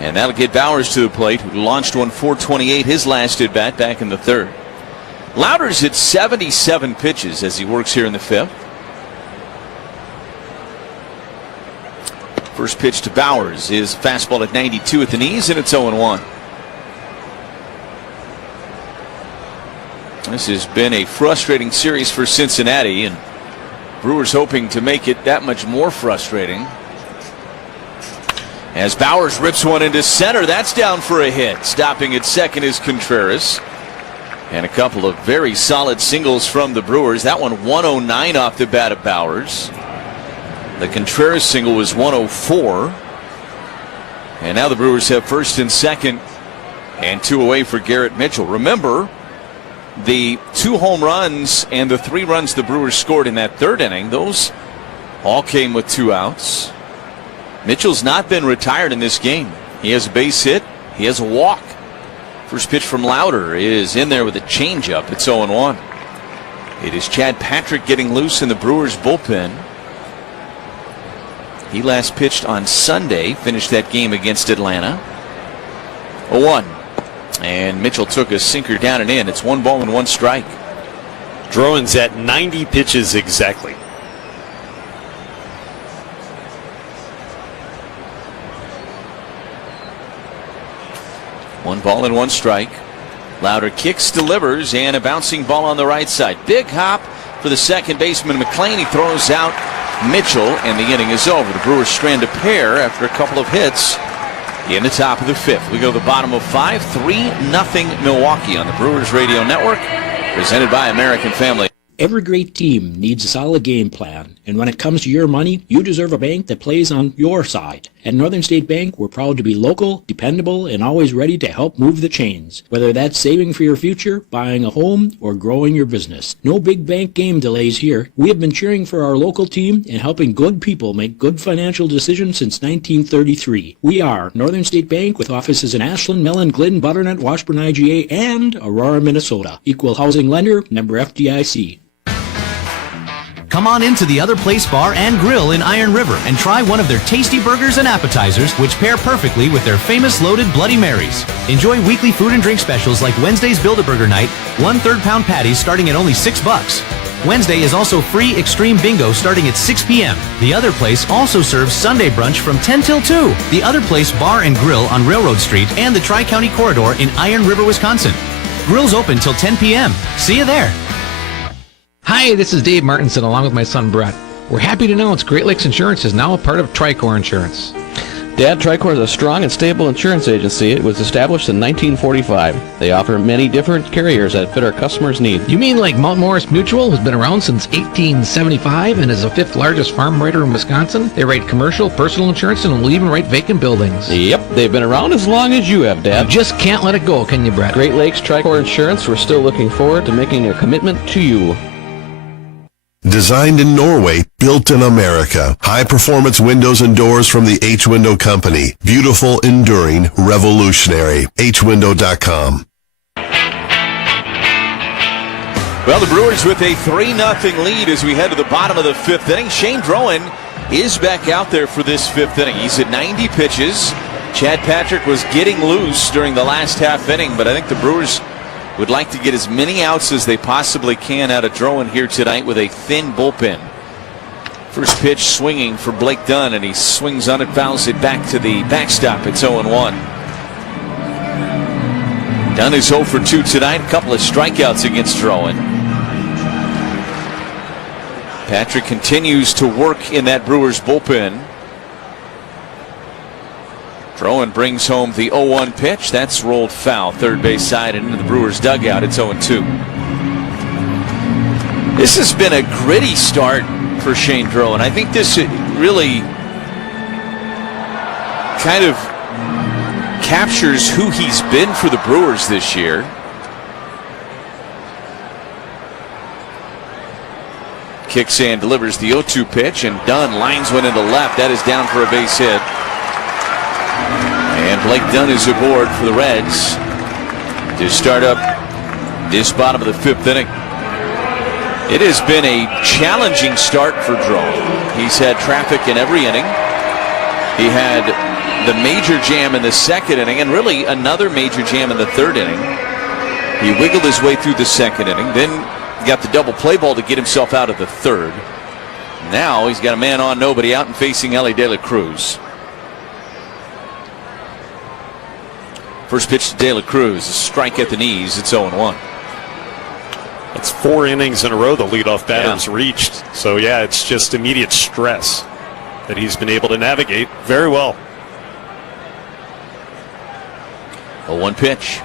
And that'll get Bowers to the plate, who launched one 428 his last at bat back in the 3rd. Lauder's at 77 pitches as he works here in the 5th. First pitch to Bowers is fastball at 92 at the knees, and it's 0-1. This has been a frustrating series for Cincinnati, and Brewers hoping to make it that much more frustrating. As Bowers rips one into center, that's down for a hit. Stopping at second is Contreras. And a couple of very solid singles from the Brewers. That one 109 off the bat of Bowers. The Contreras single was 104. And now the Brewers have first and second and 2 away for Garrett Mitchell. Remember, the 2 home runs and the 3 runs the Brewers scored in that 3rd inning, those all came with 2 outs. Mitchell's not been retired in this game. He has a base hit. He has a walk. First pitch from Lauder is in there with a changeup. It's 0-1. It is Chad Patrick getting loose in the Brewers bullpen. He last pitched on Sunday, finished that game against Atlanta. 0-1. And Mitchell took a sinker down and in. It's 1 ball and 1 strike. Drowan's at 90 pitches exactly. One ball and 1 strike. Lauder kicks, delivers, and a bouncing ball on the right side. Big hop for the second baseman McLean. He throws out Mitchell, and the inning is over. The Brewers strand a pair after a couple of hits in the top of the 5th. We go to the bottom of 5, 3-0 Milwaukee on the Brewers Radio Network, presented by American Family. Every great team needs a solid game plan, and when it comes to your money, you deserve a bank that plays on your side. At Northern State Bank, we're proud to be local, dependable, and always ready to help move the chains. Whether that's saving for your future, buying a home, or growing your business. No big bank game delays here. We have been cheering for our local team and helping good people make good financial decisions since 1933. We are Northern State Bank with offices in Ashland, Mellon, Glidden, Butternut, Washburn, IGA, and Aurora, Minnesota. Equal housing lender, member FDIC. Come on into the Other Place Bar and Grill in Iron River and try one of their tasty burgers and appetizers, which pair perfectly with their famous loaded Bloody Marys. Enjoy weekly food and drink specials like Wednesday's Build-A-Burger Night, 1 3rd-pound patties starting at only $6. Wednesday is also free Extreme Bingo starting at 6 p.m. The Other Place also serves Sunday brunch from 10 till 2. The Other Place Bar and Grill on Railroad Street and the Tri-County Corridor in Iron River, Wisconsin. Grill's open till 10 p.m. See you there. Hi, this is Dave Martinson along with my son Brett. We're happy to announce Great Lakes Insurance is now a part of Tricor Insurance. Dad, Tricor is a strong and stable insurance agency. It was established in 1945. They offer many different carriers that fit our customers' needs. You mean like Mount Morris Mutual, who's been around since 1875 and is the 5th largest farm writer in Wisconsin? They write commercial, personal insurance, and will even write vacant buildings. Yep, they've been around as long as you have, Dad. You just can't let it go, can you, Brett? Great Lakes Tricor Insurance, we're still looking forward to making a commitment to you. Designed in Norway, built in America. High-performance windows and doors from the H-Window Company. Beautiful, enduring, revolutionary. HWindow.com. Well, the Brewers with a 3-0 lead as we head to the bottom of the 5th inning. Shane Drowan is back out there for this 5th inning. He's at 90 pitches. Chad Patrick was getting loose during the last half inning, but I think the Brewers would like to get as many outs as they possibly can out of Drowan here tonight with a thin bullpen. First pitch swinging for Blake Dunn, and he swings on it, fouls it back to the backstop. It's 0-1. Dunn is 0 for 2 tonight. A couple of strikeouts against Drowan. Patrick continues to work in that Brewers bullpen. Drowan brings home the 0-1 pitch. That's rolled foul. Third base side and into the Brewers dugout. It's 0-2. This has been a gritty start for Shane Drowan. I think this really kind of captures who he's been for the Brewers this year. kicks and delivers the 0-2 pitch, and Dunn lines one into left. That is down for a base hit. And Blake Dunn is aboard for the Reds to start up this bottom of the 5th inning. It has been a challenging start for Drowan. He's had traffic in every inning. He had the major jam in the 2nd inning, and really another major jam in the 3rd inning. He wiggled his way through the 2nd inning, then got the double play ball to get himself out of the 3rd. Now he's got a man on, nobody out, and facing Elly De La Cruz. First pitch to De La Cruz, a strike at the knees. It's 0-1. That's 4 innings in a row the leadoff batter's reached. So, yeah, it's just immediate stress that he's been able to navigate very well. 0-1 pitch.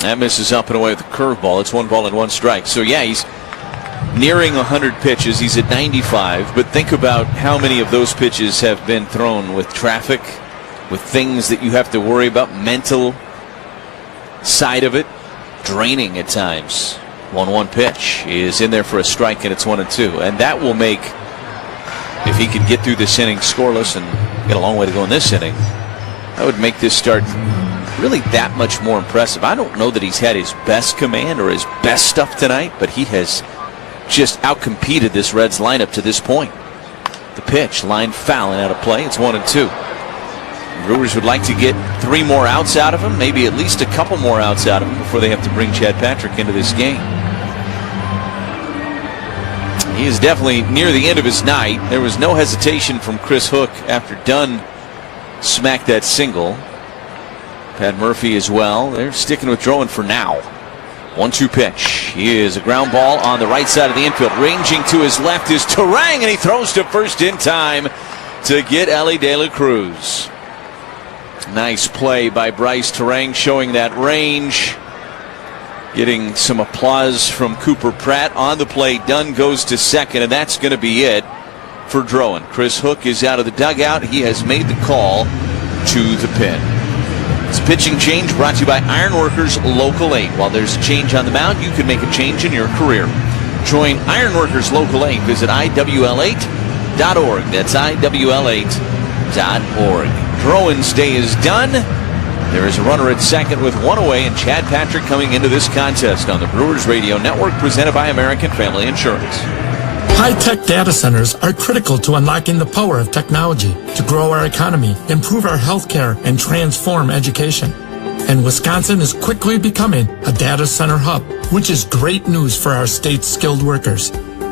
That misses up and away with a curveball. It's 1 ball and 1 strike. So, yeah, he's nearing 100 pitches. He's at 95. But think about how many of those pitches have been thrown with traffic, with things that you have to worry about, mental side of it, draining at times. 1-1 pitch is in there for a strike, and it's 1-2. And that will make, if he can get through this inning scoreless and get a long way to go in this inning, that would make this start really that much more impressive. I don't know that he's had his best command or his best stuff tonight, but he has just outcompeted this Reds lineup to this point. The pitch, line foul and out of play. It's 1-2. Brewers would like to get 3 more outs out of him, maybe at least a couple more outs out of him before they have to bring Chad Patrick into this game. He is definitely near the end of his night. There was no hesitation from Chris Hook after Dunn smacked that single. Pat Murphy as well. They're sticking with Drowan for now. 1-2 pitch. Is a ground ball on the right side of the infield. Ranging to his left is Turang, and he throws to first in time to get Elly De La Cruz. Nice play by Bryce Turang, showing that range. Getting some applause from Cooper Pratt on the play. Dunn goes to second, and that's going to be it for Drowan. Chris Hook is out of the dugout. He has made the call to the pin. It's a pitching change brought to you by Ironworkers Local 8. While there's a change on the mound, you can make a change in your career. Join Ironworkers Local 8. Visit IWL8.org. That's IWL8.org. Drowan's day is done. There is a runner at second with 1 away, and Chad Patrick coming into this contest on the Brewers Radio Network, presented by American Family Insurance. High-tech data centers are critical to unlocking the power of technology to grow our economy, improve our healthcare, and transform education. And Wisconsin is quickly becoming a data center hub, which is great news for our state's skilled workers.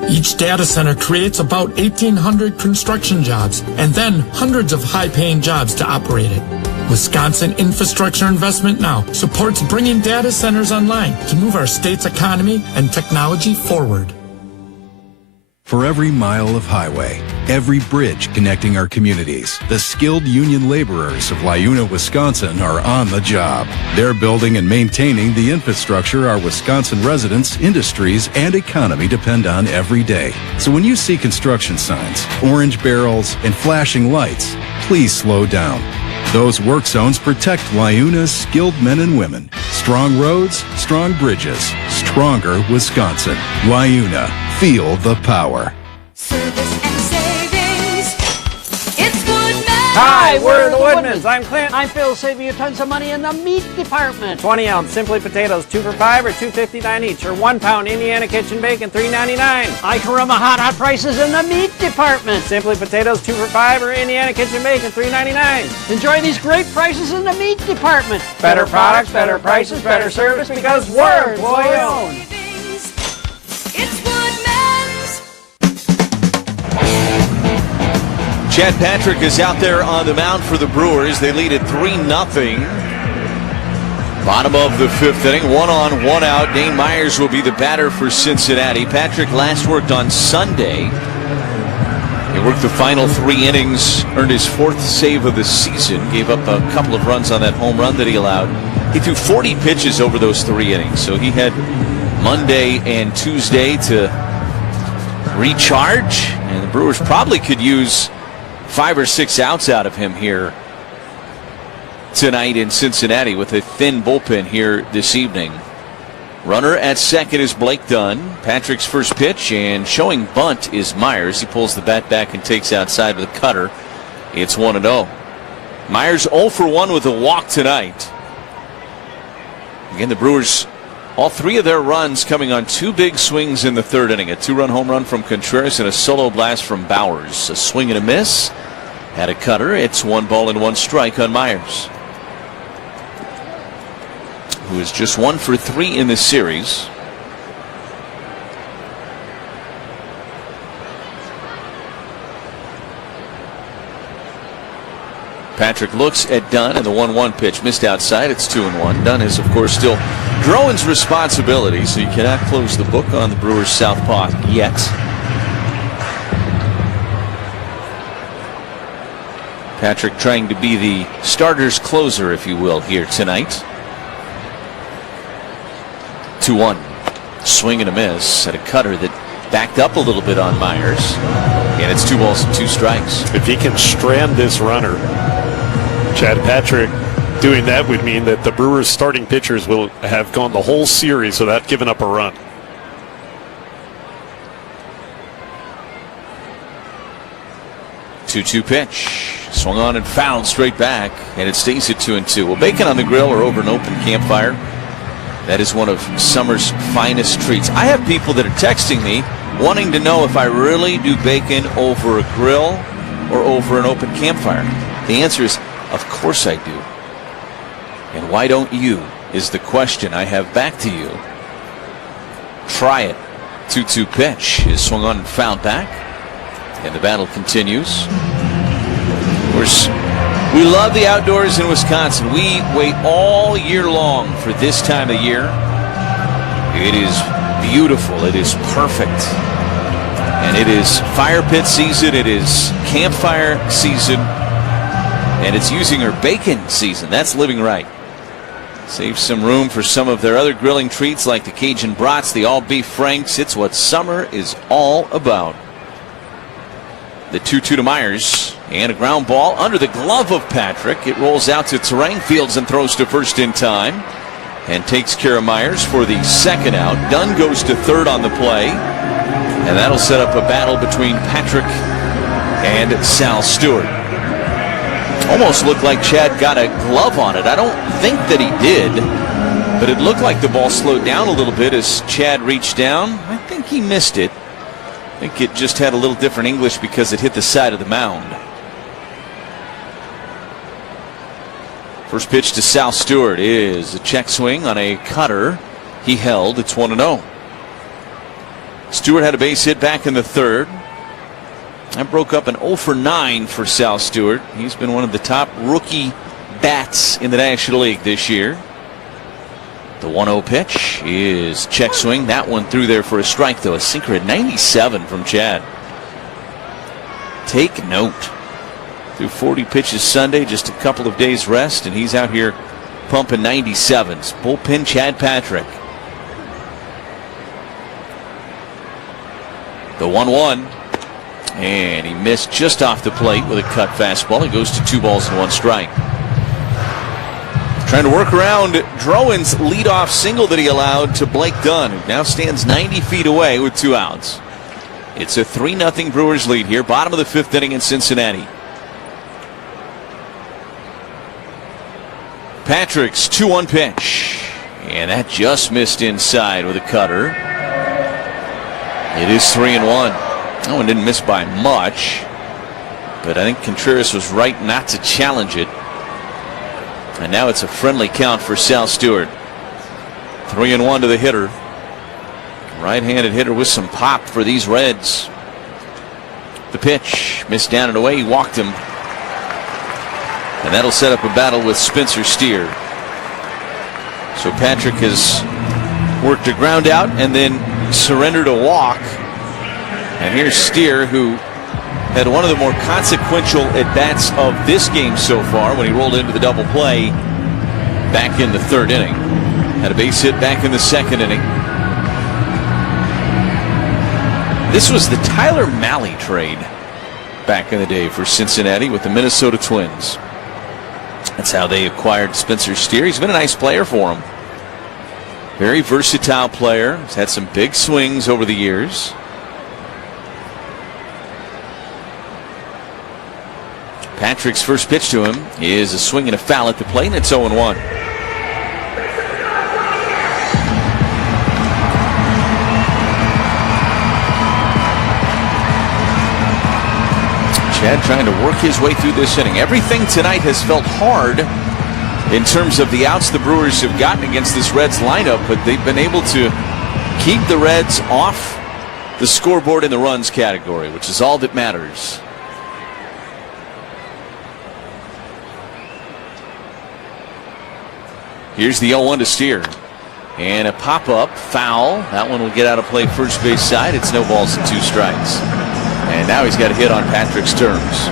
Each data center creates about 1,800 construction jobs and then hundreds of high-paying jobs to operate it. Wisconsin Infrastructure Investment Now supports bringing data centers online to move our state's economy and technology forward. For every mile of highway, every bridge connecting our communities, the skilled union laborers of Liuna, Wisconsin are on the job. They're building and maintaining the infrastructure our Wisconsin residents, industries, and economy depend on every day. So when you see construction signs, orange barrels, and flashing lights, please slow down. Those work zones protect Liuna's skilled men and women. Strong roads, strong bridges, stronger Wisconsin. Liuna, feel the power. Service and savings. It's Woodman. Hi, we're the Woodmans. I'm Clint. I'm Phil, saving you tons of money in the meat department. 20-ounce Simply Potatoes, 2 for $5 or $2.59 each, or 1 pound Indiana Kitchen Bacon, $3.99. I Karama hot prices in the meat department. Simply Potatoes, 2 for $5 or Indiana Kitchen Bacon, $3.99. Enjoy these great prices in the meat department. Better products, better prices, better service, because we're employee-owned. It's Woodman's. Chad Patrick is out there on the mound for the Brewers. They lead at 3-0. Bottom of the 5th inning, 1 on, 1 out. Dane Myers will be the batter for Cincinnati. Patrick last worked on Sunday. He worked the final 3 innings, earned his 4th save of the season, gave up a couple of runs on that home run that he allowed. He threw 40 pitches over those 3 innings, so he had Monday and Tuesday to recharge, and the Brewers probably could use 5 or 6 outs out of him here tonight in Cincinnati with a thin bullpen here this evening. Runner at second is Blake Dunn. Patrick's first pitch, and showing bunt is Myers. He pulls the bat back and takes outside with a cutter. It's 1-0. Myers 0 for 1 with a walk tonight. Again, the Brewers, all three of their runs coming on two big swings in the third inning. A 2-run home run from Contreras and a solo blast from Bowers. A swing and a miss. Had a cutter. It's 1-1 strike on Myers, who is just 1 for 3 in this series. Patrick looks at Dunn, and the 1-1 pitch missed outside. It's 2-1. Dunn is, of course, still Drowan's responsibility, so you cannot close the book on the Brewers southpaw yet. Patrick trying to be the starter's closer, if you will, here tonight. 2-1. Swing and a miss at a cutter that backed up a little bit on Myers. And it's 2 balls and 2 strikes. If he can strand this runner, Chad Patrick, doing that would mean that the Brewers starting pitchers will have gone the whole series without giving up a run. Two pitch. Swung on and fouled straight back, and it stays at 2-2. Well, bacon on the grill or over an open campfire, that is one of summer's finest treats. I have people that are texting me wanting to know if I really do bacon over a grill or over an open campfire. The answer is, of course I do. And why don't you is the question I have back to you. Try it. 2-2 pitch is swung on and fouled back, and the battle continues. Of course, we love the outdoors in Wisconsin. We wait all year long for this time of year. It is beautiful. It is perfect. And it is fire pit season. It is campfire season. And it's using our bacon season. That's living right. Save some room for some of their other grilling treats like the Cajun brats, the all-beef franks. It's what summer is all about. The 2-2 to Myers, and a ground ball under the glove of Patrick. It rolls out to Terang, fields and throws to first in time, and takes care of Myers for the second out. Dunn goes to third on the play, and that'll set up a battle between Patrick and Sal Stewart. Almost looked like Chad got a glove on it. I don't think that he did, but it looked like the ball slowed down a little bit as Chad reached down. I think he missed it. I think it just had a little different English because it hit the side of the mound. First pitch to Sal Stewart is a check swing on a cutter. He held. It's 1-0. Stewart had a base hit back in the third. That broke up an 0 for 9 for Sal Stewart. He's been one of the top rookie bats in the National League this year. The 1-0 pitch is check swing. That one through there for a strike, though. A sinker at 97 from Chad. Take note. Through 40 pitches Sunday, just a couple of days rest, and he's out here pumping 97s. Bullpen Chad Patrick. The 1-1. And he missed just off the plate with a cut fastball. He goes to 2 balls and 1 strike. Trying to work around Drowan's leadoff single that he allowed to Blake Dunn, who now stands 90 feet away with 2 outs. It's a 3-0 Brewers lead here, bottom of the 5th inning in Cincinnati. Patrick's 2-1 pitch, and that just missed inside with a cutter. It is 3-1. That one didn't miss by much, but I think Contreras was right not to challenge it. And now it's a friendly count for Sal Stewart. 3-1 to the hitter. Right-handed hitter with some pop for these Reds. The pitch missed down and away. He walked him. And that'll set up a battle with Spencer Steer. So Patrick has worked a ground out and then surrendered a walk. And here's Steer, who had one of the more consequential at-bats of this game so far when he rolled into the double play back in the 3rd inning. Had a base hit back in the 2nd inning. This was the Tyler Mahle trade back in the day for Cincinnati with the Minnesota Twins. That's how they acquired Spencer Steer. He's been a nice player for them. Very versatile player. He's had some big swings over the years. Patrick's first pitch to him is a swing and a foul at the plate, and it's 0-1. Chad trying to work his way through this inning. Everything tonight has felt hard in terms of the outs the Brewers have gotten against this Reds lineup, but they've been able to keep the Reds off the scoreboard in the runs category, which is all that matters. Here's the 0-1 to Steer. And a pop-up foul. That one will get out of play first base side. It's no balls and 2 strikes. And now he's got a hit on Patrick's terms.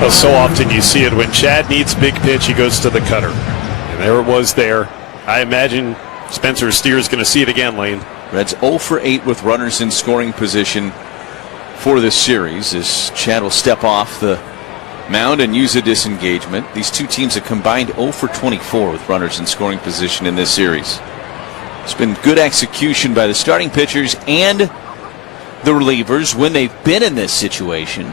Well, so often you see it when Chad needs big pitch, he goes to the cutter. And there it was there. I imagine Spencer Steer is going to see it again, Lane. Reds 0 for 8 with runners in scoring position for this series as Chad will step off the mound and use a disengagement. These two teams have combined 0 for 24 with runners in scoring position in this series. It's been good execution by the starting pitchers and the relievers when they've been in this situation.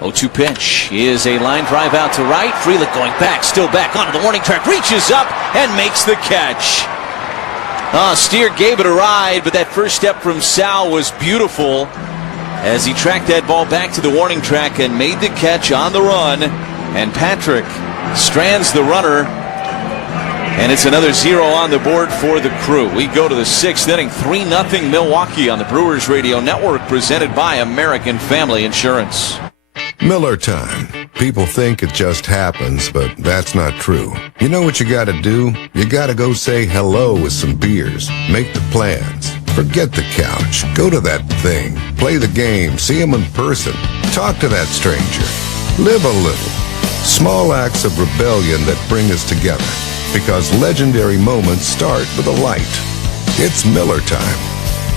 0-2 pitch is a line drive out to right. Frelick going back, still back onto the warning track, reaches up and makes the catch. Steer gave it a ride, but that first step from Sal was beautiful as he tracked that ball back to the warning track and made the catch on the run. And Patrick strands the runner, and it's another 0 on the board for the Crew. We go to the 6th inning, 3-0 Milwaukee on the Brewers Radio Network, presented by American Family Insurance. Miller time. People think it just happens, but that's not true. You know what you gotta do? You gotta go say hello with some beers. Make the plans. Forget the couch. Go to that thing. Play the game. See him in person. Talk to that stranger. Live a little. Small acts of rebellion that bring us together. Because legendary moments start with a light. It's Miller time.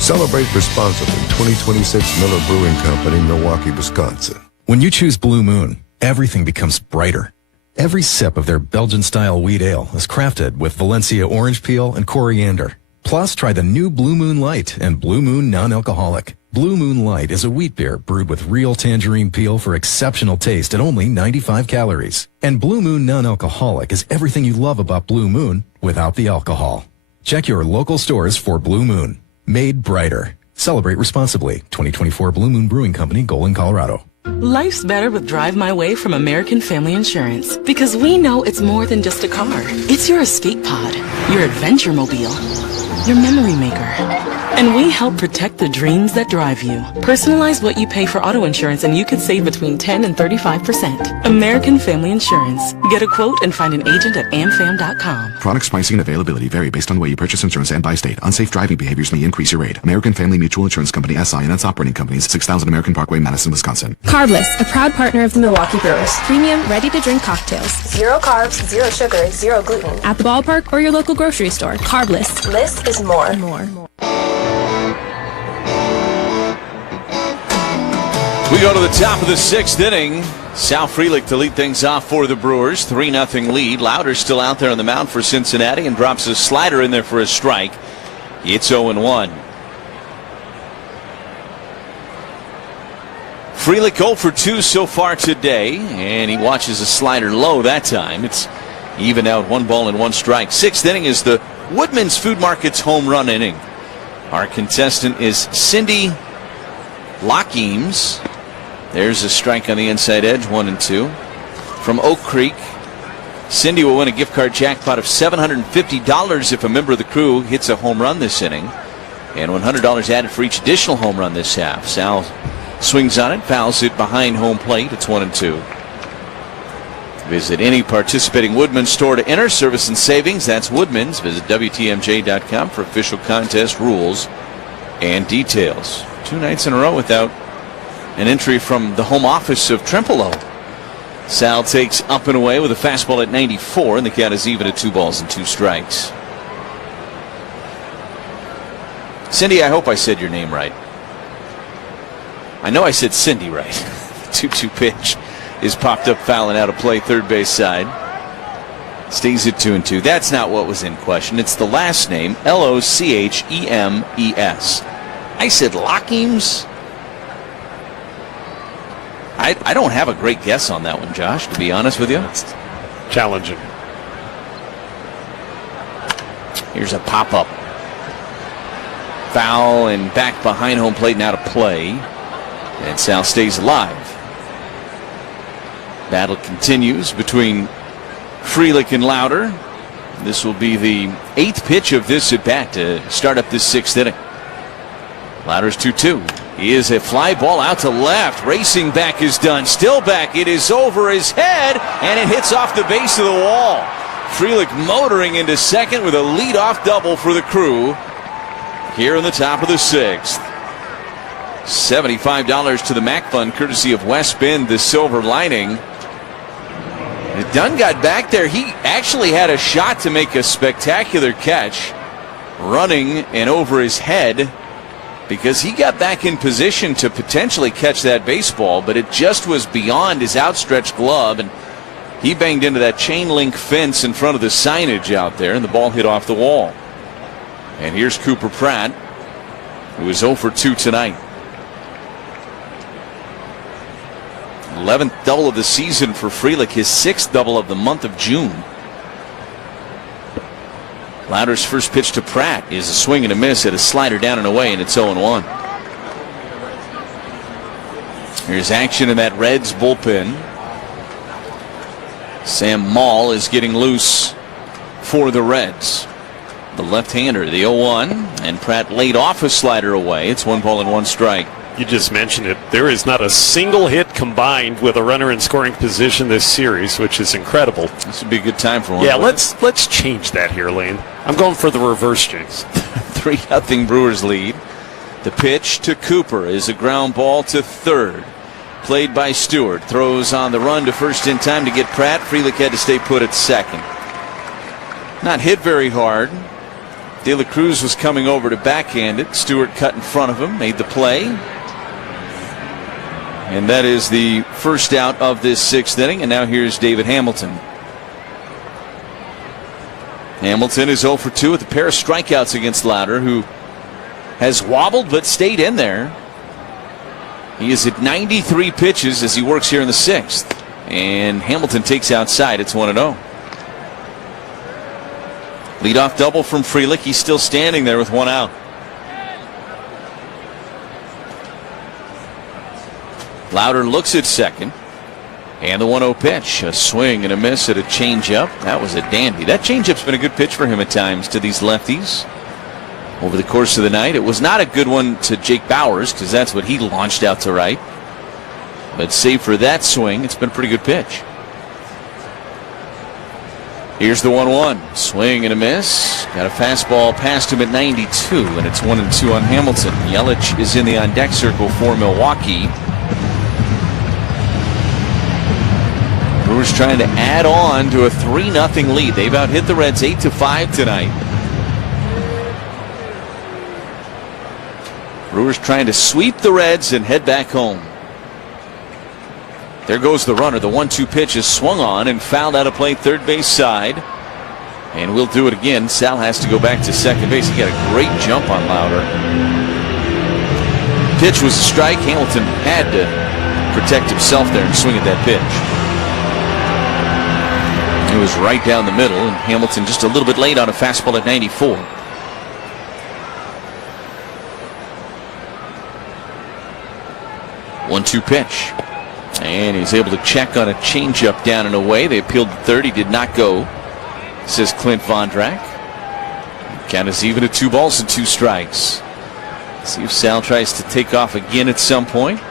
Celebrate responsibly. 2026 Miller Brewing Company, Milwaukee, Wisconsin. When you choose Blue Moon, everything becomes brighter. Every sip of their Belgian-style wheat ale is crafted with Valencia orange peel and coriander. Plus, try the new Blue Moon Light and Blue Moon Non-Alcoholic. Blue Moon Light is a wheat beer brewed with real tangerine peel for exceptional taste at only 95 calories. And Blue Moon Non-Alcoholic is everything you love about Blue Moon without the alcohol. Check your local stores for Blue Moon. Made brighter. Celebrate responsibly. 2024 Blue Moon Brewing Company, Golden, Colorado. Life's better with Drive My Way from American Family Insurance because we know it's more than just a car. It's your escape pod, your adventure mobile, your memory maker. And we help protect the dreams that drive you. Personalize what you pay for auto insurance and you could save between 10 and 35%. American Family Insurance. Get a quote and find an agent at amfam.com. Products, pricing, and availability vary based on the way you purchase insurance and by state. Unsafe driving behaviors may increase your rate. American Family Mutual Insurance Company, SI, and its operating companies, 6000 American Parkway, Madison, Wisconsin. Carbless, a proud partner of the Milwaukee Brewers. Premium, ready-to-drink cocktails. 0 carbs, 0 sugar, 0 gluten. At the ballpark or your local grocery store. Carbless. Less is more. We go to the top of the 6th inning. Sal Frelick to lead things off for the Brewers. 3-0 lead. Lauder's still out there on the mound for Cincinnati and drops a slider in there for a strike. It's 0-1. Frelick 0 for 2 so far today, and he watches a slider low that time. It's even out, 1 ball and 1 strike. 6th inning is the Woodman's Food Market's home run inning. Our contestant is Cindy Lockeems. There's a strike on the inside edge, 1-2. From Oak Creek, Cindy will win a gift card jackpot of $750 if a member of the Crew hits a home run this inning, and $100 added for each additional home run this half. Sal swings on it, fouls it behind home plate. It's 1-2. Visit any participating Woodman's store to enter. Service and savings, that's Woodman's. Visit WTMJ.com for official contest rules and details. 2 nights in a row without an entry from the home office of Trempolo. Sal takes up and away with a fastball at 94, and the count is even at 2 balls and 2 strikes. Cindy, I hope I said your name right. I know I said Cindy right. 2-2 pitch is popped up, fouling out of play, third base side. Stays at 2-2. That's not what was in question. It's the last name, Lochemes. I said Lockems. I don't have a great guess on that one, Josh, to be honest with you. It's challenging. Here's a pop-up. Foul and back behind home plate, now to play. And Sal stays alive. Battle continues between Frelick and Lauder. This will be the 8th pitch of this at bat to start up this 6th inning. Lauder's 2-2. He is a fly ball out to left. Racing back is done. Still back. It is over his head, and it hits off the base of the wall. Frelick motoring into second with a leadoff double for the Crew here in the top of the 6th. $75 to the MAC Fund, courtesy of West Bend, the Silver Lining. Dunn got back there. He actually had a shot to make a spectacular catch, running and over his head, because he got back in position to potentially catch that baseball, but it just was beyond his outstretched glove, and he banged into that chain link fence in front of the signage out there, and the ball hit off the wall. And here's Cooper Pratt, who is 0 for 2 tonight. 11th double of the season for Frelick, his 6th double of the month of June. Lauder's first pitch to Pratt is a swing and a miss at a slider down and away, and it's 0-1. Here's action in that Reds bullpen. Sam Maul is getting loose for the Reds. The left-hander, the 0-1, and Pratt laid off a slider away. It's 1 ball and 1 strike. You just mentioned it. There is not a single hit combined with a runner in scoring position this series, which is incredible. This would be a good time for one. Yeah, let's change that here, Lane. I'm going for the reverse, Jays. 3-0 Brewers lead. The pitch to Cooper is a ground ball to third. Played by Stewart. Throws on the run to first in time to get Pratt. Frelick had to stay put at second. Not hit very hard. De La Cruz was coming over to backhand it. Stewart cut in front of him, made the play. And that is the first out of this 6th inning. And now here's David Hamilton. Hamilton is 0 for 2 with a pair of strikeouts against Lauder, who has wobbled but stayed in there. He is at 93 pitches as he works here in the 6th. And Hamilton takes outside. It's 1-0. Leadoff double from Frelick. He's still standing there with 1 out. Lauder looks at second. And the 1-0 pitch. A swing and a miss at a changeup. That was a dandy. That changeup's been a good pitch for him at times to these lefties over the course of the night. It was not a good one to Jake Bauers, because that's what he launched out to right. But save for that swing, it's been a pretty good pitch. Here's the 1-1. Swing and a miss. Got a fastball past him at 92, and it's 1-2 on Hamilton. Yelich is in the on-deck circle for Milwaukee. Brewers trying to add on to a 3-0 lead. They've out-hit the Reds 8-5 tonight. Brewers trying to sweep the Reds and head back home. There goes the runner. The 1-2 pitch is swung on and fouled out of play third base side. And we'll do it again. Sal has to go back to second base. He got a great jump on Lauder. Pitch was a strike. Hamilton had to protect himself there and swing at that pitch. It was right down the middle, and Hamilton just a little bit late on a fastball at 94. One-two pitch. And he's able to check on a changeup down and away. They appealed to third. He did not go, says Clint Vondrack. Count is even at 2 balls and 2 strikes. See if Sal tries to take off again at some point.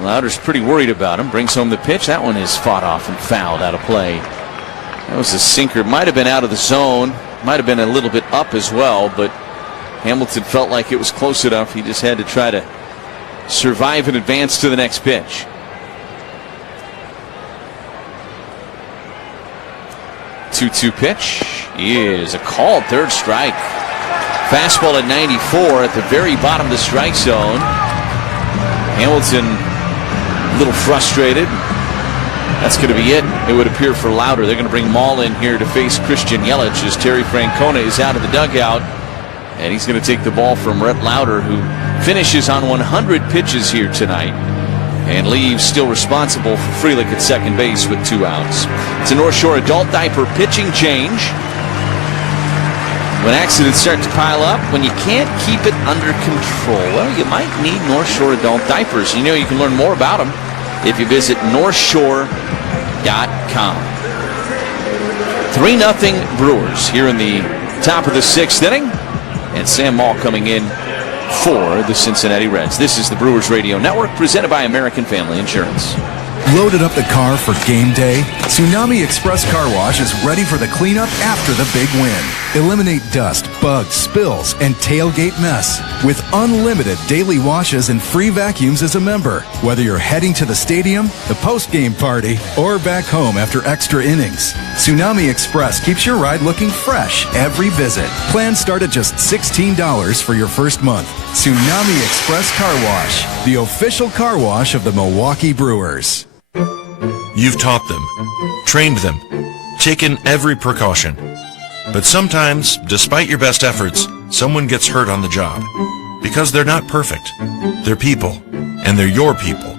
Lauder's pretty worried about him. Brings home the pitch. That one is fought off and fouled out of play. That was a sinker. Might have been out of the zone. Might have been a little bit up as well, but Hamilton felt like it was close enough. He just had to try to survive and advance to the next pitch. Two-two pitch is a called third strike. Fastball at 94 at the very bottom of the strike zone. Hamilton a little frustrated. That's going to be it. It would appear for Lauder. They're going to bring Maul in here to face Christian Yelich as Terry Francona is out of the dugout. And he's going to take the ball from Rhett Lauder, who finishes on 100 pitches here tonight and leaves still responsible for Frelick at second base with 2 outs. It's a North Shore adult diaper pitching change. When accidents start to pile up, when you can't keep it under control, well, you might need North Shore adult diapers. You know, you can learn more about them if you visit NorthShore.com. 3-0 Brewers here in the top of the 6th inning. And Sam Maul coming in for the Cincinnati Reds. This is the Brewers Radio Network, presented by American Family Insurance. Loaded up the car for game day? Tsunami Express Car Wash is ready for the cleanup after the big win. Eliminate dust, bugs, spills, and tailgate mess with unlimited daily washes and free vacuums as a member. Whether you're heading to the stadium, the post-game party, or back home after extra innings, Tsunami Express keeps your ride looking fresh every visit. Plans start at just $16 for your first month. Tsunami Express Car Wash, the official car wash of the Milwaukee Brewers. You've taught them, trained them, taken every precaution. But sometimes, despite your best efforts, someone gets hurt on the job. Because they're not perfect. They're people, and they're your people.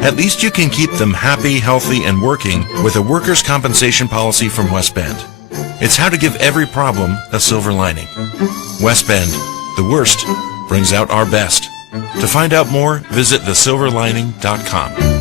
At least you can keep them happy, healthy, and working with a workers' compensation policy from West Bend. It's how to give every problem a silver lining. West Bend, the worst brings out our best. To find out more, visit thesilverlining.com.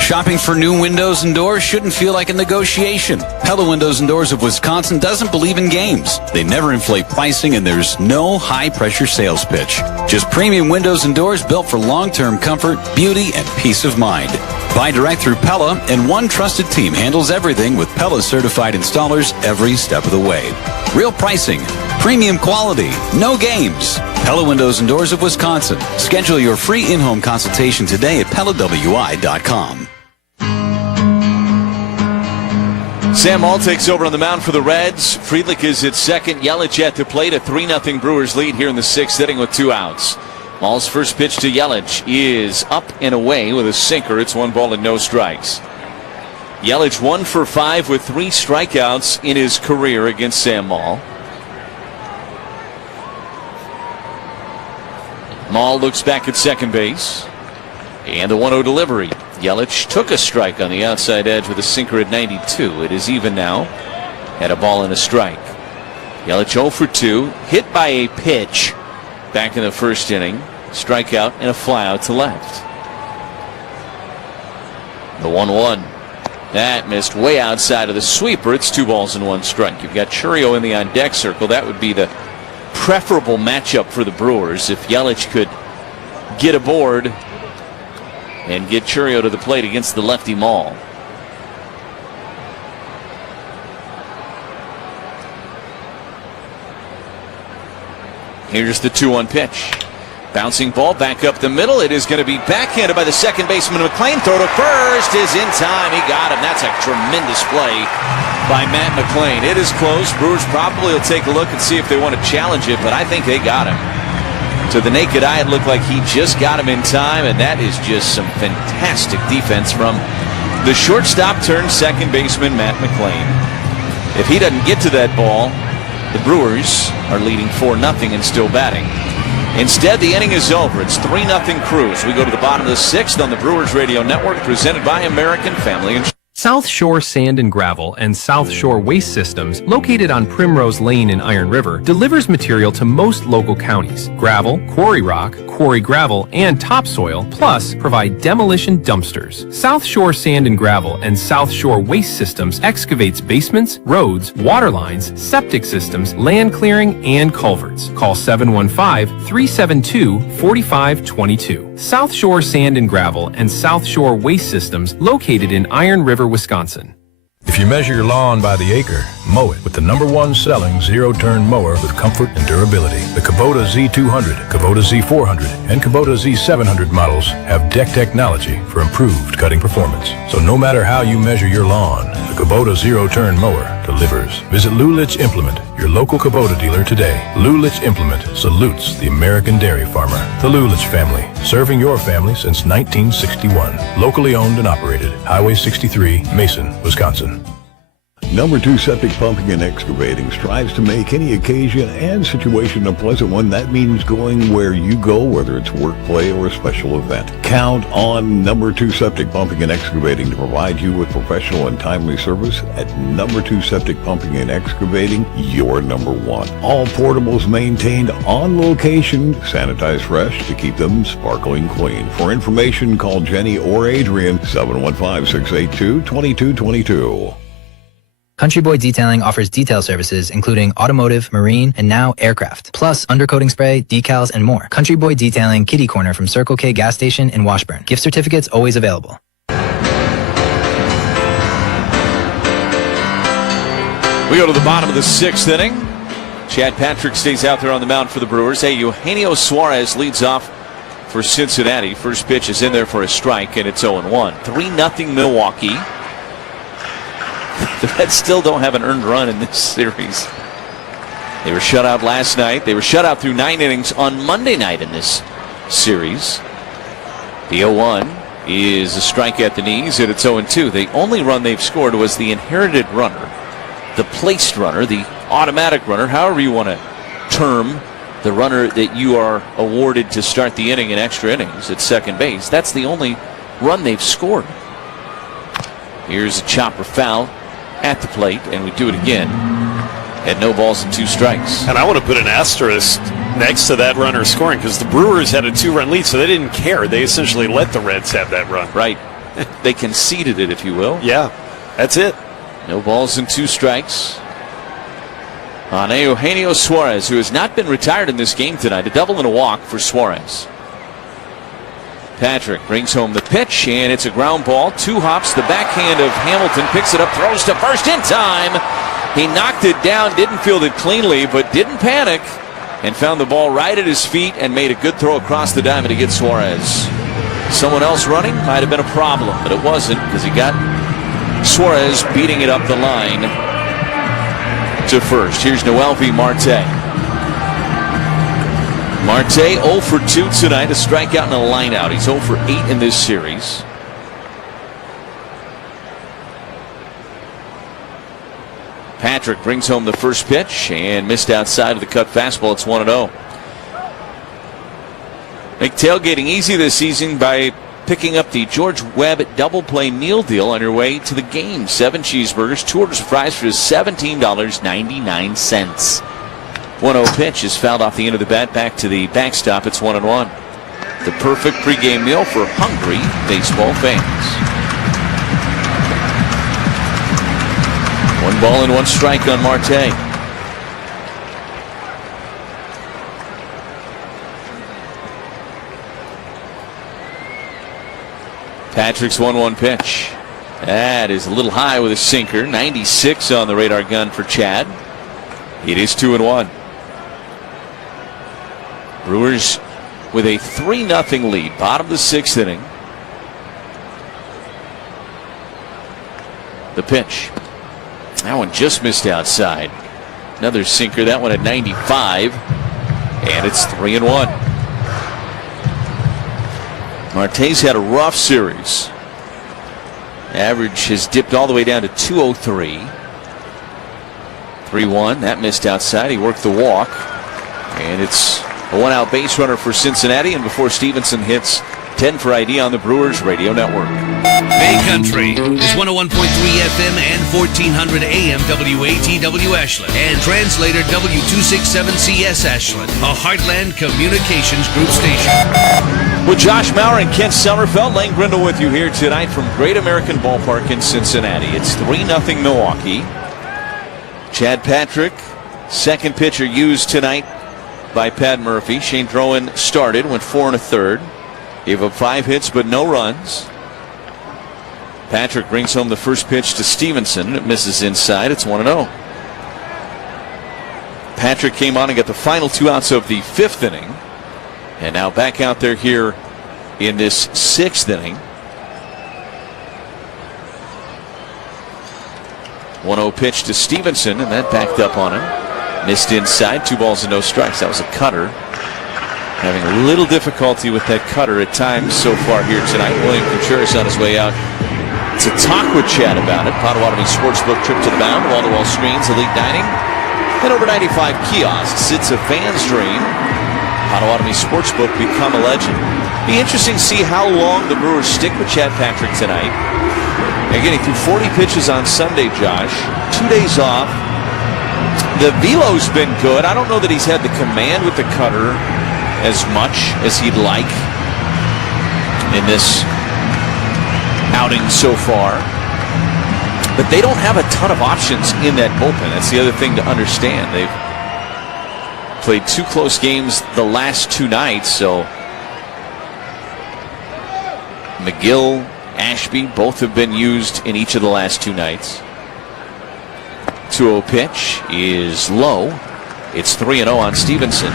Shopping for new windows and doors shouldn't feel like a negotiation. Pella Windows and Doors of Wisconsin doesn't believe in games. They never inflate pricing, and there's no high-pressure sales pitch. Just premium windows and doors built for long-term comfort, beauty, and peace of mind. Buy direct through Pella, and one trusted team handles everything with Pella-certified installers every step of the way. Real pricing, premium quality, no games. Pella Windows and Doors of Wisconsin. Schedule your free in-home consultation today at PellaWI.com. Sam Maul takes over on the mound for the Reds. Frelick is at second. Yelich at the plate. A 3-0 Brewers lead here in the 6th inning with 2 outs. Maul's first pitch to Yelich is up and away with a sinker. It's 1 ball and no strikes. Yelich 1 for 5 with 3 strikeouts in his career against Sam Maul. Maul looks back at second base. And the 1-0 delivery. Yelich took a strike on the outside edge with a sinker at 92. It is even now at a ball and a strike. Yelich 0 for 2. Hit by a pitch back in the 1st inning. Strikeout and a fly out to left. The 1-1. That missed way outside of the sweeper. It's 2 balls and 1 strike. You've got Chourio in the on-deck circle. That would be the preferable matchup for the Brewers if Yelich could get aboard and get Chourio to the plate against the lefty Maul. Here's the 2-1 pitch. Bouncing ball back up the middle. It is going to be backhanded by the second baseman McLean. Throw to first is in time. He got him. That's a tremendous play by Matt McLean. It is close. Brewers probably will take a look and see if they want to challenge it, but I think they got him. To the naked eye, it looked like he just got him in time, and that is just some fantastic defense from the shortstop turned second baseman, Matt McLean. If he doesn't get to that ball, the Brewers are leading 4-0 and still batting. Instead, the inning is over. It's 3-0 Crews. We go to the bottom of the 6th on the Brewers Radio Network, presented by American Family Insurance. South Shore Sand and Gravel and South Shore Waste Systems, located on Primrose Lane in Iron River, delivers material to most local counties. Gravel, quarry rock, quarry gravel, and topsoil, plus provide demolition dumpsters. South Shore Sand and Gravel and South Shore Waste Systems excavates basements, roads, water lines, septic systems, land clearing, and culverts. Call 715-372-4522. South Shore Sand and Gravel and South Shore Waste Systems, located in Iron River, Wisconsin. If you measure your lawn by the acre, mow it with the #1 selling zero-turn mower with comfort and durability. The Kubota Z200, Kubota Z400, and Kubota Z700 models have deck technology for improved cutting performance. So no matter how you measure your lawn, the The Kubota zero-turn mower delivers. Visit Lulich Implement, your local Kubota dealer today. Lulich Implement salutes the American dairy farmer. The Lulich family, serving your family since 1961. Locally owned and operated. Highway 63, Mason, Wisconsin. Number 2 Septic Pumping and Excavating strives to make any occasion and situation a pleasant one. That means going where you go, whether it's work, play, or a special event. Count on Number 2 Septic Pumping and Excavating to provide you with professional and timely service. At Number 2 Septic Pumping and Excavating, you're number 1. All portables maintained on location, sanitized fresh to keep them sparkling clean. For information, call Jenny or Adrian, 715-682-2222. Country Boy Detailing offers detail services including automotive, marine, and now aircraft, plus undercoating spray, decals, and more. Country Boy Detailing, kitty corner from Circle K gas station in Washburn. Gift certificates always available. We go to the bottom of the 6th inning. Chad Patrick stays out there on the mound for the Brewers. Hey, Eugenio Suarez leads off for Cincinnati. First pitch is in there for a strike, and it's 0-1. 3-0 Milwaukee. The Reds still don't have an earned run in this series. They were shut out last night. They were shut out through 9 innings on Monday night in this series. The 0-1 is a strike at the knees, and it's 0-2. The only run they've scored was the inherited runner, the placed runner, the automatic runner, however you want to term the runner that you are awarded to start the inning in extra innings at second base. That's the only run they've scored. Here's a chopper foul at the plate, and we do it again. And no balls and 2 strikes. And I want to put an asterisk next to that runner scoring because the Brewers had a 2-run lead, so they didn't care. They essentially let the Reds have that run. Right. They conceded it, if you will. Yeah, that's it. No balls and 2 strikes on Eugenio Suarez, who has not been retired in this game tonight. A double and a walk for Suarez. Patrick brings home the pitch, and it's a ground ball. 2 hops. The backhand of Hamilton picks it up, throws to first in time. He knocked it down, didn't field it cleanly, but didn't panic, and found the ball right at his feet and made a good throw across the diamond to get Suarez. Someone else running might have been a problem, but it wasn't because he got Suarez beating it up the line to first. Here's Noelvi Marte. Marte 0 for 2 tonight, a strikeout and a lineout. He's 0 for 8 in this series. Patrick brings home the first pitch and missed outside of the cut fastball. It's 1-0. Make tailgating easy this season by picking up the George Webb double play meal deal on your way to the game. 7 cheeseburgers, 2 orders of fries for just $17.99. 1-0 pitch is fouled off the end of the bat back to the backstop. It's 1-1. The perfect pregame meal for hungry baseball fans. 1 ball and 1 strike on Marte. Patrick's 1-1 pitch. That is a little high with a sinker. 96 on the radar gun for Chad. It is 2-1. Brewers with a 3-0 lead. Bottom of the 6th inning. The pitch. That one just missed outside. Another sinker. That one at 95. And it's 3-1. Marte's had a rough series. Average has dipped all the way down to 203. 3-1. That missed outside. He worked the walk. And it's a 1-out base runner for Cincinnati. And before Stevenson hits 10 for ID on the Brewers Radio Network. Bay Country is 101.3 FM and 1400 AM WATW Ashland and translator W267CS Ashland, a Heartland Communications Group station. With Josh Maurer and Kent Sommerfeld, Lane Grindle with you here tonight from Great American Ballpark in Cincinnati. It's 3-0 Milwaukee. Chad Patrick, second pitcher used tonight by Pat Murphy. Shane Drowan started, went 4 1/3. Gave up 5 hits but no runs. Patrick brings home the first pitch to Stevenson. It misses inside. It's 1-0. Patrick came on and got the final 2 outs of the 5th inning. And now back out there here in this 6th inning. 1-0 pitch to Stevenson, and that backed up on him. Missed inside, 2 balls and no strikes. That was a cutter. Having a little difficulty with that cutter at times so far here tonight. William Contreras on his way out to talk with Chad about it. Potawatomi Sportsbook trip to the mound, wall-to-wall screens, elite dining, and over 95 kiosks. It's a fan's dream. Potawatomi Sportsbook, become a legend. Be interesting to see how long the Brewers stick with Chad Patrick tonight. Again, he threw 40 pitches on Sunday, Josh. 2 days off. The velo's been good. I don't know that he's had the command with the cutter as much as he'd like in this outing so far. But they don't have a ton of options in that bullpen. That's the other thing to understand. They've played 2 close games the last 2 nights, so McGill, Ashby, both have been used in each of the last 2 nights. 2-0 pitch is low. It's 3-0 on Stevenson.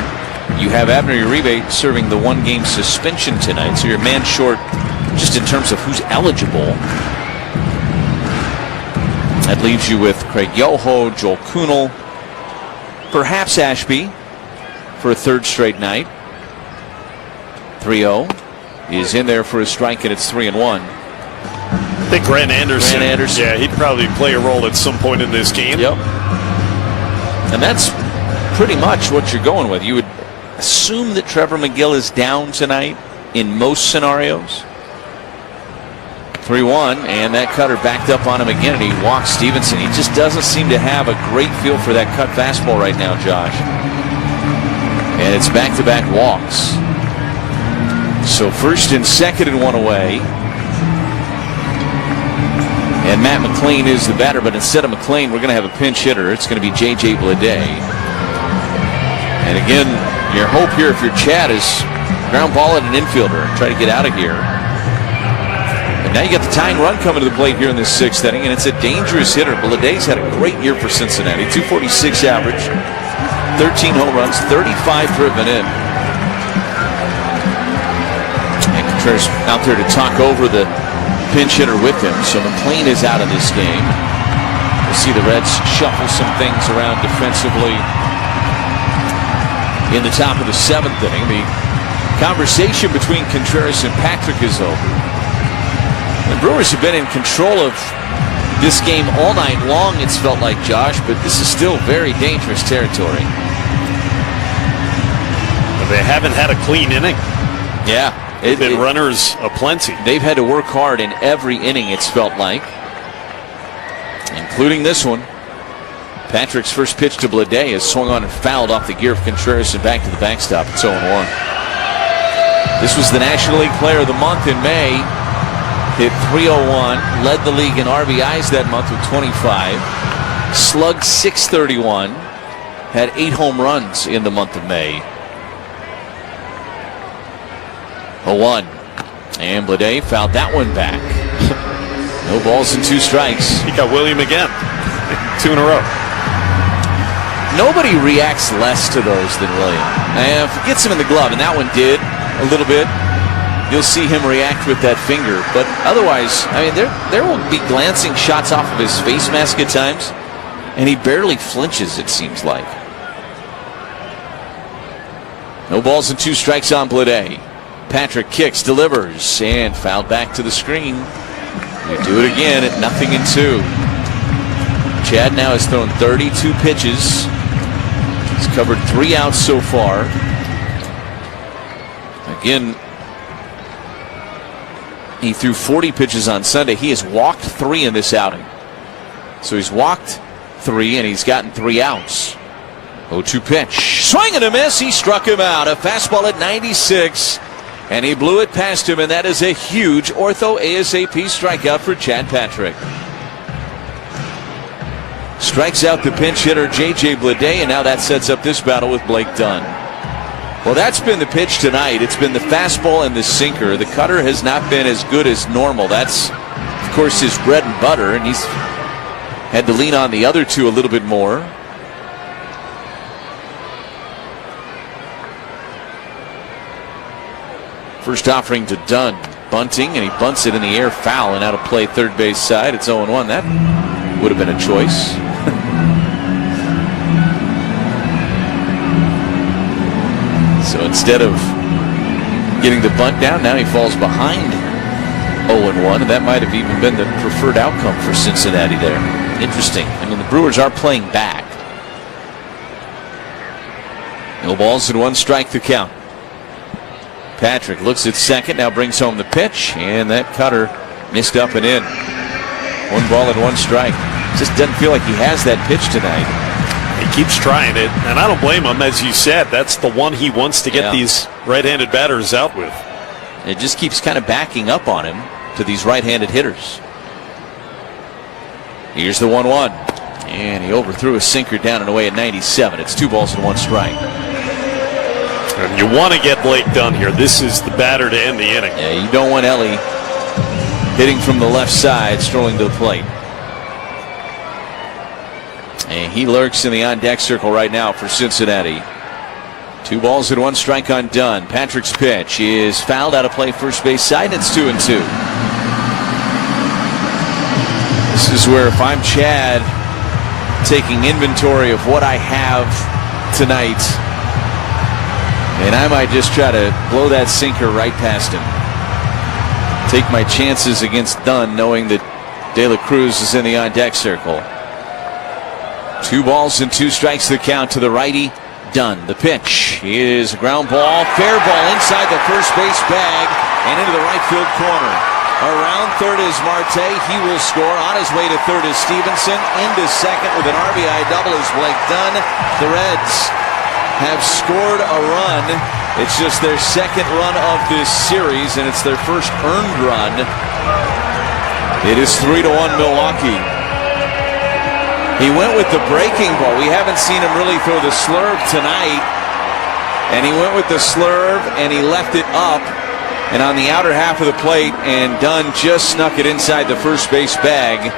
You have Abner Uribe serving the 1-game suspension tonight, so you're a man short just in terms of who's eligible. That leaves you with Craig Yoho, Joel Kuhnel, perhaps Ashby for a 3rd straight night. 3-0 is in there for a strike, and it's 3-1. I think Grant Anderson. Yeah, he'd probably play a role at some point in this game. Yep. And that's pretty much what you're going with. You would assume that Trevor McGill is down tonight in most scenarios. 3-1, and that cutter backed up on him again, and he walks Stevenson. He just doesn't seem to have a great feel for that cut fastball right now, Josh. And it's back-to-back walks. So 1st and 2nd and 1 away. And Matt McLean is the batter, but instead of McLean, we're going to have a pinch hitter. It's going to be J.J. Bleday. And again, your hope here, if you're Chad, is ground ball at an infielder and try to get out of here. And now you got the tying run coming to the plate here in this 6th inning, and it's a dangerous hitter. Bleday's had a great year for Cincinnati. 246 average, 13 home runs, 35 driven in. And Contreras out there to talk over the pinch hitter with him, so McLean is out of this game. We'll see the Reds shuffle some things around defensively in the top of the 7th inning. The conversation between Contreras and Patrick is over. The Brewers have been in control of this game all night long, it's felt like, Josh, but this is still very dangerous territory. They haven't had a clean inning. Yeah. They've been runners aplenty. They've had to work hard in every inning, it's felt like, including this one. Patrick's first pitch to Bleday is swung on and fouled off the gear of Contreras and back to the backstop. It's 0-1. This was the National League Player of the Month in May. Hit .301, led the league in RBIs that month with 25. Slugged .631. Had 8 home runs in the month of May. 0-1. And Bleday fouled that one back. No balls and 2 strikes. He got William again. 2 in a row. Nobody reacts less to those than William. And gets him in the glove, and that one did a little bit. You'll see him react with that finger. But otherwise, I mean, there will be glancing shots off of his face mask at times, and he barely flinches, it seems like. No balls and 2 strikes on Bleday. Patrick kicks, delivers, and fouled back to the screen. We do it again at 0-2. Chad now has thrown 32 pitches. He's covered 3 outs so far. Again, he threw 40 pitches on Sunday. He has walked 3 in this outing. So he's walked 3 and he's gotten 3 outs. 0-2 pitch. Swing and a miss. He struck him out. A fastball at 96. And he blew it past him, and that is a huge ortho ASAP strikeout for Chad Patrick. Strikes out the pinch hitter J.J. Bleday, and now that sets up this battle with Blake Dunn. Well, that's been the pitch tonight. It's been the fastball and the sinker. The cutter has not been as good as normal. That's, of course, his bread and butter, and he's had to lean on the other 2 a little bit more. First offering to Dunn. Bunting, and he bunts it in the air, foul, and out of play third base side. It's 0-1. That would have been a choice. So instead of getting the bunt down, now he falls behind 0-1, and that might have even been the preferred outcome for Cincinnati there. Interesting. I mean, the Brewers are playing back. No balls and 1 strike to count. Patrick looks at second, now brings home the pitch, and that cutter missed up and in. 1 ball and 1 strike. Just doesn't feel like he has that pitch tonight. He keeps trying it, and I don't blame him. As you said, that's the one he wants to get these right-handed batters out with. It just keeps kind of backing up on him to these right-handed hitters. Here's the 1-1, and he overthrew a sinker down and away at 97. It's 2 balls and 1 strike. And you want to get Blake done here. This is the batter to end the inning. Yeah, you don't want Ellie hitting from the left side, strolling to the plate. And he lurks in the on-deck circle right now for Cincinnati. 2 balls and 1 strike on Dunn. Patrick's pitch is fouled out of play first base side. It's 2-2. This is where, if I'm Chad, taking inventory of what I have tonight, and I might just try to blow that sinker right past him. Take my chances against Dunn, knowing that De La Cruz is in the on-deck circle. 2 balls and 2 strikes the count to the righty, Dunn. The pitch is a ground ball, fair ball inside the first base bag and into the right field corner. Around third is Marte. He will score. On his way to third is Stevenson. Into second with an RBI double is Blake Dunn. The Reds have scored a run. It's just their second run of this series, and it's their first earned run. It is 3-1 Milwaukee. He went with the breaking ball. We haven't seen him really throw the slurve tonight. And he went with the slurve, and he left it up and on the outer half of the plate, and Dunn just snuck it inside the first base bag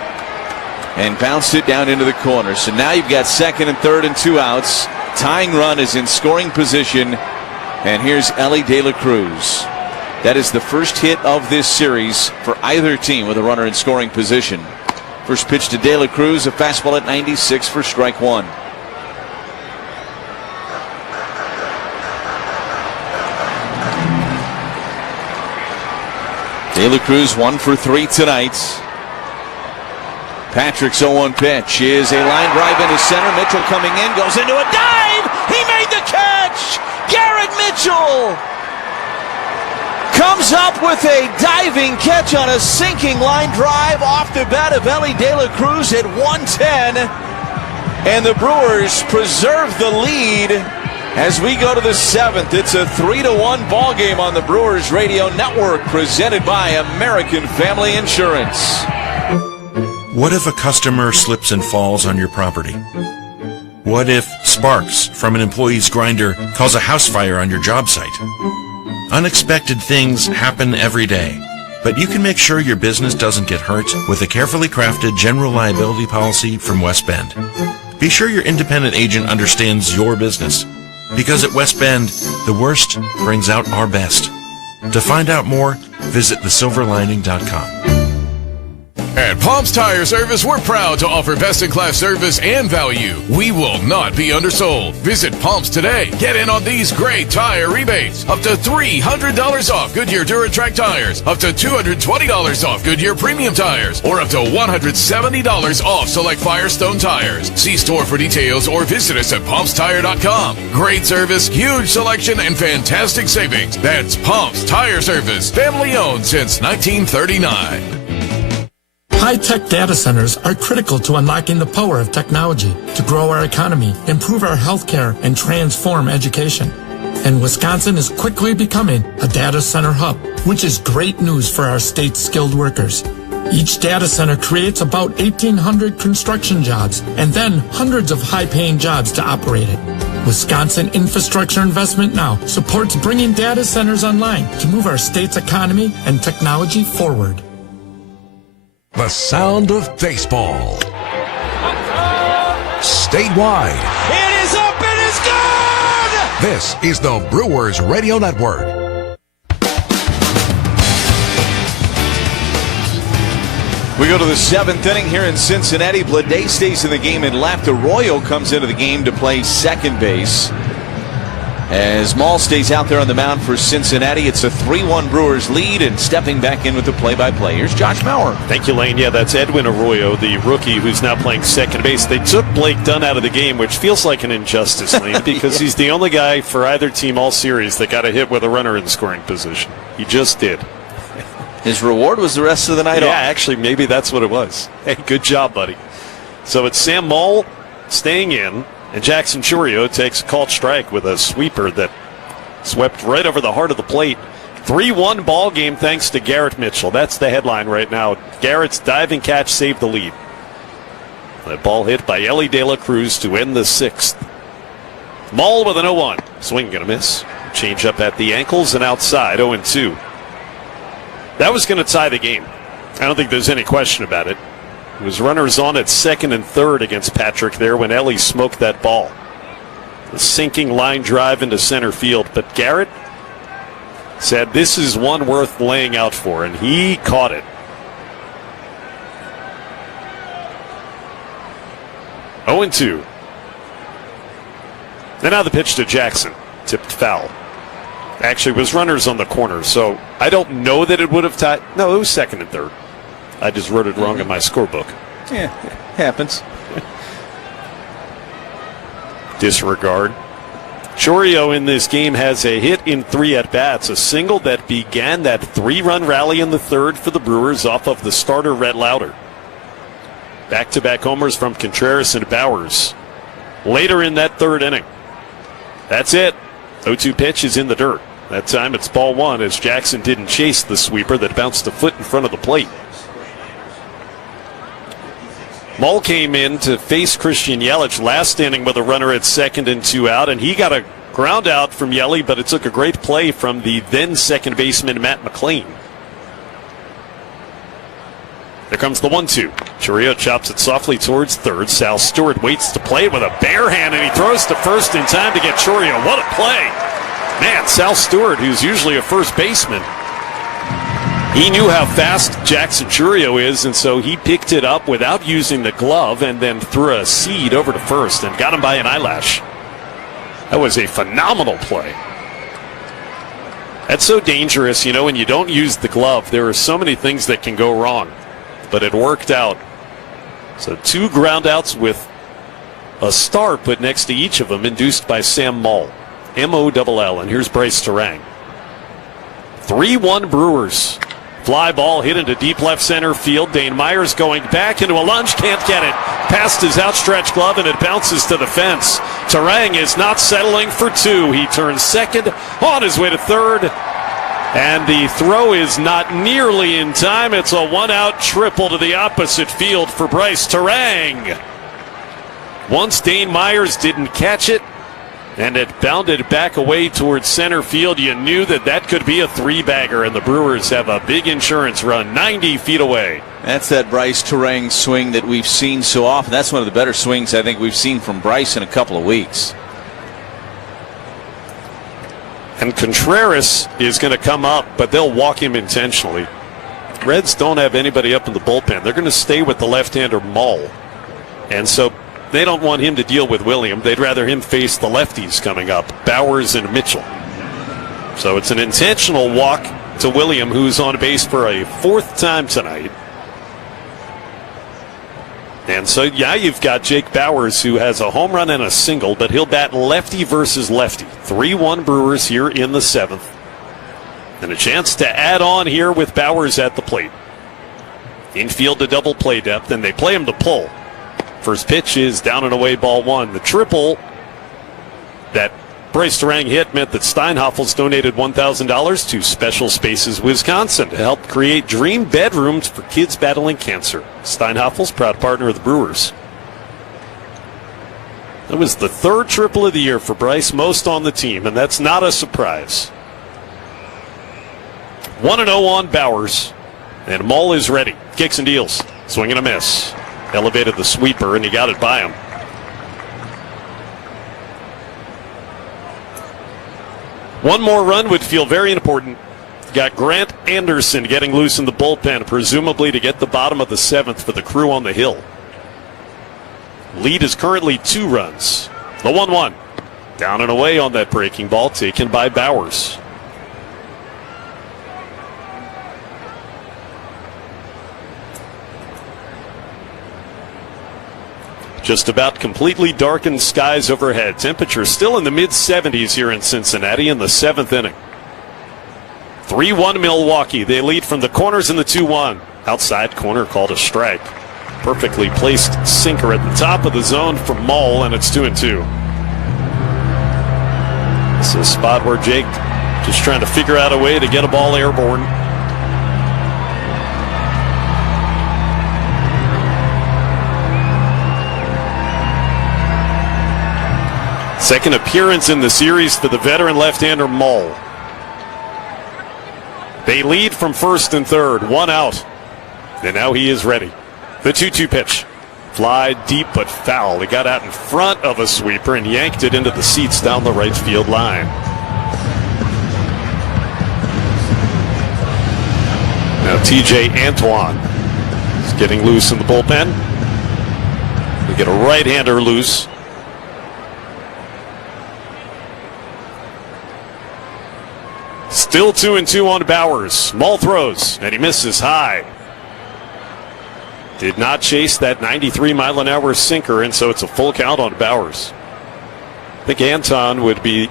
and bounced it down into the corner. So now you've got second and third and 2 outs. Tying run is in scoring position, and here's Ellie De La Cruz. That is the first hit of this series for either team with a runner in scoring position. First pitch to De La Cruz, a fastball at 96 for strike 1. De La Cruz 1 for 3 tonight. Patrick's 0-1 pitch is a line drive into center. Mitchell coming in, goes into a dive. He made the catch. Garrett Mitchell comes up with a diving catch on a sinking line drive off the bat of Ellie De La Cruz at 110. And the Brewers preserve the lead as we go to the 7th. It's a 3-1 ball game on the Brewers Radio Network, presented by American Family Insurance. What if a customer slips and falls on your property? What if sparks from an employee's grinder cause a house fire on your job site? Unexpected things happen every day, but you can make sure your business doesn't get hurt with a carefully crafted general liability policy from West Bend. Be sure your independent agent understands your business, because at West Bend, the worst brings out our best. To find out more, visit thesilverlining.com. At Palms Tire Service, we're proud to offer best-in-class service and value. We will not be undersold. Visit Palms today. Get in on these great tire rebates. Up to $300 off Goodyear DuraTrack tires. Up to $220 off Goodyear Premium tires. Or up to $170 off select Firestone tires. See store for details or visit us at PalmsTire.com. Great service, huge selection, and fantastic savings. That's Palms Tire Service. Family owned since 1939. High-tech data centers are critical to unlocking the power of technology to grow our economy, improve our healthcare, and transform education. And Wisconsin is quickly becoming a data center hub, which is great news for our state's skilled workers. Each data center creates about 1,800 construction jobs and then hundreds of high-paying jobs to operate it. Wisconsin Infrastructure Investment Now supports bringing data centers online to move our state's economy and technology forward. The sound of baseball. Statewide. It is up, it is good! This is the Brewers Radio Network. We go to the 7th inning here in Cincinnati. Bleday stays in the game and left. Arroyo comes into the game to play second base. As Maul stays out there on the mound for Cincinnati, it's a 3-1 Brewers lead, and stepping back in with the play-by-play, here's Josh Maurer. Thank you, Lane. Yeah, that's Edwin Arroyo, the rookie who's now playing second base. They took Blake Dunn out of the game, which feels like an injustice, Lane, because he's the only guy for either team all series that got a hit with a runner in scoring position. He just did. His reward was the rest of the night off. Yeah, actually, maybe that's what it was. Hey, good job, buddy. So it's Sam Maul staying in, and Jackson Chourio takes a called strike with a sweeper that swept right over the heart of the plate. 3-1 ball game thanks to Garrett Mitchell. That's the headline right now. Garrett's diving catch saved the lead. That ball hit by Ellie De La Cruz to end the 6th. Maul with an 0-1. Swing and a miss. Change up at the ankles and outside, 0-2. That was going to tie the game. I don't think there's any question about it. It was runners on at second and third against Patrick there when Ellie smoked that ball. A sinking line drive into center field. But Garrett said this is one worth laying out for, and he caught it. 0-2. And now the pitch to Jackson. Tipped foul. Actually, it was runners on the corner, so I don't know that it would have tied. No, it was second and third. I just wrote it wrong in my scorebook. Yeah, it happens. Disregard. Chourio in this game has a hit in 3 at-bats, a single that began that 3-run rally in the 3rd for the Brewers off of the starter Rhett Lauder. Back-to-back homers from Contreras and Bowers. Later in that 3rd inning. That's it. 0-2 pitch is in the dirt. That time it's ball 1 as Jackson didn't chase the sweeper that bounced a foot in front of the plate. Mull came in to face Christian Yelich last inning with a runner at second and 2 out, and he got a ground out from Yelly, but it took a great play from the then second baseman Matt McLean. There comes the 1-2. Chourio chops it softly towards third. Sal Stewart waits to play it with a bare hand, and he throws to first in time to get Chourio. What a play! Man, Sal Stewart, who's usually a first baseman, he knew how fast Jackson Chourio is, and so he picked it up without using the glove and then threw a seed over to first and got him by an eyelash. That was a phenomenal play. That's so dangerous, you know, when you don't use the glove. There are so many things that can go wrong, but it worked out. So 2 ground outs with a star put next to each of them, induced by Sam Mull. M-O-L-L, and here's Bryce Terang. 3-1 Brewers. Fly ball hit into deep left center field. Dane Myers going back into a lunge, can't get it. Past his outstretched glove, and it bounces to the fence. Terang is not settling for 2. He turns second, on his way to third. And the throw is not nearly in time. It's a 1-out triple to the opposite field for Bryce Terang. Once Dane Myers didn't catch it, and it bounded back away towards center field, you knew that that could be a 3-bagger, and the Brewers have a big insurance run 90 feet away. That's that Bryce Terang swing that we've seen so often. That's one of the better swings I think we've seen from Bryce in a couple of weeks. And Contreras is going to come up, but they'll walk him intentionally. Reds don't have anybody up in the bullpen. They're going to stay with the left-hander Mull. And so they don't want him to deal with William. They'd rather him face the lefties coming up, Bowers and Mitchell. So it's an intentional walk to William, who's on base for a 4th time tonight. And so, yeah, you've got Jake Bowers, who has a home run and a single, but he'll bat lefty versus lefty. 3-1 Brewers here in the 7th. And a chance to add on here with Bowers at the plate. Infield to double play depth, and they play him to pull. First pitch is down and away, ball 1. The triple that Bryce Terang hit meant that Steinhoffel's donated $1,000 to Special Spaces Wisconsin to help create dream bedrooms for kids battling cancer. Steinhoffel's proud partner of the Brewers. That was the 3rd triple of the year for Bryce, most on the team, and that's not a surprise. 1-0 on Bowers, and Mull is ready. Kicks and deals. Swing and a miss. Elevated the sweeper, and he got it by him. One more run would feel very important got Grant Anderson getting loose in the bullpen, presumably to get the bottom of the 7th for the crew on the hill. Lead is currently 2 runs. The 1-1. Down and away on that breaking ball, taken by Bowers. Just about completely darkened skies overhead. Temperature still in the mid-70s here in Cincinnati in the 7th inning. 3-1 Milwaukee. They lead from the corners in the 2-1. Outside corner called a strike. Perfectly placed sinker at the top of the zone from Mull, and it's 2-2. This is a spot where Jake just trying to figure out a way to get a ball airborne. Second appearance in the series for the veteran left-hander Mull. They lead from first and third, 1 out. And now he is ready. The 2-2 pitch. Fly deep but foul. He got out in front of a sweeper and yanked it into the seats down the right field line. Now T.J. Antoine is getting loose in the bullpen. We get a right-hander loose. Still 2-2 on Bowers. Mull throws, and he misses high. Did not chase that 93-mile-an-hour sinker, and so it's a full count on Bowers. I think Anton would be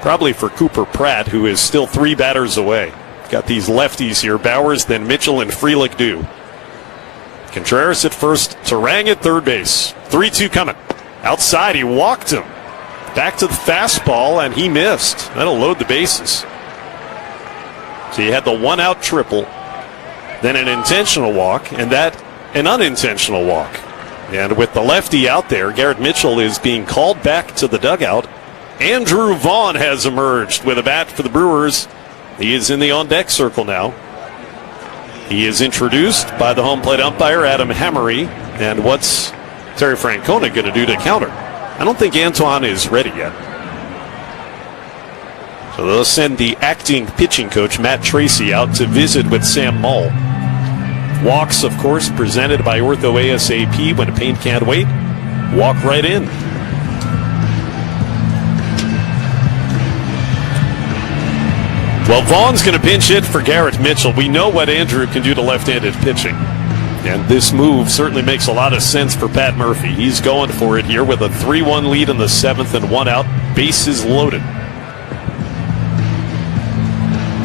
probably for Cooper Pratt, who is still 3 batters away. Got these lefties here. Bowers, then Mitchell, and Frelick do. Contreras at first, Terang at third base. 3-2 coming. Outside, he walked him. Back to the fastball, and he missed. That'll load the bases. So you had the 1-out triple, then an intentional walk, and that an unintentional walk. And with the lefty out there, Garrett Mitchell is being called back to the dugout. Andrew Vaughn has emerged with a bat for the Brewers. He is in the on-deck circle now. He is introduced by the home plate umpire, Adam Hammery. And what's Terry Francona going to do to counter? I don't think Antoine is ready yet. So they'll send the acting pitching coach, Matt Tracy, out to visit with Sam Mull. Walks, of course, presented by Ortho ASAP. When a pain can't wait, walk right in. Well, Vaughn's going to pinch hit for Garrett Mitchell. We know what Andrew can do to left-handed pitching. And this move certainly makes a lot of sense for Pat Murphy. He's going for it here with a 3-1 lead in the 7th and 1 out. Bases loaded.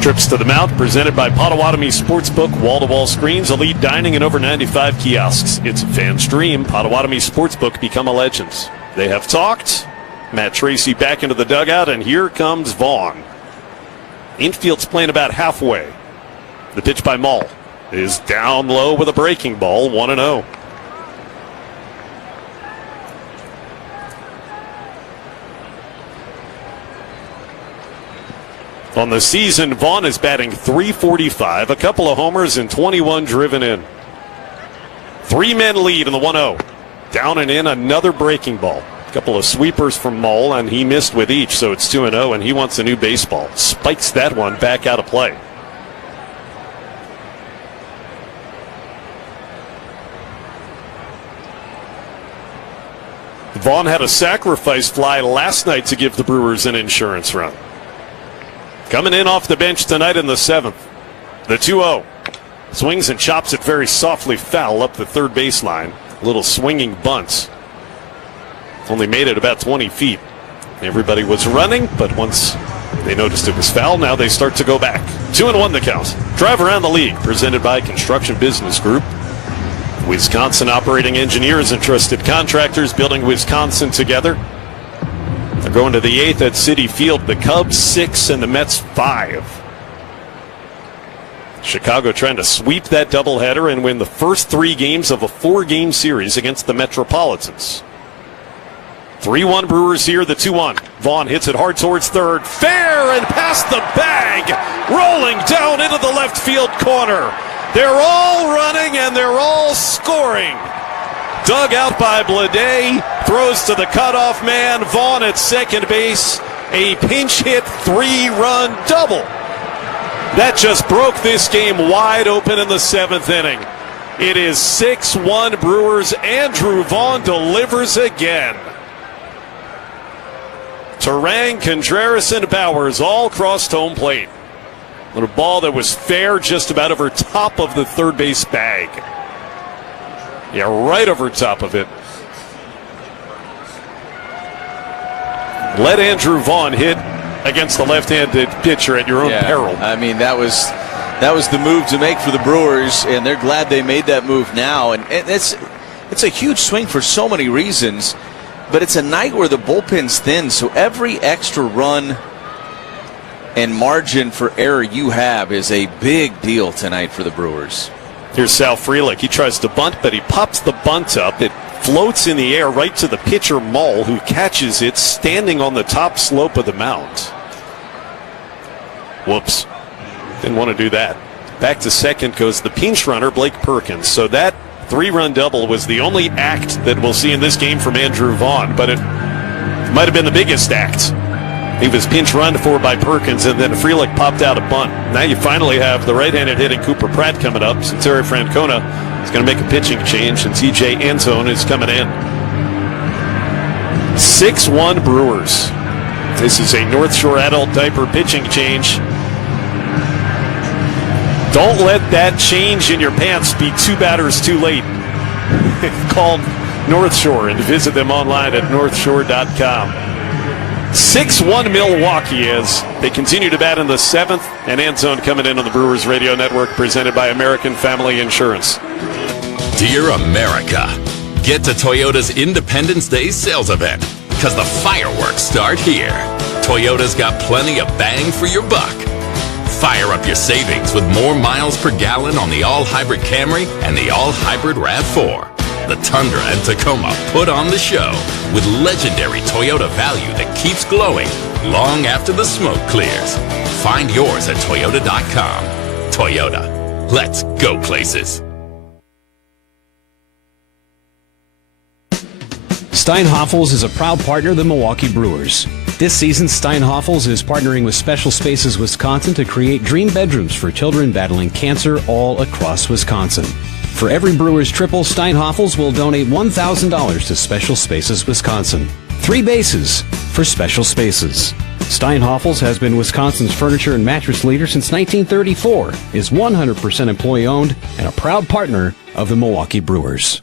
Trips to the mound presented by Potawatomi Sportsbook, wall-to-wall screens, elite dining, and over 95 kiosks. It's a fan's dream. Potawatomi Sportsbook, become a legend. They have talked. Matt Tracy back into the dugout, and here comes Vaughn. Infield's playing about halfway. The pitch by Mull is down low with a breaking ball, 1-0. On the season, Vaughn is batting .345, a couple of homers and 21 driven in. 3-men lead in the 1-0. Down and in, another breaking ball. A couple of sweepers from Mull, and he missed with each, so it's 2-0, and he wants a new baseball. Spikes that one back out of play. Vaughn had a sacrifice fly last night to give the Brewers an insurance run. Coming in off the bench tonight in the 7th. The 2-0. Swings and chops it very softly foul up the third baseline. Little swinging bunts. Only made it about 20 feet. Everybody was running, but once they noticed it was foul, now they start to go back. 2-1 the count. Drive around the league, presented by Construction Business Group. Wisconsin operating engineers and trusted contractors building Wisconsin together. They're going to the 8th at Citi Field. The Cubs 6 and the Mets 5. Chicago trying to sweep that doubleheader and win the first 3 games of a 4-game series against the Metropolitans. 3-1 Brewers here, the 2-1. Vaughn hits it hard towards third. Fair and past the bag. Rolling down into the left field corner. They're all running and they're all scoring. Dug out by Blade, throws to the cutoff man. Vaughn at second base. A pinch hit 3-run double. That just broke this game wide open in the 7th inning. It is 6-1 Brewers. Andrew Vaughn delivers again. Turang, Contreras, and Bowers all crossed home plate. On a ball that was fair just about over top of the third base bag. Yeah, right over top of it. Let Andrew Vaughn hit against the left-handed pitcher at your own peril. I mean, that was the move to make for the Brewers, and they're glad they made that move now. And it's a huge swing for so many reasons, but it's a night where the bullpen's thin, so every extra run and margin for error you have is a big deal tonight for the Brewers. Here's Sal Frelick. He tries to bunt, but he pops the bunt up. It floats in the air right to the pitcher, Mull, who catches it standing on the top slope of the mound. Whoops. Didn't want to do that. Back to second goes the pinch runner, Blake Perkins. So that 3-run double was the only act that we'll see in this game from Andrew Vaughn, but it might have been the biggest act. He was pinch run for by Perkins, and then Frelick popped out a bunt. Now you finally have the right-handed hitting Cooper Pratt coming up. So Terry Francona is going to make a pitching change, and TJ Antone is coming in. 6-1 Brewers. This is a North Shore adult diaper pitching change. Don't let that change in your pants be 2 batters too late. Call North Shore and visit them online at northshore.com. 6-1 Milwaukee as they continue to bat in the 7th, and Antone coming in on the Brewers Radio Network, presented by American Family Insurance. Dear America, get to Toyota's Independence Day sales event, because the fireworks start here. Toyota's got plenty of bang for your buck. Fire up your savings with more miles per gallon on the all-hybrid Camry and the all-hybrid RAV4. The Tundra and Tacoma put on the show with legendary Toyota value that keeps glowing long after the smoke clears. Find yours at Toyota.com. Toyota, let's go places. Steinhoffels is a proud partner of the Milwaukee Brewers. This season, Steinhoffels is partnering with Special Spaces Wisconsin to create dream bedrooms for children battling cancer all across Wisconsin. For every Brewers triple, Steinhoffels will donate $1,000 to Special Spaces Wisconsin. 3 bases for Special Spaces. Steinhoffels has been Wisconsin's furniture and mattress leader since 1934, is 100% employee-owned, and a proud partner of the Milwaukee Brewers.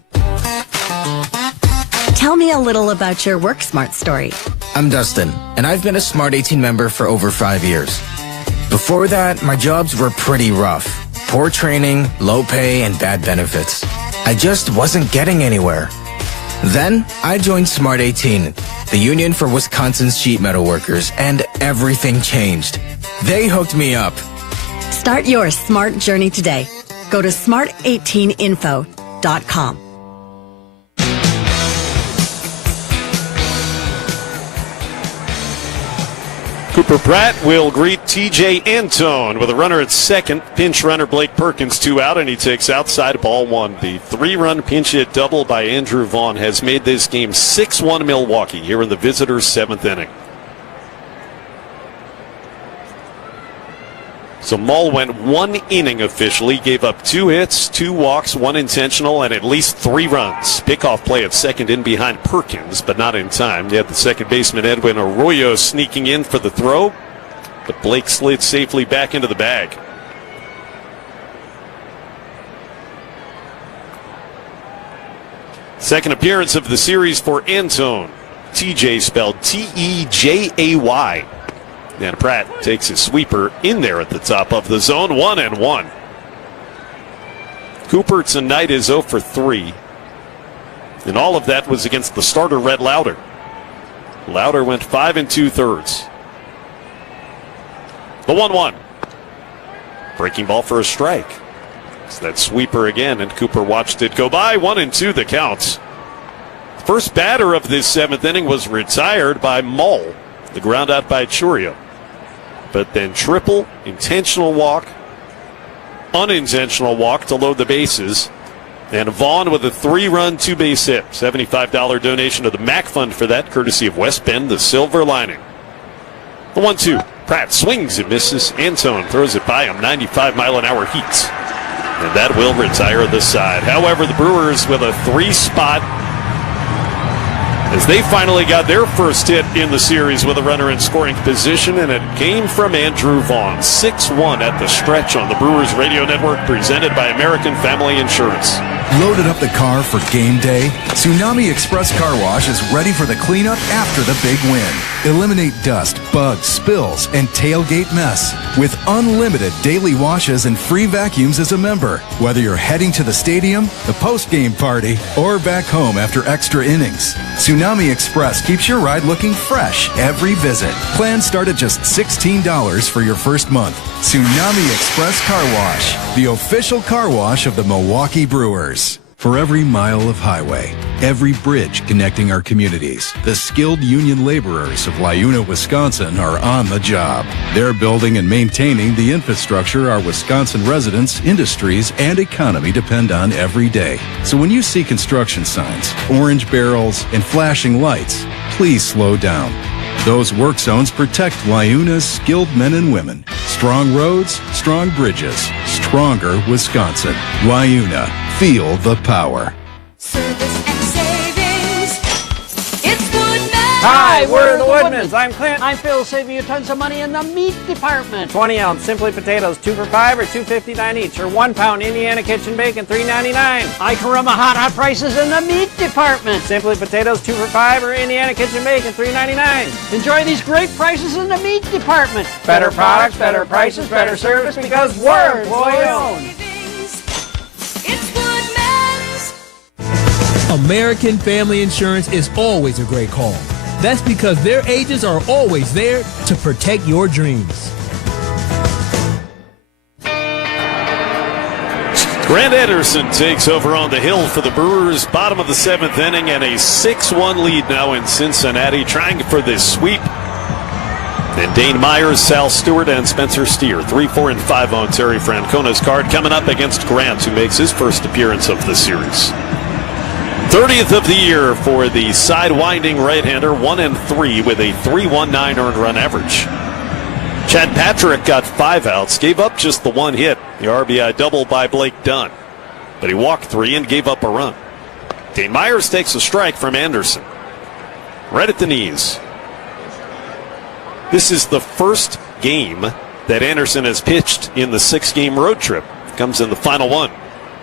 Tell me a little about your WorkSmart story. I'm Dustin, and I've been a Smart 18 member for over 5 years. Before that, my jobs were pretty rough. Poor training, low pay, and bad benefits. I just wasn't getting anywhere. Then, I joined Smart 18, the union for Wisconsin's sheet metal workers, and everything changed. They hooked me up. Start your smart journey today. Go to smart18info.com. Cooper Pratt will greet TJ Antone with a runner at second. Pinch runner Blake Perkins 2 out, and he takes outside ball 1. The 3-run pinch hit double by Andrew Vaughn has made this game 6-1 Milwaukee here in the visitors' 7th inning. So Mull went 1 inning officially, gave up 2 hits, 2 walks, 1 intentional, and at least 3 runs. Pickoff play at second in behind Perkins, but not in time. You had the second baseman Edwin Arroyo sneaking in for the throw, but Blake slid safely back into the bag. Second appearance of the series for Antone. TJ spelled T-E-J-A-Y. And Pratt takes his sweeper in there at the top of the zone. 1-1. Cooper tonight is 0 for 3. And all of that was against the starter, Rhett Lauder. Lauder went 5 2/3. The 1-1. Breaking ball for a strike. It's that sweeper again, and Cooper watched it go by. 1-2 the count. First batter of this 7th inning was retired by Mull. The ground out by Churio. But then triple, intentional walk, unintentional walk to load the bases. And Vaughn with a 3-run, 2-base hit. $75 donation to the MAC Fund for that, courtesy of West Bend, the Silver Lining. The 1-2. Pratt swings and misses. Antone throws it by him. 95-mile-an-hour heat. And that will retire the side. However, the Brewers with a 3-spot as they finally got their first hit in the series with a runner in scoring position, and it came from Andrew Vaughn. 6-1 at the stretch on the Brewers Radio Network, presented by American Family Insurance. Loaded up the car for game day? Tsunami Express Car Wash is ready for the cleanup after the big win. Eliminate dust, bugs, spills, and tailgate mess with unlimited daily washes and free vacuums as a member. Whether you're heading to the stadium, the post-game party, or back home after extra innings, Tsunami Express keeps your ride looking fresh every visit. Plans start at just $16 for your first month. Tsunami Express Car Wash, the official car wash of the Milwaukee Brewers. For every mile of highway, every bridge connecting our communities, the skilled union laborers of LiUNA, Wisconsin are on the job. They're building and maintaining the infrastructure our Wisconsin residents, industries, and economy depend on every day. So when you see construction signs, orange barrels, and flashing lights, please slow down. Those work zones protect LiUNA's skilled men and women. Strong roads, strong bridges, stronger Wisconsin. LiUNA, feel the power. Service and savings. It's Woodman. Hi, we're the Woodmans. I'm Clint. I'm Phil, saving you tons of money in the meat department. 20-ounce Simply Potatoes, 2 for $5 or $2.59 each, or 1 pound Indiana Kitchen Bacon, $3.99. I can run my hot prices in the meat department. Simply Potatoes, 2 for $5 or Indiana Kitchen Bacon, $3.99. Enjoy these great prices in the meat department. Better products, better prices, better service, because we're employee owned. It's Woodman's. American Family Insurance is always a great call. That's because their agents are always there to protect your dreams. Grant Anderson takes over on the hill for the Brewers. Bottom of the 7th inning, and a 6-1 lead now in Cincinnati, trying for this sweep. Then Dane Myers, Sal Stewart, and Spencer Steer. 3, 4, and 5 on Terry Francona's card, coming up against Grant, who makes his first appearance of the series. 30th of the year for the sidewinding right-hander, 1-3 with a 3.19 earned run average. Chad Patrick got 5 outs, gave up just the 1 hit, the RBI double by Blake Dunn. But he walked 3 and gave up a run. Dane Myers takes a strike from Anderson. Right at the knees. This is the first game that Anderson has pitched in the 6-game road trip. Comes in the final one.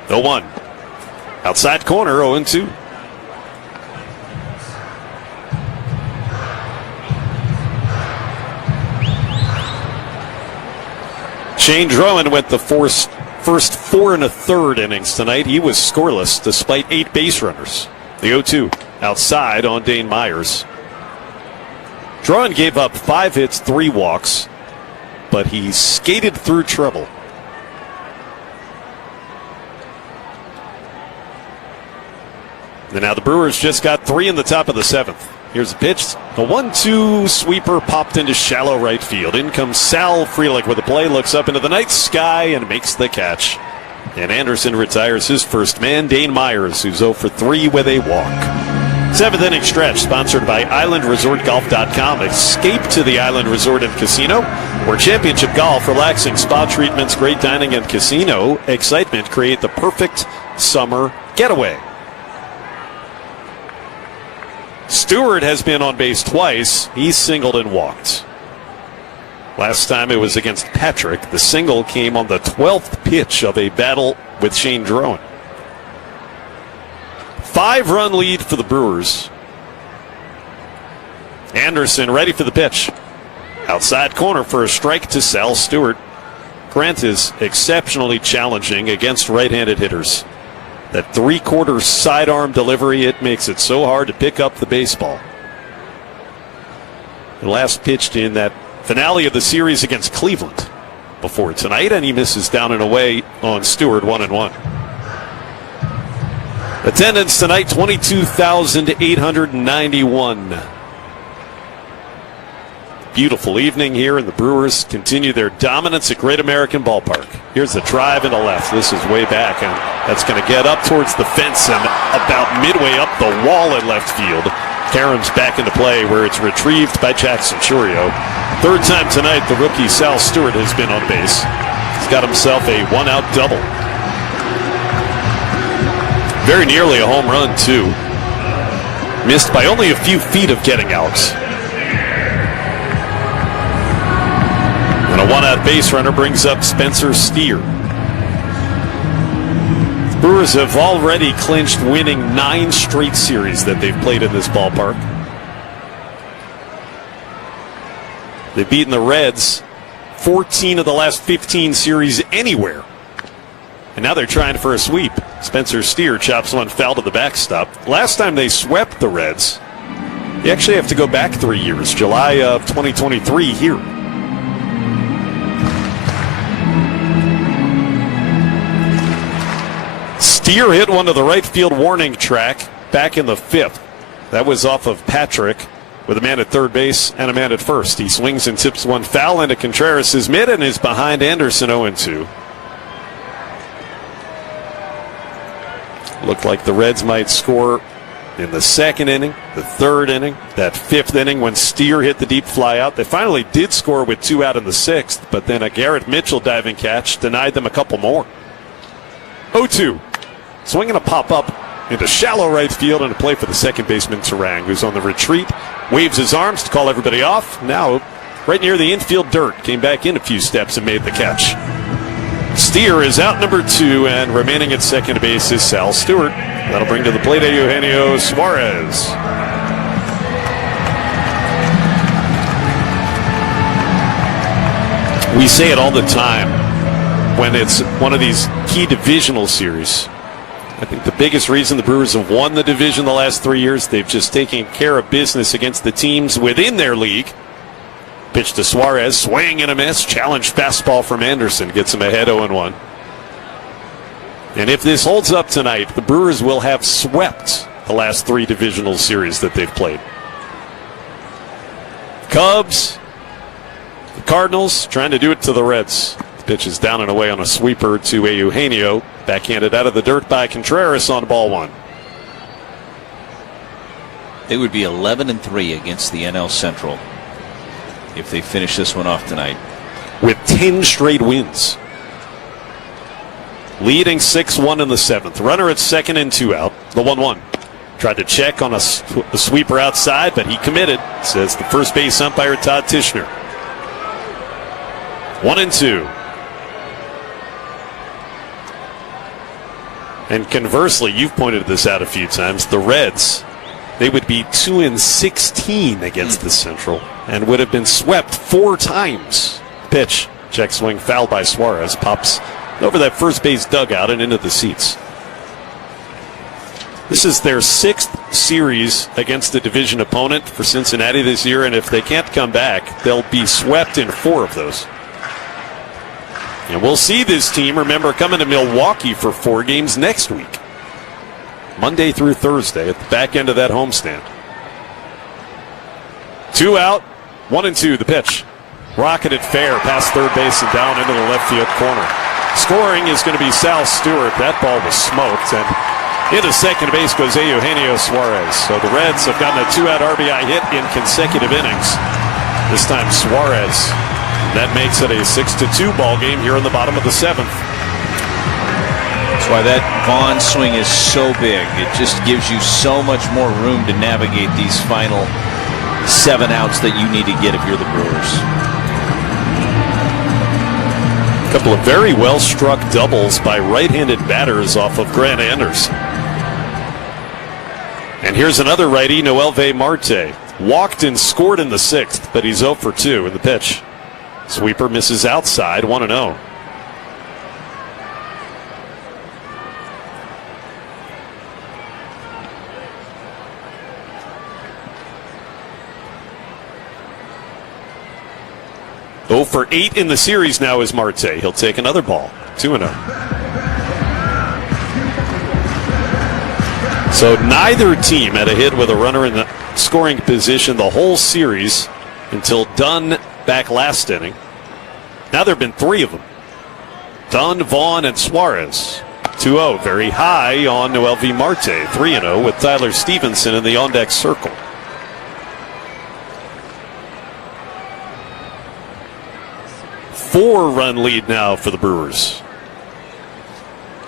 0-1. Outside corner, 0-2. Shane Drummond went the first 4 1/3 innings tonight. He was scoreless despite 8 base runners. The 0-2 outside on Dane Myers. Drummond gave up 5 hits, 3 walks, but he skated through trouble. And now the Brewers just got 3 in the top of the 7th. Here's a pitch. A 1-2 sweeper popped into shallow right field. In comes Sal Frelick with a play, looks up into the night sky and makes the catch. And Anderson retires his first man, Dane Myers, who's 0 for 3 with a walk. 7th inning stretch, sponsored by IslandResortGolf.com. Escape to the Island Resort and Casino, where championship golf, relaxing spa treatments, great dining, and casino excitement create the perfect summer getaway. Stewart has been on base twice. He's singled and walked. Last time it was against Patrick. The single came on the 12th pitch of a battle with Shane Drummond. 5-run lead for the Brewers. Anderson ready for the pitch. Outside corner for a strike to Sal Stewart. Grant is exceptionally challenging against right-handed hitters. That 3/4 sidearm delivery, it makes it so hard to pick up the baseball. The last pitched in that finale of the series against Cleveland before tonight, and he misses down and away on Stewart, 1-1. Attendance tonight, 22,891. Beautiful evening here, and the Brewers continue their dominance at Great American Ballpark. Here's the drive into left. This is way back, and that's going to get up towards the fence and about midway up the wall at left field. Karam's back into play where it's retrieved by Jackson Churio. Third time tonight, the rookie Sal Stewart has been on base. He's got himself a one-out double. Very nearly a home run, too. Missed by only a few feet of getting out. And a one-out base runner brings up Spencer Steer. The Brewers have already clinched winning 9 straight series that they've played in this ballpark. They've beaten the Reds 14 of the last 15 series anywhere. And now they're trying for a sweep. Spencer Steer chops one foul to the backstop. Last time they swept the Reds, you actually have to go back 3 years, July of 2023 here. Steer hit one to the right field warning track back in the 5th. That was off of Patrick with a man at third base and a man at first. He swings and tips one foul into Contreras' mid and is behind Anderson 0-2. Looked like the Reds might score in the 2nd inning, the 3rd inning, that 5th inning when Steer hit the deep fly out. They finally did score with 2 out in the 6th, but then a Garrett Mitchell diving catch denied them a couple more. 0-2. Swinging a pop-up into shallow right field and a play for the second baseman, Terang, who's on the retreat. Waves his arms to call everybody off. Now, right near the infield dirt, came back in a few steps and made the catch. Steer is out number 2, and remaining at second base is Sal Stewart. That'll bring to the plate Eugenio Suarez. We say it all the time when it's one of these key divisional series. I think the biggest reason the Brewers have won the division the last 3 years, they've just taken care of business against the teams within their league. Pitch to Suarez, swing and a miss. Challenge fastball from Anderson, gets him ahead 0-1. And if this holds up tonight, the Brewers will have swept the last 3 divisional series that they've played. Cubs, the Cardinals trying to do it to the Reds. The pitch is down and away on a sweeper to Eugenio. Backhanded out of the dirt by Contreras on ball 1. They would be 11-3 against the NL Central if they finish this one off tonight. With 10 straight wins. Leading 6-1 in the 7th. Runner at second and 2 out. The 1-1. Tried to check on a sweeper outside, but he committed, says the first base umpire Todd Tishner. 1-2. And conversely, you've pointed this out a few times, the Reds, they would be 2-16 against the Central and would have been swept 4 times. Pitch, check swing, foul by Suarez, pops over that first base dugout and into the seats. This is their 6th series against a division opponent for Cincinnati this year, and if they can't come back, they'll be swept in 4 of those. And we'll see this team, remember, coming to Milwaukee for 4 games next week. Monday through Thursday at the back end of that homestand. 2 out, 1-2, the pitch. Rocketed fair past third base and down into the left field corner. Scoring is going to be Sal Stewart. That ball was smoked, and into second base goes Eugenio Suarez. So the Reds have gotten a 2-out RBI hit in consecutive innings. This time Suarez. That makes it a 6-2 ball game here in the bottom of the 7th. That's why that Vaughn swing is so big. It just gives you so much more room to navigate these final 7 outs that you need to get if you're the Brewers. A couple of very well struck doubles by right-handed batters off of Grant Anderson. And here's another righty, Noelvi Marte. Walked and scored in the 6th, but he's 0 for 2 in the pitch. Sweeper misses outside, 1-0. Oh for 8 in the series now is Marte. He'll take another ball, 2-0. So neither team had a hit with a runner in the scoring position the whole series until Dunn back last inning. Now there have been 3 of them. Dunn, Vaughn, and Suarez. 2-0, very high on Noelvi Marte. 3-0 with Tyler Stevenson in the on-deck circle. 4-run lead now for the Brewers.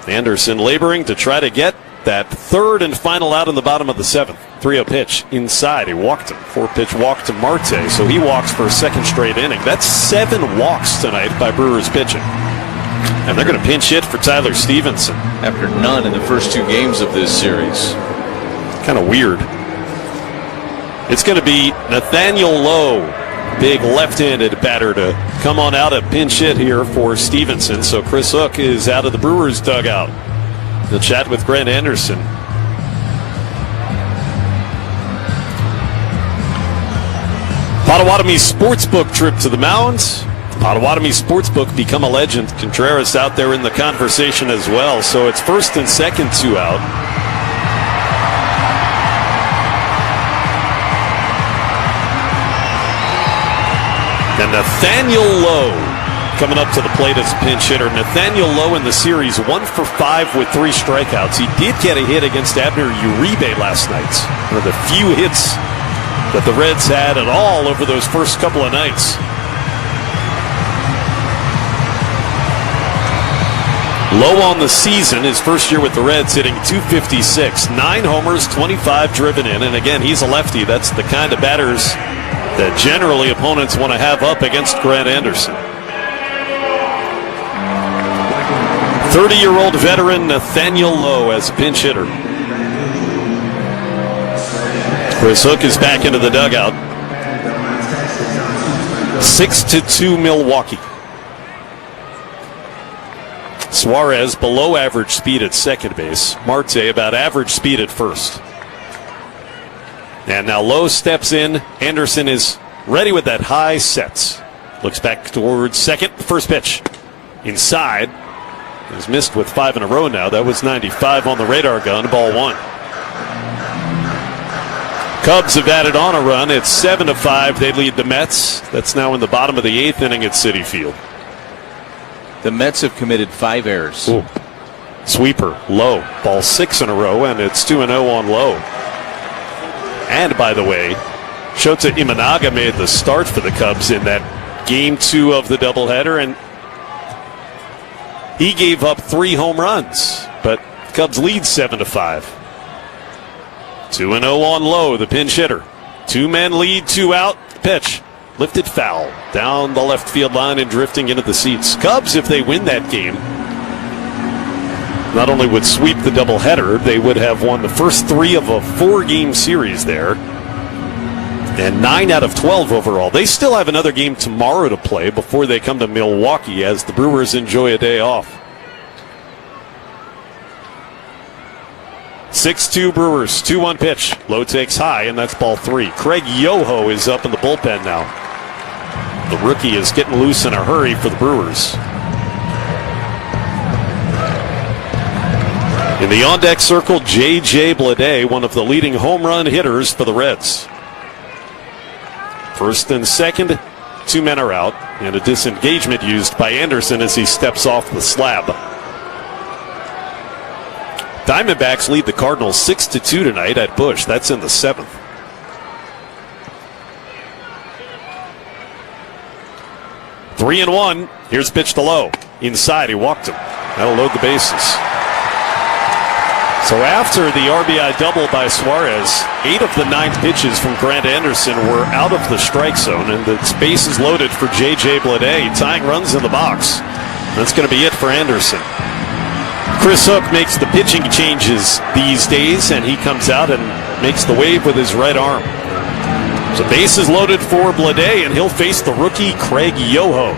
Anderson laboring to try to get that third and final out in the bottom of the 7th. 3-0 pitch inside. He walked him. 4-pitch walk to Marte, so he walks for a second straight inning. That's 7 walks tonight by Brewers pitching. And they're going to pinch hit for Tyler Stevenson. After none in the first 2 games of this series. Kind of weird. It's going to be Nathaniel Lowe, big left-handed batter, to come on out a pinch hit here for Stevenson. So Chris Hook is out of the Brewers dugout. He'll chat with Grant Anderson. Potawatomi Sportsbook trip to the mound. Potawatomi Sportsbook become a legend. Contreras out there in the conversation as well. So it's first and second, 2 out. And Nathaniel Lowe coming up to the plate as a pinch hitter. Nathaniel Lowe in the series 1 for 5 with 3 strikeouts. He did get a hit against Abner Uribe last night. One of the few hits that the Reds had at all over those first couple of nights. Lowe on the season, his first year with the Reds, hitting .256, 9 homers, 25 driven in, and again, he's a lefty. That's the kind of batters that generally opponents want to have up against Grant Anderson. 30-year-old veteran Nathaniel Lowe as a pinch hitter. Chris Hook is back into the dugout. 6-2 Milwaukee. Suarez below average speed at second base. Marte about average speed at first. And now Lowe steps in. Anderson is ready with that high set. Looks back towards second. First pitch. Inside. He's missed with 5 in a row now. That was 95 on the radar gun. Ball 1. Cubs have added on a run. It's 7-5. They lead the Mets. That's now in the bottom of the 8th inning at Citi Field. The Mets have committed 5 errors. Ooh. Sweeper, Lowe. Ball 6 in a row, and it's 2-0 on Lowe. And by the way, Shota Imanaga made the start for the Cubs in that game 2 of the doubleheader, and he gave up 3 home runs, but Cubs lead 7-5. 2-0 on Lowe, the pinch hitter. 2 men lead, 2 out. Pitch. Lifted foul down the left field line and drifting into the seats. Cubs, if they win that game, not only would sweep the doubleheader, they would have won the first 3 of a 4-game series there. And 9 out of 12 overall. They still have another game tomorrow to play before they come to Milwaukee as the Brewers enjoy a day off. 6-2 Brewers, 2-1 pitch. Lowe takes high, and that's ball 3. Craig Yoho is up in the bullpen now. The rookie is getting loose in a hurry for the Brewers. In the on-deck circle, J.J. Bleday, one of the leading home run hitters for the Reds. First and second, 2 men are out, and a disengagement used by Anderson as he steps off the slab. Diamondbacks lead the Cardinals 6-2 tonight at Busch. That's in the 7th. Three and 1. Here's pitch to Lowe. Inside, he walked him. That'll load the bases. So after the RBI double by Suarez, 8 of the 9 pitches from Grant Anderson were out of the strike zone, and the base is loaded for J.J. Bleday, tying runs in the box. That's going to be it for Anderson. Chris Hook makes the pitching changes these days, and he comes out and makes the wave with his right arm. So base is loaded for Bleday, and he'll face the rookie Craig Yoho.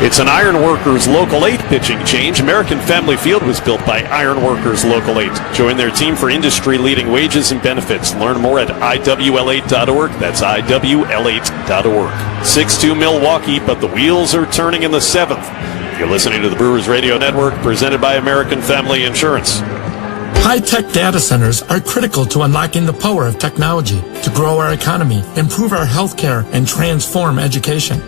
It's an Ironworkers Local 8 pitching change. American Family Field was built by Ironworkers Local 8. Join their team for industry-leading wages and benefits. Learn more at IWL8.org. That's IWL8.org. 6-2 Milwaukee, but the wheels are turning in the 7th. You're listening to the Brewers Radio Network, presented by American Family Insurance. High-tech data centers are critical to unlocking the power of technology to grow our economy, improve our healthcare, and transform education.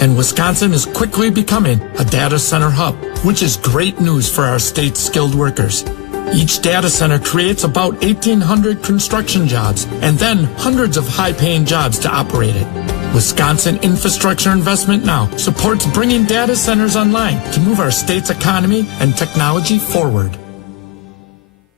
And Wisconsin is quickly becoming a data center hub, which is great news for our state's skilled workers. Each data center creates about 1,800 construction jobs and then hundreds of high-paying jobs to operate it. Wisconsin Infrastructure Investment Now supports bringing data centers online to move our state's economy and technology forward.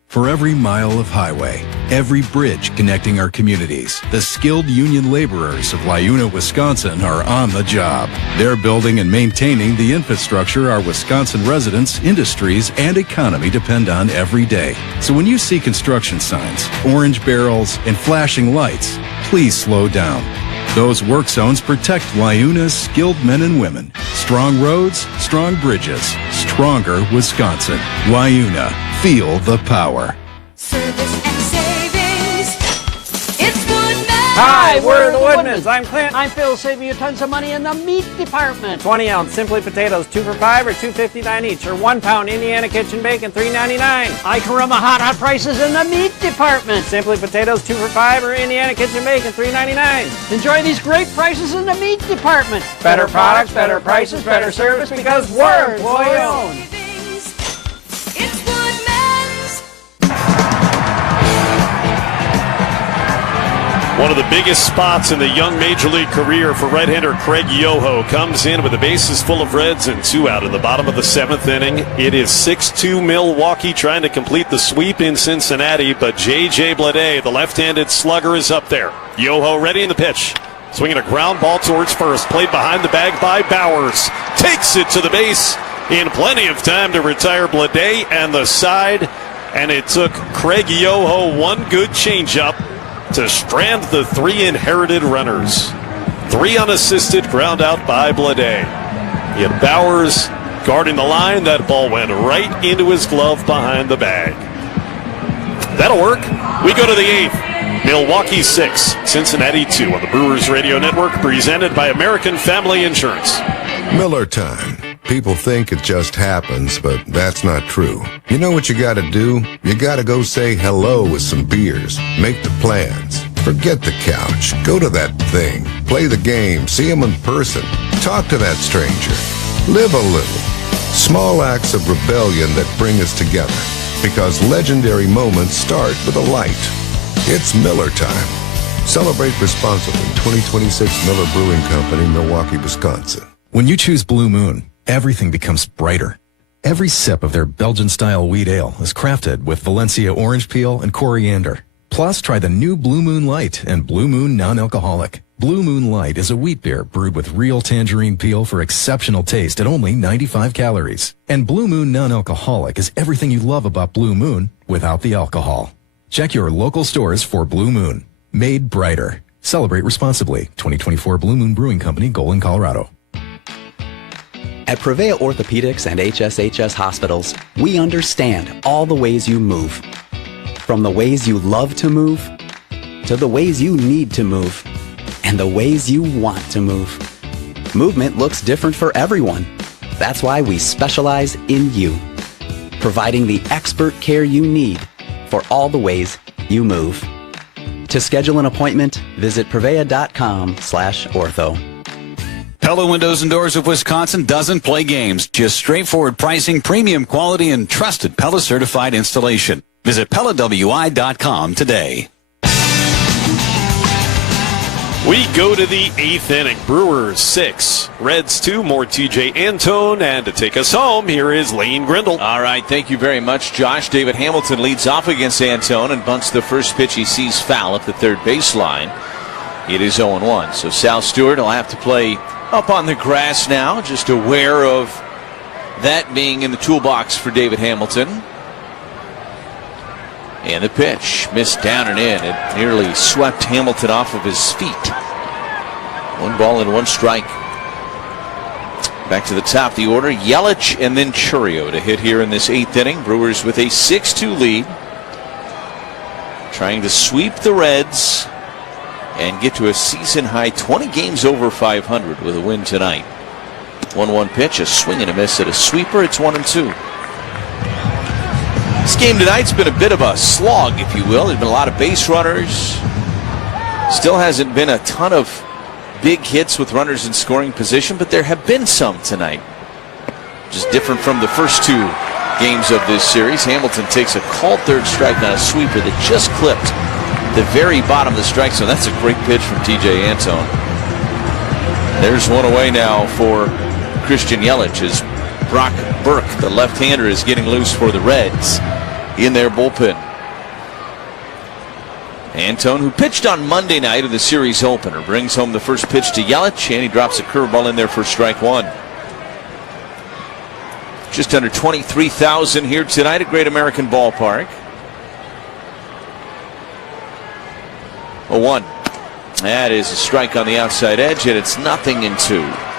For every mile of highway, every bridge connecting our communities, the skilled union laborers of Liuna, Wisconsin are on the job. They're building and maintaining the infrastructure our Wisconsin residents, industries, and economy depend on every day. So when you see construction signs, orange barrels, and flashing lights, please slow down. Those work zones protect Liuna's skilled men and women. Strong roads, strong bridges, stronger Wisconsin. Liuna, feel the power. Service and savings. It's Woodman. Hi, we're the Woodmans. I'm Clint. I'm Phil, saving you tons of money in the meat department. 20-ounce Simply Potatoes, 2 for $5 or $2.59 each, or 1 pound Indiana Kitchen Bacon, $3.99. I can run my hot prices in the meat department. Simply Potatoes, 2 for $5 or Indiana Kitchen Bacon, $3.99. Enjoy these great prices in the meat department. Better products, better prices, better service, because we're employee owned. It's Woodman's. One of the biggest spots in the young major league career for right-hander Craig Yoho comes in with the bases full of Reds and 2 out in the bottom of the 7th inning. It is 6-2 Milwaukee trying to complete the sweep in Cincinnati, but J.J. Bleday, the left-handed slugger, is up there. Yoho ready in the pitch. Swinging a ground ball towards first. Played behind the bag by Bowers. Takes it to the base in plenty of time to retire Bleday and the side. And it took Craig Yoho one good changeup to strand the 3 inherited runners. 3 unassisted, ground out by Bleday. He had Bowers guarding the line. That ball went right into his glove behind the bag. That'll work. We go to the 8th. Milwaukee 6, Cincinnati 2 on the Brewers Radio Network, presented by American Family Insurance. Miller time. People think it just happens, but that's not true. You know what you gotta do? You gotta go say hello with some beers. Make the plans. Forget the couch. Go to that thing. Play the game. See him in person. Talk to that stranger. Live a little. Small acts of rebellion that bring us together. Because legendary moments start with a light. It's Miller time. Celebrate responsibly. 2026 Miller Brewing Company, Milwaukee, Wisconsin. When you choose Blue Moon, everything becomes brighter. Every sip of their Belgian-style wheat ale is crafted with Valencia orange peel and coriander. Plus, try the new Blue Moon Light and Blue Moon Non-Alcoholic. Blue Moon Light is a wheat beer brewed with real tangerine peel for exceptional taste at only 95 calories. And Blue Moon Non-Alcoholic is everything you love about Blue Moon without the alcohol. Check your local stores for Blue Moon. Made brighter. Celebrate responsibly. 2024 Blue Moon Brewing Company, Golden, Colorado. At Prevea Orthopedics and HSHS Hospitals, we understand all the ways you move. From the ways you love to move, to the ways you need to move, and the ways you want to move. Movement looks different for everyone. That's why we specialize in you, providing the expert care you need for all the ways you move. To schedule an appointment, visit prevea.com/ortho. Pella Windows and Doors of Wisconsin doesn't play games. Just straightforward pricing, premium quality, and trusted Pella certified installation. Visit PellaWI.com today. We go to the 8th inning. Brewers 6, Reds 2. More TJ Antone. And to take us home, here is Lane Grindle. All right, thank you very much, Josh. David Hamilton leads off against Antone and bunts the first pitch he sees foul at the third baseline. It is 0-1. So Sal Stewart will have to play up on the grass now, just aware of that being in the toolbox for David Hamilton. And the pitch missed down and in. It nearly swept Hamilton off of his feet. 1 ball and 1 strike. Back to the top of the order, Yelich and then Churio to hit here in this 8th inning. Brewers with a 6-2 lead, trying to sweep the Reds and get to a season-high 20 games over 500 with a win tonight. 1-1 pitch, a swing and a miss at a sweeper. It's 1-2. This game tonight's been a bit of a slog, if you will. There's been a lot of base runners. Still hasn't been a ton of big hits with runners in scoring position, but there have been some tonight. Just different from the first 2 games of this series. Hamilton takes a called third strike on a sweeper that just clipped the very bottom of the strike zone. That's a great pitch from TJ Antone. There's one away now for Christian Yelich as Brock Burke, the left-hander, is getting loose for the Reds in their bullpen. Antone, who pitched on Monday night in the series opener, brings home the first pitch to Yelich, and he drops a curveball in there for strike one. Just under 23,000 here tonight at Great American Ballpark. 0-1. That is a strike on the outside edge, and it's 0-2.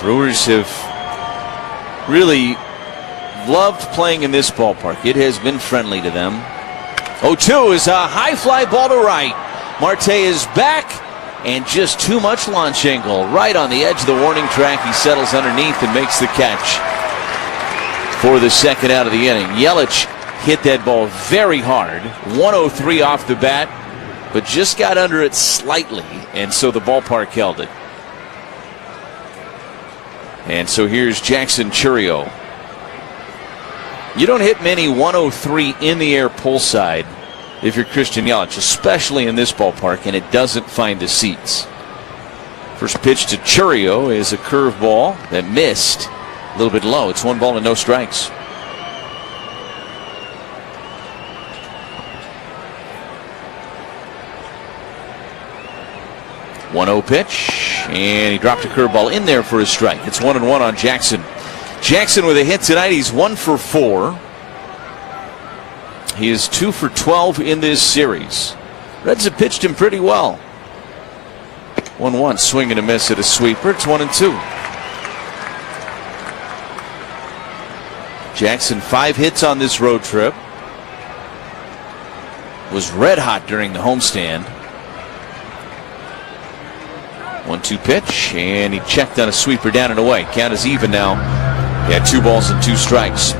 Brewers have really loved playing in this ballpark. It has been friendly to them. 0-2 is a high fly ball to right. Marte is back, and just too much launch angle. Right on the edge of the warning track. He settles underneath and makes the catch for the second out of the inning. Yelich hit that ball very hard. 103 off the bat, but just got under it slightly, and so the ballpark held it. And so here's Jackson Chourio. You don't hit many 103 in the air pull side if you're Christian Yelich, especially in this ballpark, and it doesn't find the seats. First pitch to Chourio is a curveball that missed a little bit low. It's 1 ball and no strikes. .1-0 pitch, and he dropped a curveball in there for a strike. It's 1-1 on Jackson. Jackson with a hit tonight. He's 1 for 4. He is 2 for 12 in this series. Reds have pitched him pretty well. 1-1, swing and a miss at a sweeper. It's 1-2. Jackson 5 hits on this road trip. Was red hot during the homestand. 1-2 pitch, and he checked on a sweeper down and away. Count is even now. He had 2 balls and 2 strikes.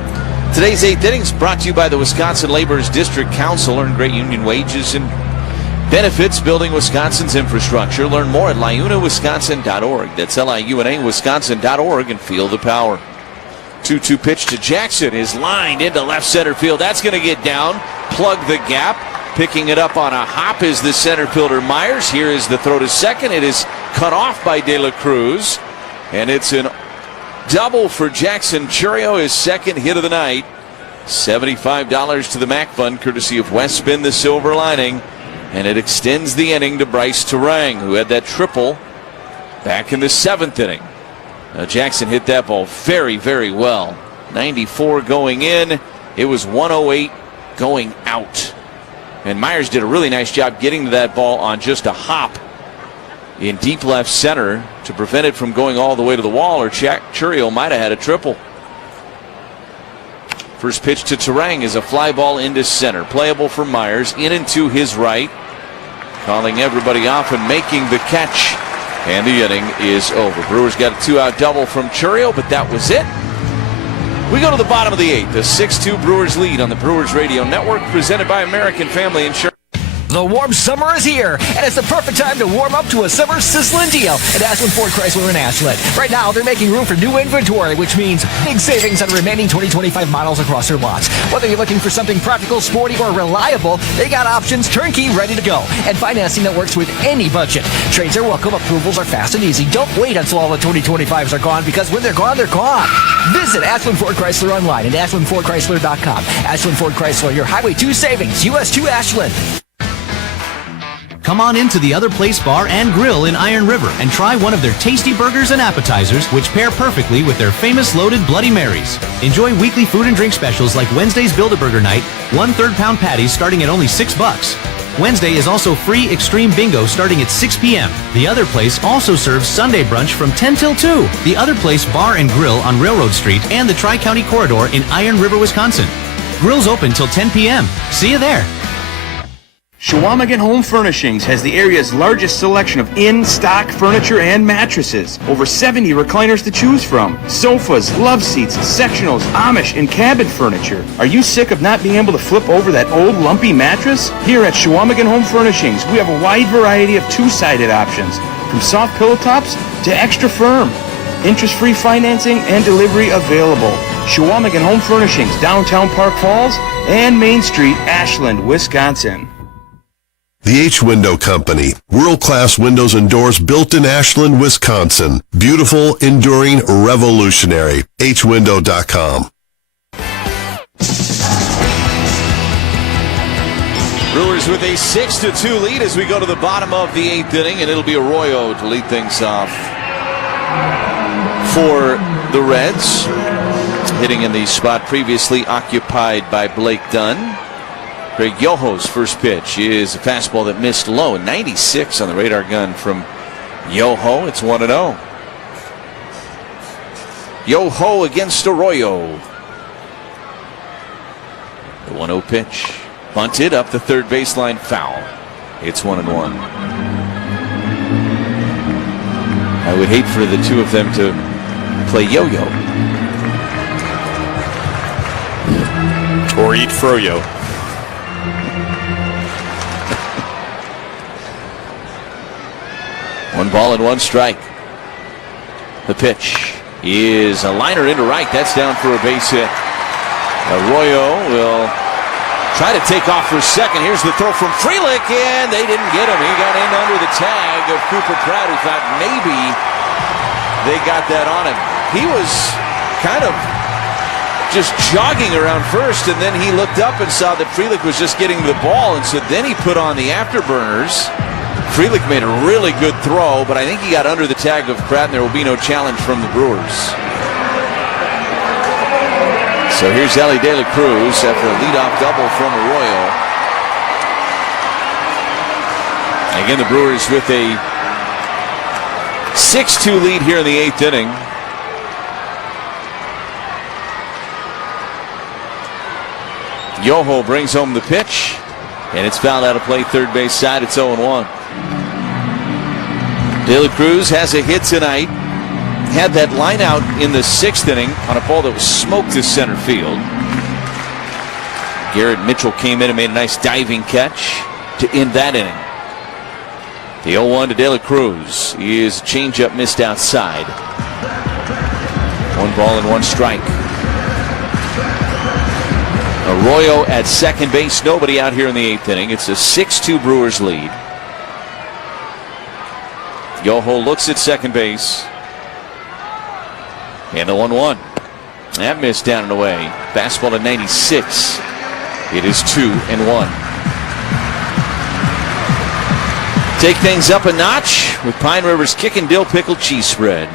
Today's 8th inning is brought to you by the Wisconsin Laborers District Council. Earn great union wages and benefits building Wisconsin's infrastructure. Learn more at liunawisconsin.org. That's liunawisconsin.org, and feel the power. 2-2 pitch to Jackson is lined into left center field. That's going to get down, plug the gap. Picking it up on a hop is the center fielder Myers. Here is the throw to second. It is cut off by De La Cruz, and it's an double for Jackson Chourio, his second hit of the night. $75 to the MAC Fund, courtesy of Westspin, the silver lining, and it extends the inning to Bryce Terang, who had that triple back in the 7th inning. Now Jackson hit that ball very, very well. 94 going in. It was 108 going out. And Myers did a really nice job getting to that ball on just a hop in deep left center to prevent it from going all the way to the wall, or Chourio might have had a triple. First pitch to Terang is a fly ball into center. Playable for Myers, in and to his right. Calling everybody off and making the catch. And the inning is over. Brewers got a 2-out double from Chourio, but that was it. We go to the bottom of the 8th. A 6-2 Brewers lead on the Brewers Radio Network, presented by American Family Insurance. The warm summer is here, and it's the perfect time to warm up to a summer sizzling deal at Ashland Ford Chrysler in Ashland. Right now, they're making room for new inventory, which means big savings on remaining 2025 models across their lots. Whether you're looking for something practical, sporty, or reliable, they got options turnkey ready to go, and financing that works with any budget. Trades are welcome, approvals are fast and easy. Don't wait until all the 2025s are gone, because when they're gone, they're gone. Visit Ashland Ford Chrysler online at ashlandfordchrysler.com. Ashland Ford Chrysler, your Highway 2 savings, US 2 Ashland. Come on into the Other Place Bar and Grill in Iron River and try one of their tasty burgers and appetizers, which pair perfectly with their famous loaded Bloody Marys. Enjoy weekly food and drink specials like Wednesday's Build-A-Burger Night, 1 3/pound patties starting at only $6. Wednesday is also free Extreme Bingo starting at 6 p.m. The Other Place also serves Sunday brunch from 10 till 2. The Other Place Bar and Grill on Railroad Street and the Tri-County Corridor in Iron River, Wisconsin. Grill's open till 10 p.m. See you there. Shawamigan Home Furnishings has the area's largest selection of in-stock furniture and mattresses. Over 70 recliners to choose from. Sofas, love seats, sectionals, Amish, and cabin furniture. Are you sick of not being able to flip over that old lumpy mattress? Here at Shawamigan Home Furnishings, we have a wide variety of two-sided options, from soft pillow tops to extra firm. Interest-free financing and delivery available. Shawamigan Home Furnishings, downtown Park Falls and Main Street, Ashland, Wisconsin. The H-Window Company, world-class windows and doors built in Ashland, Wisconsin. Beautiful, enduring, revolutionary. hwindow.com. Brewers with a 6-2 lead as we go to the bottom of the 8th inning, and it'll be Arroyo to lead things off for the Reds, hitting in the spot previously occupied by Blake Dunn. Craig Yoho's first pitch is a fastball that missed low. 96 on the radar gun from Yoho. It's 1-0. Yoho against Arroyo. The 1-0 pitch. Bunted up the third baseline, foul. It's 1-1. I would hate for the two of them to play yo-yo. Or eat froyo. One ball and one strike. The pitch is a liner into right. That's down for a base hit. Arroyo will try to take off for second. Here's the throw from Frelick, and they didn't get him. He got in under the tag of Cooper Pratt, who thought maybe they got that on him. He was kind of just jogging around first, and then he looked up and saw that Frelick was just getting the ball, and so then he put on the afterburners. Frelick made a really good throw, but I think he got under the tag of Pratt, and there will be no challenge from the Brewers. So here's Ellie De La Cruz after a leadoff double from Arroyo. Again, the Brewers with a 6-2 lead here in the 8th inning. Yoho brings home the pitch, and it's fouled out of play third base side. It's 0-1. De La Cruz has a hit tonight. Had that line out in the 6th inning on a ball that was smoked to center field. Garrett Mitchell came in and made a nice diving catch to end that inning. The 0-1 to De La Cruz is a changeup missed outside. 1 ball and 1 strike. Arroyo at second base. Nobody out here in the 8th inning. It's a 6-2 Brewers lead. Yoho looks at second base. And the 1-1. That missed down and away. Fastball to 96. It is 2-1. Take things up a notch with Pine River's Kickin' Dill Pickle Cheese Spread.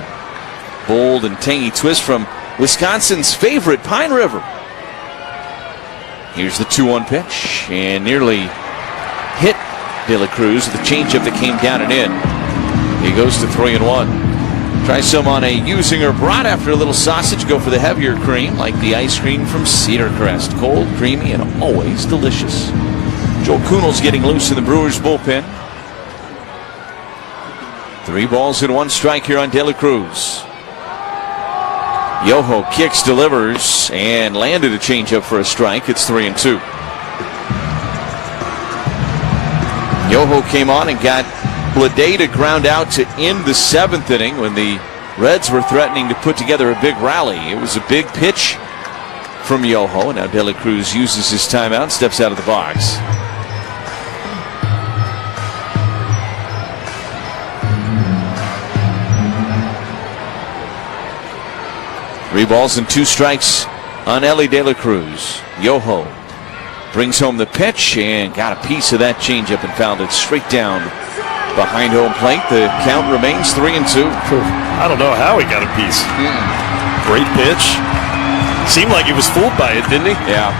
Bold and tangy twist from Wisconsin's favorite, Pine River. Here's the 2-1 pitch, and nearly hit De La Cruz with the changeup that came down and in. He goes to 3-1. Try some on a Usinger brat after a little sausage. Go for the heavier cream, like the ice cream from Cedar Crest. Cold, creamy, and always delicious. Joel Kuhnel's getting loose in the Brewers bullpen. 3 balls and 1 strike here on De La Cruz. Yoho kicks, delivers, and landed a changeup for a strike. It's 3-2. Yoho came on and got Blade to ground out to end the 7th inning when the Reds were threatening to put together a big rally. It was a big pitch from Yoho. Now De La Cruz uses his timeout, steps out of the box. Three balls and 2 strikes on Ellie De La Cruz. Yoho brings home the pitch and got a piece of that changeup and fouled it straight down behind home plate. The count remains 3-2. I don't know how he got a piece. Great pitch. Seemed like he was fooled by it, didn't he? Yeah.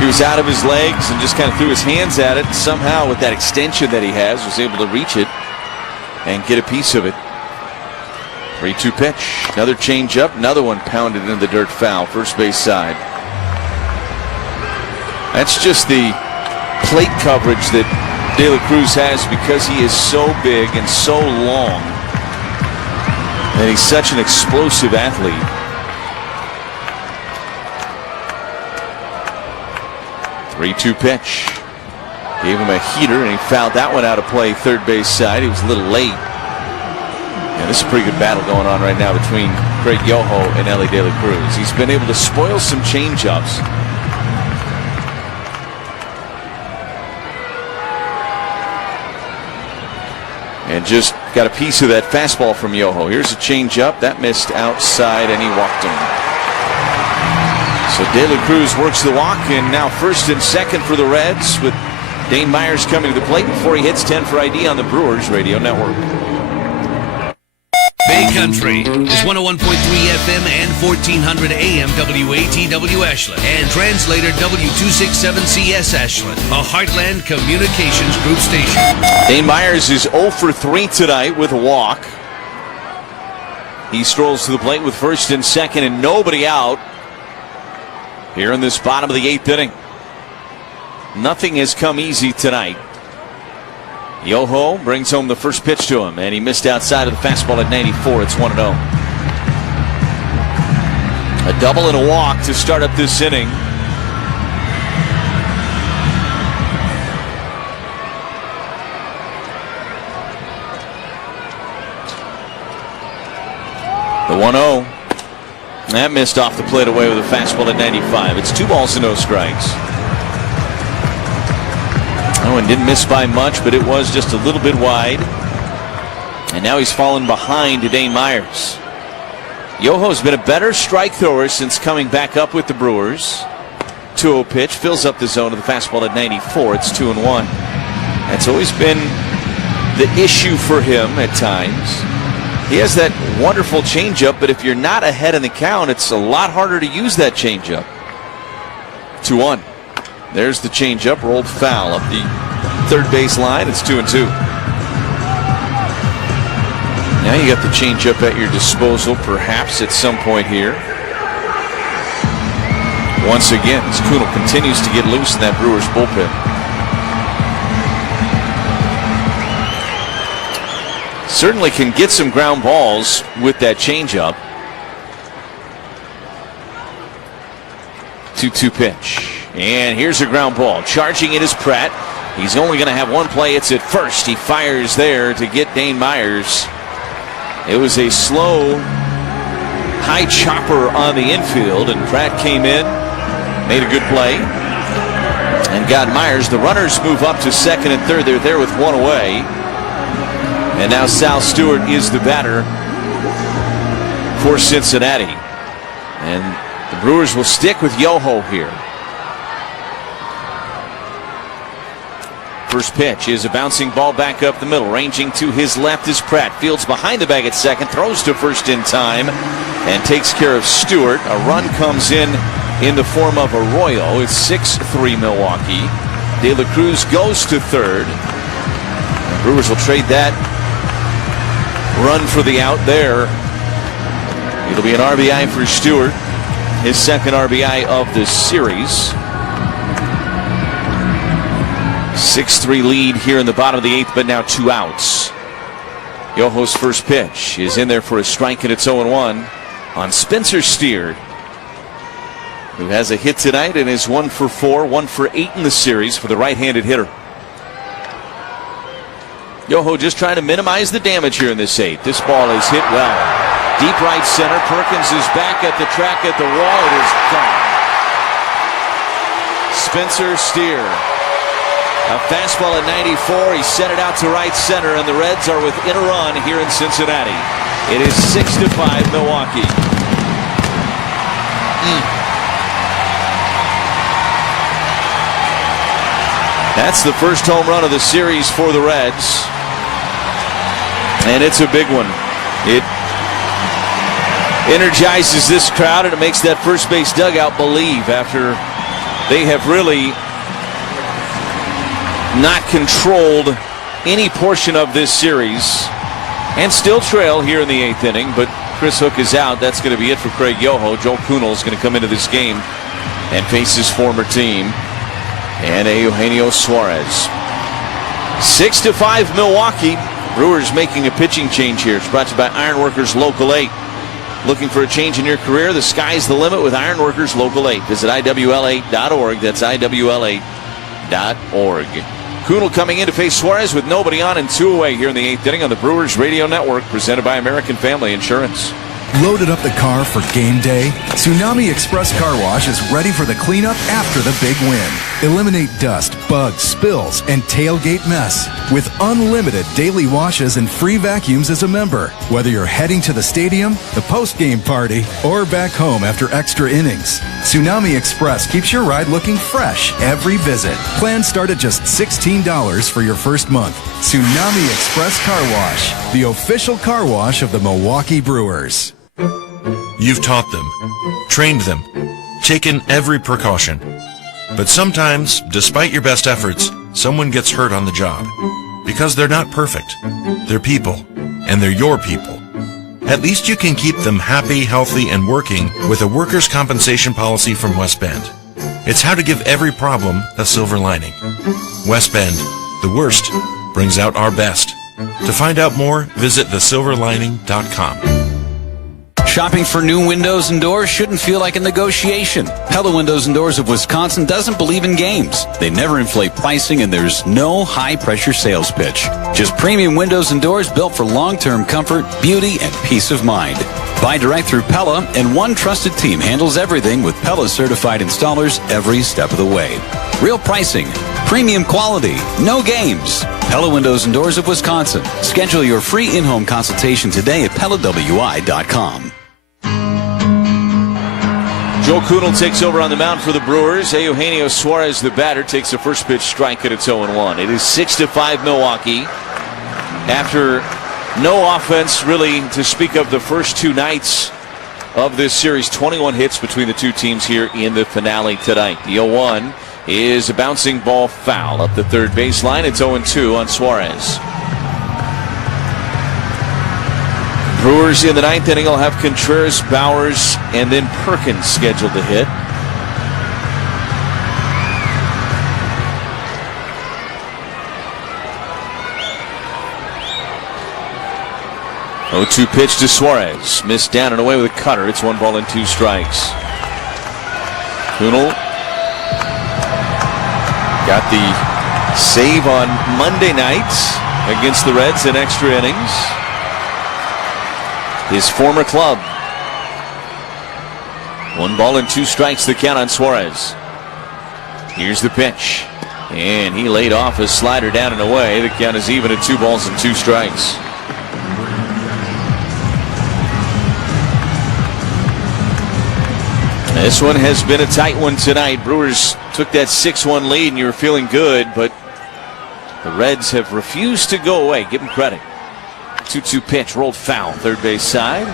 He was out of his legs and just kind of threw his hands at it. Somehow, with that extension that he has, was able to reach it and get a piece of it. 3-2 pitch. Another changeup. Another one pounded into the dirt, foul. First base side. That's just the plate coverage that De La Cruz has because he is so big and so long. And he's such an explosive athlete. Three-two pitch. Gave him a heater and he fouled that one out of play third base side. He was a little late. And this is a pretty good battle going on right now between Craig Yoho and Ellie De La Cruz. He's been able to spoil some changeups. And just got a piece of that fastball from Yoho. Here's a changeup. That missed outside, and he walked him. So De La Cruz works the walk, and now first and second for the Reds with Dane Myers coming to the plate before he hits 10 for ID on the Brewers Radio Network. Bay Country is 101.3 FM and 1400 AM WATW Ashland and translator W267CS Ashland, a Heartland Communications Group station. Dane Myers is 0 for 3 tonight with a walk. He strolls to the plate with first and second and nobody out here in this bottom of the 8th inning. Nothing has come easy tonight. Yoho brings home the first pitch to him, and he missed outside of the fastball at 94. It's 1-0. A double and a walk to start up this inning. The 1-0. That missed off the plate away with a fastball at 95. It's 2 balls and no strikes. Oh, and didn't miss by much, but it was just a little bit wide. And now he's fallen behind to Dane Myers. Yoho's been a better strike thrower since coming back up with the Brewers. 2-0 pitch, fills up the zone of the fastball at 94. It's 2-1. That's always been the issue for him at times. He has that wonderful changeup, but if you're not ahead in the count, it's a lot harder to use that changeup. 2-1. There's the changeup, rolled foul up the third base line. It's 2-2. Now you got the changeup at your disposal, perhaps at some point here. Once again, as Kunal continues to get loose in that Brewers bullpen. Certainly can get some ground balls with that changeup. 2-2 pitch. And here's a ground ball. Charging it is Pratt. He's only going to have one play. It's at first. He fires there to get Dane Myers. It was a slow, high chopper on the infield, and Pratt came in, made a good play, and got Myers. The runners move up to second and third. They're there with one away. And now Sal Stewart is the batter for Cincinnati. And the Brewers will stick with Yoho here. First pitch is a bouncing ball back up the middle. Ranging to his left is Pratt. Fields behind the bag at second. Throws to first in time and takes care of Stewart. A run comes in the form of Arroyo. It's 6-3 Milwaukee. De La Cruz goes to third. The Brewers will trade that run for the out there. It'll be an RBI for Stewart. His second RBI of this series. 6-3 lead here in the bottom of the 8th, but now 2 outs. Yoho's first pitch is in there for a strike, and it's 0-1 on Spencer Steer, who has a hit tonight and is 1 for 4, 1 for 8 in the series for the right-handed hitter. Yoho just trying to minimize the damage here in this 8th. This ball is hit well. Deep right center. Perkins is back at the track at the wall. It is gone. Spencer Steer. A fastball at 94. He sent it out to right center, and the Reds are within a run here in Cincinnati. It is 6-5 Milwaukee. That's the first home run of the series for the Reds. And it's a big one. It energizes this crowd, and it makes that first base dugout believe after they have really not controlled any portion of this series and still trail here in the 8th inning. But Chris Hook is out. That's going to be it for Craig Yoho. Joel Kunal is going to come into this game and face his former team and Eugenio Suarez. 6-5 Milwaukee. Brewers making a pitching change here. It's brought to you by Ironworkers Local 8. Looking for a change in your career? The sky's the limit with Ironworkers Local 8. Visit IWL8.org. That's IWL8.org. Kunal coming in to face Suarez with nobody on and 2 away here in the 8th inning on the Brewers Radio Network, presented by American Family Insurance. Loaded up the car for game day? Tsunami Express Car Wash is ready for the cleanup after the big win. Eliminate dust, bugs, spills, and tailgate mess with unlimited daily washes and free vacuums as a member. Whether you're heading to the stadium, the post-game party, or back home after extra innings, Tsunami Express keeps your ride looking fresh every visit. Plans start at just $16 for your first month. Tsunami Express Car Wash, the official car wash of the Milwaukee Brewers. You've taught them, trained them, taken every precaution. But sometimes, despite your best efforts, someone gets hurt on the job. Because they're not perfect. They're people, and they're your people. At least you can keep them happy, healthy, and working with a workers' compensation policy from West Bend. It's how to give every problem a silver lining. West Bend, the worst brings out our best. To find out more, visit thesilverlining.com. Shopping for new windows and doors shouldn't feel like a negotiation. Pella Windows and Doors of Wisconsin doesn't believe in games. They never inflate pricing, and there's no high-pressure sales pitch. Just premium windows and doors built for long-term comfort, beauty, and peace of mind. Buy direct through Pella, and one trusted team handles everything with Pella-certified installers every step of the way. Real pricing, premium quality, no games. Pella Windows and Doors of Wisconsin. Schedule your free in-home consultation today at PellaWI.com. Joe Kunal takes over on the mound for the Brewers. Eugenio Suarez, the batter, takes the first pitch strike at its 0-1. It is 6-5 Milwaukee. After no offense really to speak of the first two nights of this series, 21 hits between the two teams here in the finale tonight. The 0-1 is a bouncing ball foul up the third baseline. It's 0-2 on Suarez. Brewers in the ninth inning will have Contreras, Bowers, and then Perkins scheduled to hit. Oh, 2 pitch to Suarez. Missed down and away with a cutter. It's 1 ball and 2 strikes. Kunal got the save on Monday night against the Reds in extra innings. His former club. 1 ball and 2 strikes, the count on Suarez. Here's the pitch. And he laid off his slider down and away. The count is even at 2 balls and 2 strikes. This one has been a tight one tonight. Brewers took that 6-1 lead and you were feeling good, but the Reds have refused to go away. Give them credit. 2-2 pitch, rolled foul, third base side.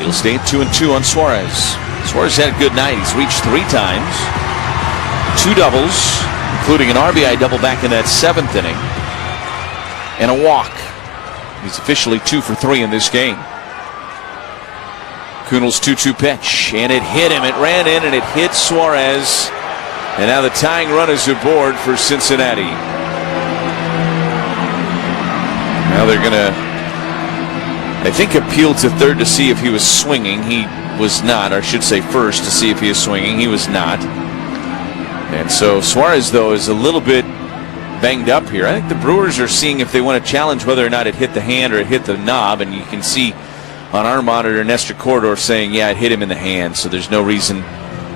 It'll stay at 2-2 on Suarez. Suarez had a good night. He's reached 3 times. 2 doubles, including an RBI double back in that 7th inning. And a walk. He's officially 2 for 3 in this game. Kunal's 2-2 pitch, and it hit him. It ran in and it hit Suarez. And now the tying run is aboard for Cincinnati. Now they're going to, I think, appeal to third to see if he was swinging. He was not, or I should say first to see if he is swinging. He was not. And so Suarez, though, is a little bit banged up here. I think the Brewers are seeing if they want to challenge whether or not it hit the hand or it hit the knob, and you can see on our monitor Nestor Corridor saying, yeah, it hit him in the hand, so there's no reason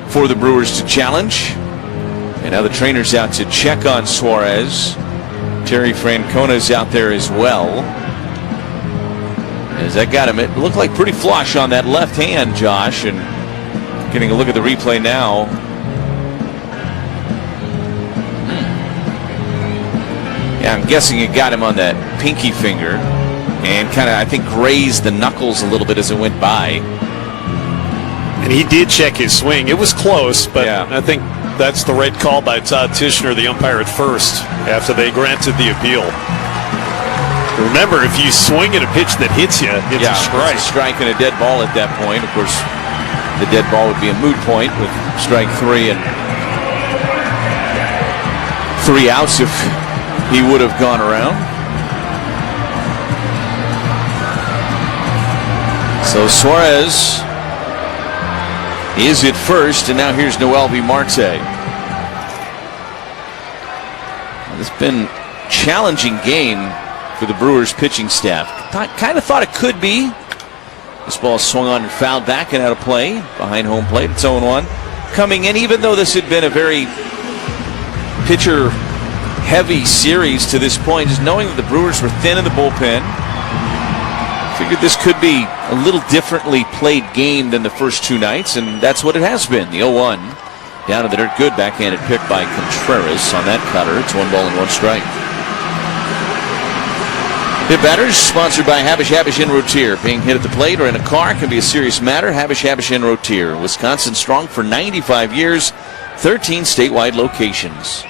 for the Brewers to challenge. And now the trainer's out to check on Suarez. Terry Francona's out there as well. As that got him, it looked like pretty flush on that left hand, Josh. And getting a look at the replay now. Yeah, I'm guessing it got him on that pinky finger. And kind of, I think, grazed the knuckles a little bit as it went by. And he did check his swing. It was close, but yeah. I think that's the right call by Todd Tishner, the umpire at first, after they granted the appeal. Remember, if you swing at a pitch that hits you, it's a strike. It's a strike and a dead ball at that point. Of course, the dead ball would be a moot point with strike 3 and 3 outs if he would have gone around. So Suarez is at first, and now here's Noelvi Marte. It's been a challenging game for the Brewers pitching staff. Kind of thought it could be. This ball swung on and fouled back and out of play behind home plate. It's 0-1. Coming in, even though this had been a very pitcher-heavy series to this point, just knowing that the Brewers were thin in the bullpen. Figured this could be a little differently played game than the first two nights, and that's what it has been. The 0-1 down to the dirt, good backhanded pick by Contreras on that cutter. It's 1 ball and 1 strike. Hit batters sponsored by Habish and Rotier. Being hit at the plate or in a car can be a serious matter. Habish and Rotier. Wisconsin strong for 95 years, 13 statewide locations.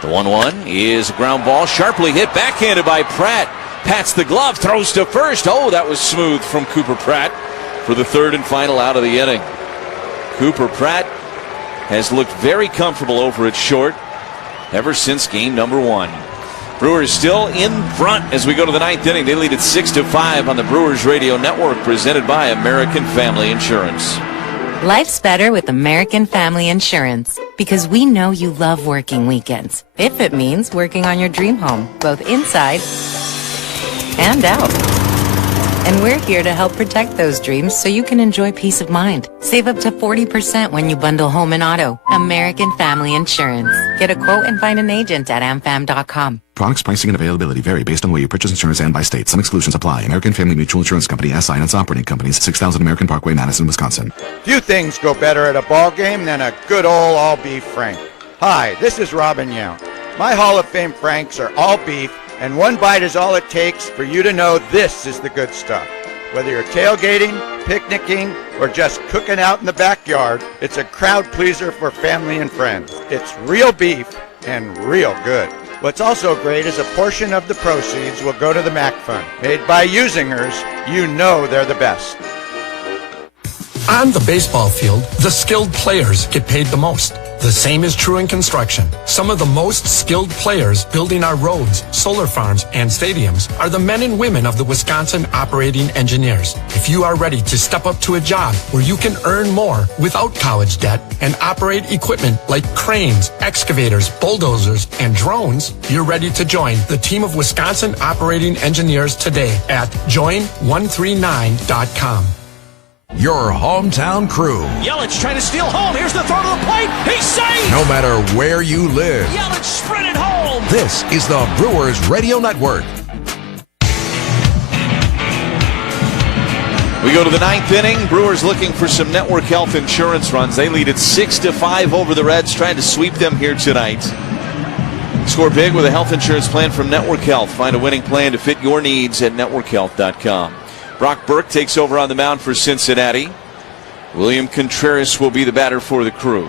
The 1-1 is a ground ball, sharply hit, backhanded by Pratt. Pats the glove, throws to first. Oh, that was smooth from Cooper Pratt for the third and final out of the inning. Cooper Pratt has looked very comfortable over at short ever since game number 1. Brewers still in front as we go to the 9th inning. They lead at 6-5 on the Brewers Radio Network, presented by American Family Insurance. Life's better with American Family Insurance because we know you love working weekends. If it means working on your dream home, both inside and out. And we're here to help protect those dreams so you can enjoy peace of mind. Save up to 40% when you bundle home and auto. American Family Insurance. Get a quote and find an agent at amfam.com. Products, pricing, and availability vary based on where you purchase insurance and by state. Some exclusions apply. American Family Mutual Insurance Company, SI, and its operating companies, 6000 American Parkway, Madison, Wisconsin. Few things go better at a ball game than a good old all-beef Frank. Hi, this is Robin Yount. My Hall of Fame Franks are all beef, and one bite is all it takes for you to know this is the good stuff. Whether you're tailgating, picnicking, or just cooking out in the backyard, it's a crowd pleaser for family and friends. It's real beef and real good. What's also great is a portion of the proceeds will go to the MAC Fund. Made by usingers, you know they're the best. On the baseball field, the skilled players get paid the most. The same is true in construction. Some of the most skilled players building our roads, solar farms, and stadiums are the men and women of the Wisconsin operating engineers. If you are ready to step up to a job where you can earn more without college debt and operate equipment like cranes, excavators, bulldozers, and drones, you're ready to join the team of Wisconsin operating engineers today at join139.com. Your hometown crew. Yelich trying to steal home. Here's the throw to the plate. He's safe. No matter where you live. Yelich sprinted home. This is the Brewers Radio Network. We go to the 9th inning. Brewers looking for some network health insurance runs. They lead at 6-5 over the Reds, trying to sweep them here tonight. Score big with a health insurance plan from Network Health. Find a winning plan to fit your needs at networkhealth.com. Brock Burke takes over on the mound for Cincinnati. William Contreras will be the batter for the Crew.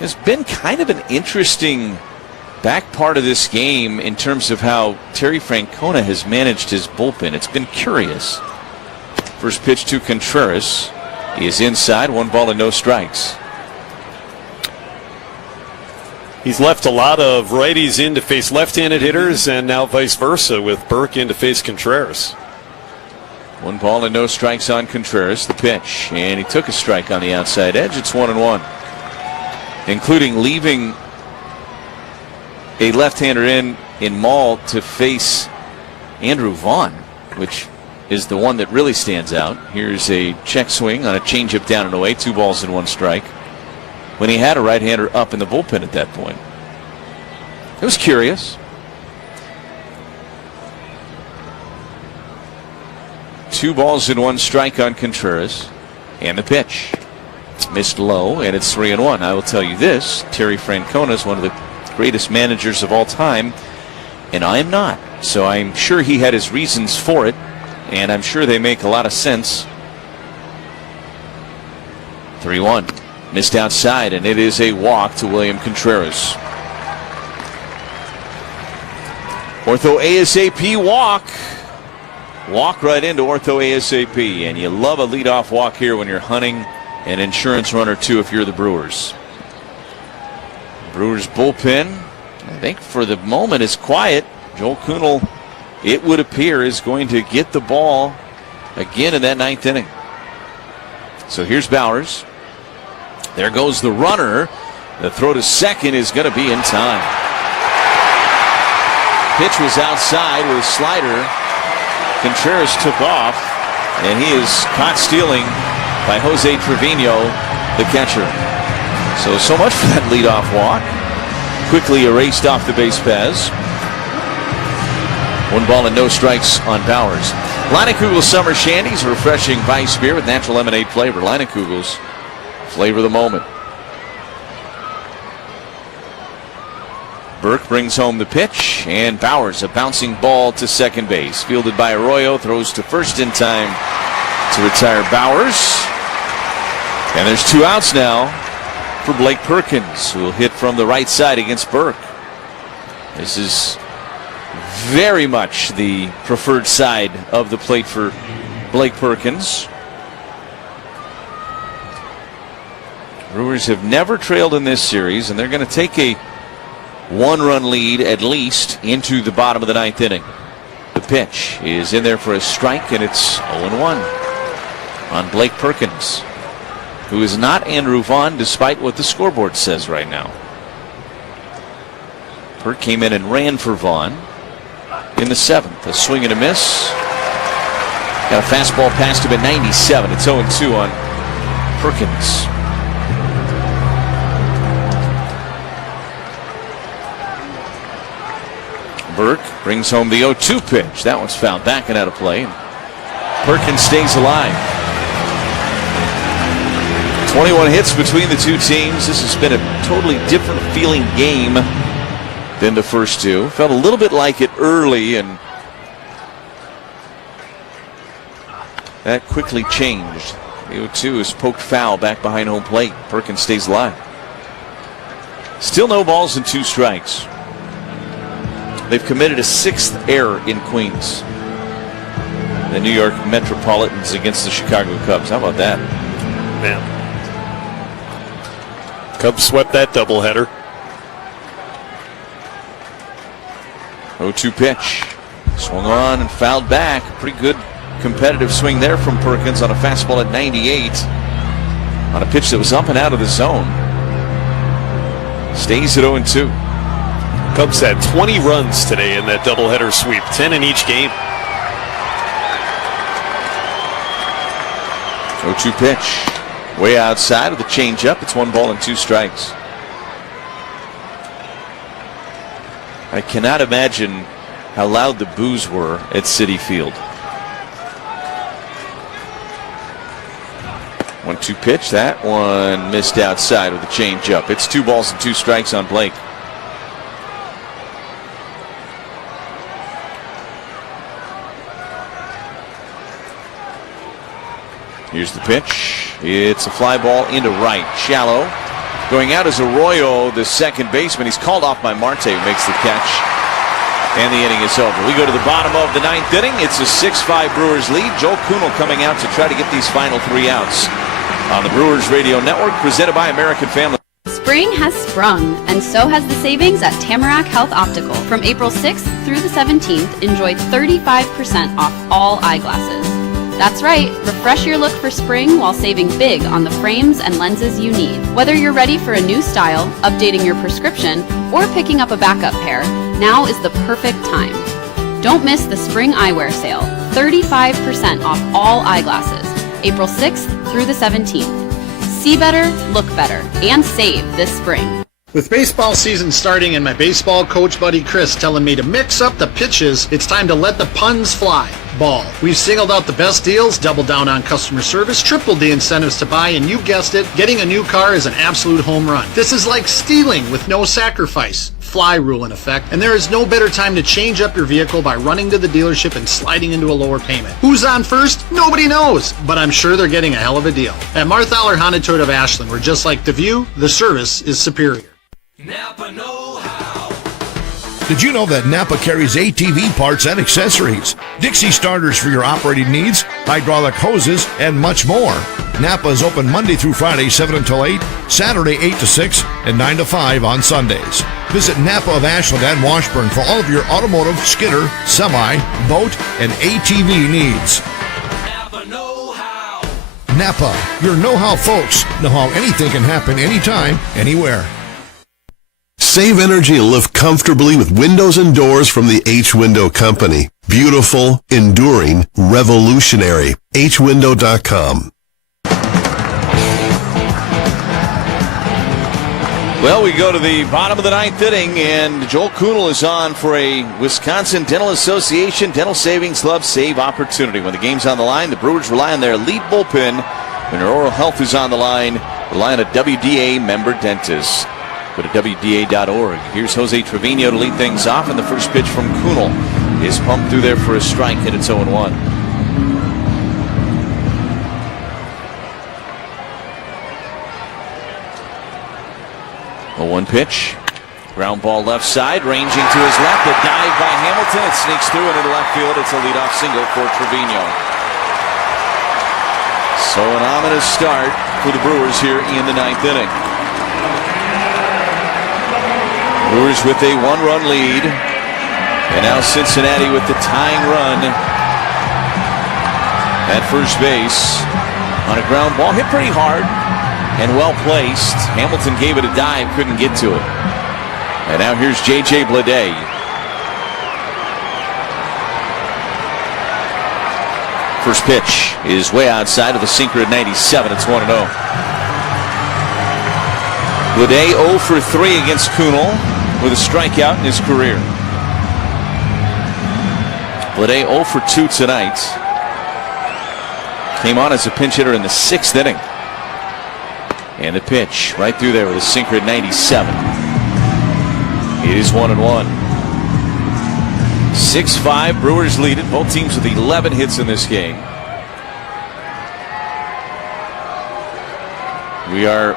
It's been kind of an interesting back part of this game in terms of how Terry Francona has managed his bullpen. It's been curious. First pitch to Contreras is inside, 1 ball and no strikes. He's left a lot of righties in to face left-handed hitters, and now vice versa with Burke in to face Contreras. 1 ball and no strikes on Contreras. The pitch, and he took a strike on the outside edge. It's 1-1, including leaving a left-hander in Maul to face Andrew Vaughn, which is the one that really stands out. Here's a check swing on a changeup down and away. 2 balls and 1 strike. When he had a right-hander up in the bullpen at that point. It was curious. 2 balls and 1 strike on Contreras. And the pitch. Missed low, and it's 3-1. I will tell you this, Terry Francona is one of the greatest managers of all time, and I am not. So I'm sure he had his reasons for it, and I'm sure they make a lot of sense. 3-1. Missed outside, and it is a walk to William Contreras. Ortho ASAP walk. Walk right into Ortho ASAP, and you love a leadoff walk here when you're hunting an insurance run or two if you're the Brewers. Brewers bullpen, I think for the moment, is quiet. Joel Kuhnel, it would appear, is going to get the ball again in that 9th inning. So here's Bowers. There goes the runner. The throw to second is going to be in time. Pitch was outside with a slider. Contreras took off, and he is caught stealing by Jose Trevino, the catcher. So much for that leadoff walk. Quickly erased off the base paths. 1 ball and no strikes on Bowers. Leinenkugel Summer Shandies, refreshing Weiss beer with natural lemonade flavor. Leinenkugel's flavor of the moment. Burke brings home the pitch, and Bowers, a bouncing ball to second base. Fielded by Arroyo, throws to first in time to retire Bowers. And there's 2 outs now for Blake Perkins, who will hit from the right side against Burke. This is very much the preferred side of the plate for Blake Perkins. Brewers have never trailed in this series, and they're going to take a 1-run lead at least into the bottom of the 9th inning. The pitch is in there for a strike, and it's 0-1 on Blake Perkins, who is not Andrew Vaughn despite what the scoreboard says right now. Perk came in and ran for Vaughn in the 7th. A swing and a miss. Got a fastball past him at 97. It's 0-2 on Perkins. Burke brings home the 0-2 pitch. That one's fouled back and out of play. Perkins stays alive. 21 hits between the two teams. This has been a totally different feeling game than the first two. Felt a little bit like it early, and that quickly changed. The 0-2 is poked foul back behind home plate. Perkins stays alive. Still no balls and 2 strikes. They've committed a 6th error in Queens. The New York Metropolitans against the Chicago Cubs. How about that? Man. Cubs swept that doubleheader. 0-2 pitch. Swung on and fouled back. Pretty good competitive swing there from Perkins on a fastball at 98. On a pitch that was up and out of the zone. Stays at 0-2. Cubs had 20 runs today in that doubleheader sweep, 10 in each game. 0-2 pitch. Way outside with a changeup. It's 1 ball and 2 strikes. I cannot imagine how loud the boos were at Citi Field. 1-2 pitch. That one missed outside with a changeup. It's 2 balls and 2 strikes on Blake. Here's the pitch. It's a fly ball into right. Shallow. Going out is Arroyo, the second baseman. He's called off by Marte, who makes the catch. And the inning is over. We go to the bottom of the 9th inning. It's a 6-5 Brewers lead. Joel Kuhnel coming out to try to get these final 3 outs on the Brewers Radio Network, presented by American Family. Spring has sprung, and so has the savings at Tamarack Health Optical. From April 6th through the 17th, enjoy 35% off all eyeglasses. That's right, refresh your look for spring while saving big on the frames and lenses you need. Whether you're ready for a new style, updating your prescription, or picking up a backup pair, now is the perfect time. Don't miss the spring eyewear sale, 35% off all eyeglasses, April 6th through the 17th. See better, look better, and save this spring. With baseball season starting and my baseball coach buddy Chris telling me to mix up the pitches, it's time to let the puns fly. Ball. We've singled out the best deals, doubled down on customer service, tripled the incentives to buy, and you guessed it, getting a new car is an absolute home run. This is like stealing with no sacrifice. Fly rule in effect, and there is no better time to change up your vehicle by running to the dealership and sliding into a lower payment. Who's on first? Nobody knows, but I'm sure they're getting a hell of a deal. At Marthaler Honda Toyota of Ashland, we're just like the view, the service is superior. Napa know-how. Did you know that Napa carries ATV parts and accessories, Dixie starters for your operating needs, hydraulic hoses, and much more? Napa is open Monday through Friday, 7 until 8, Saturday 8 to 6, and 9 to 5 on Sundays. Visit Napa of Ashland and Washburn for all of your automotive, skidder, semi, boat, and ATV needs. Napa know-how. Napa, your know-how folks know how anything can happen anytime, anywhere. Save energy and live comfortably with windows and doors from the H-Window Company. Beautiful, enduring, revolutionary. hwindow.com. Well, we go to the bottom of the ninth inning, and Joel Kuhnel is on for a Wisconsin Dental Association Dental Savings Club save opportunity. When the game's on the line, the Brewers rely on their lead bullpen. When their oral health is on the line, rely on a WDA member dentist. Go to WDA.org. Here's Jose Trevino to lead things off, and the first pitch from Kuhnel is pumped through there for a strike, and it's 0-1. 0-1 pitch. Ground ball left side, ranging to his left. A dive by Hamilton. It sneaks through into left field. It's a leadoff single for Trevino. So an ominous start for the Brewers here in the ninth inning. Brewers with a one-run lead. And now Cincinnati with the tying run at first base on a ground ball. Hit pretty hard and well placed. Hamilton gave it a dive, couldn't get to it. And now here's J.J. Bleday. First pitch is way outside of the sinker at 97. It's 1-0. Bleday 0 for 3 against Kuhnel with a strikeout in his career. Bleday 0 for 2 tonight. Came on as a pinch hitter in the 6th inning. And the pitch right through there with a sinker at 97. It is 1-1. 6-5. Brewers lead it. Both teams with 11 hits in this game. We are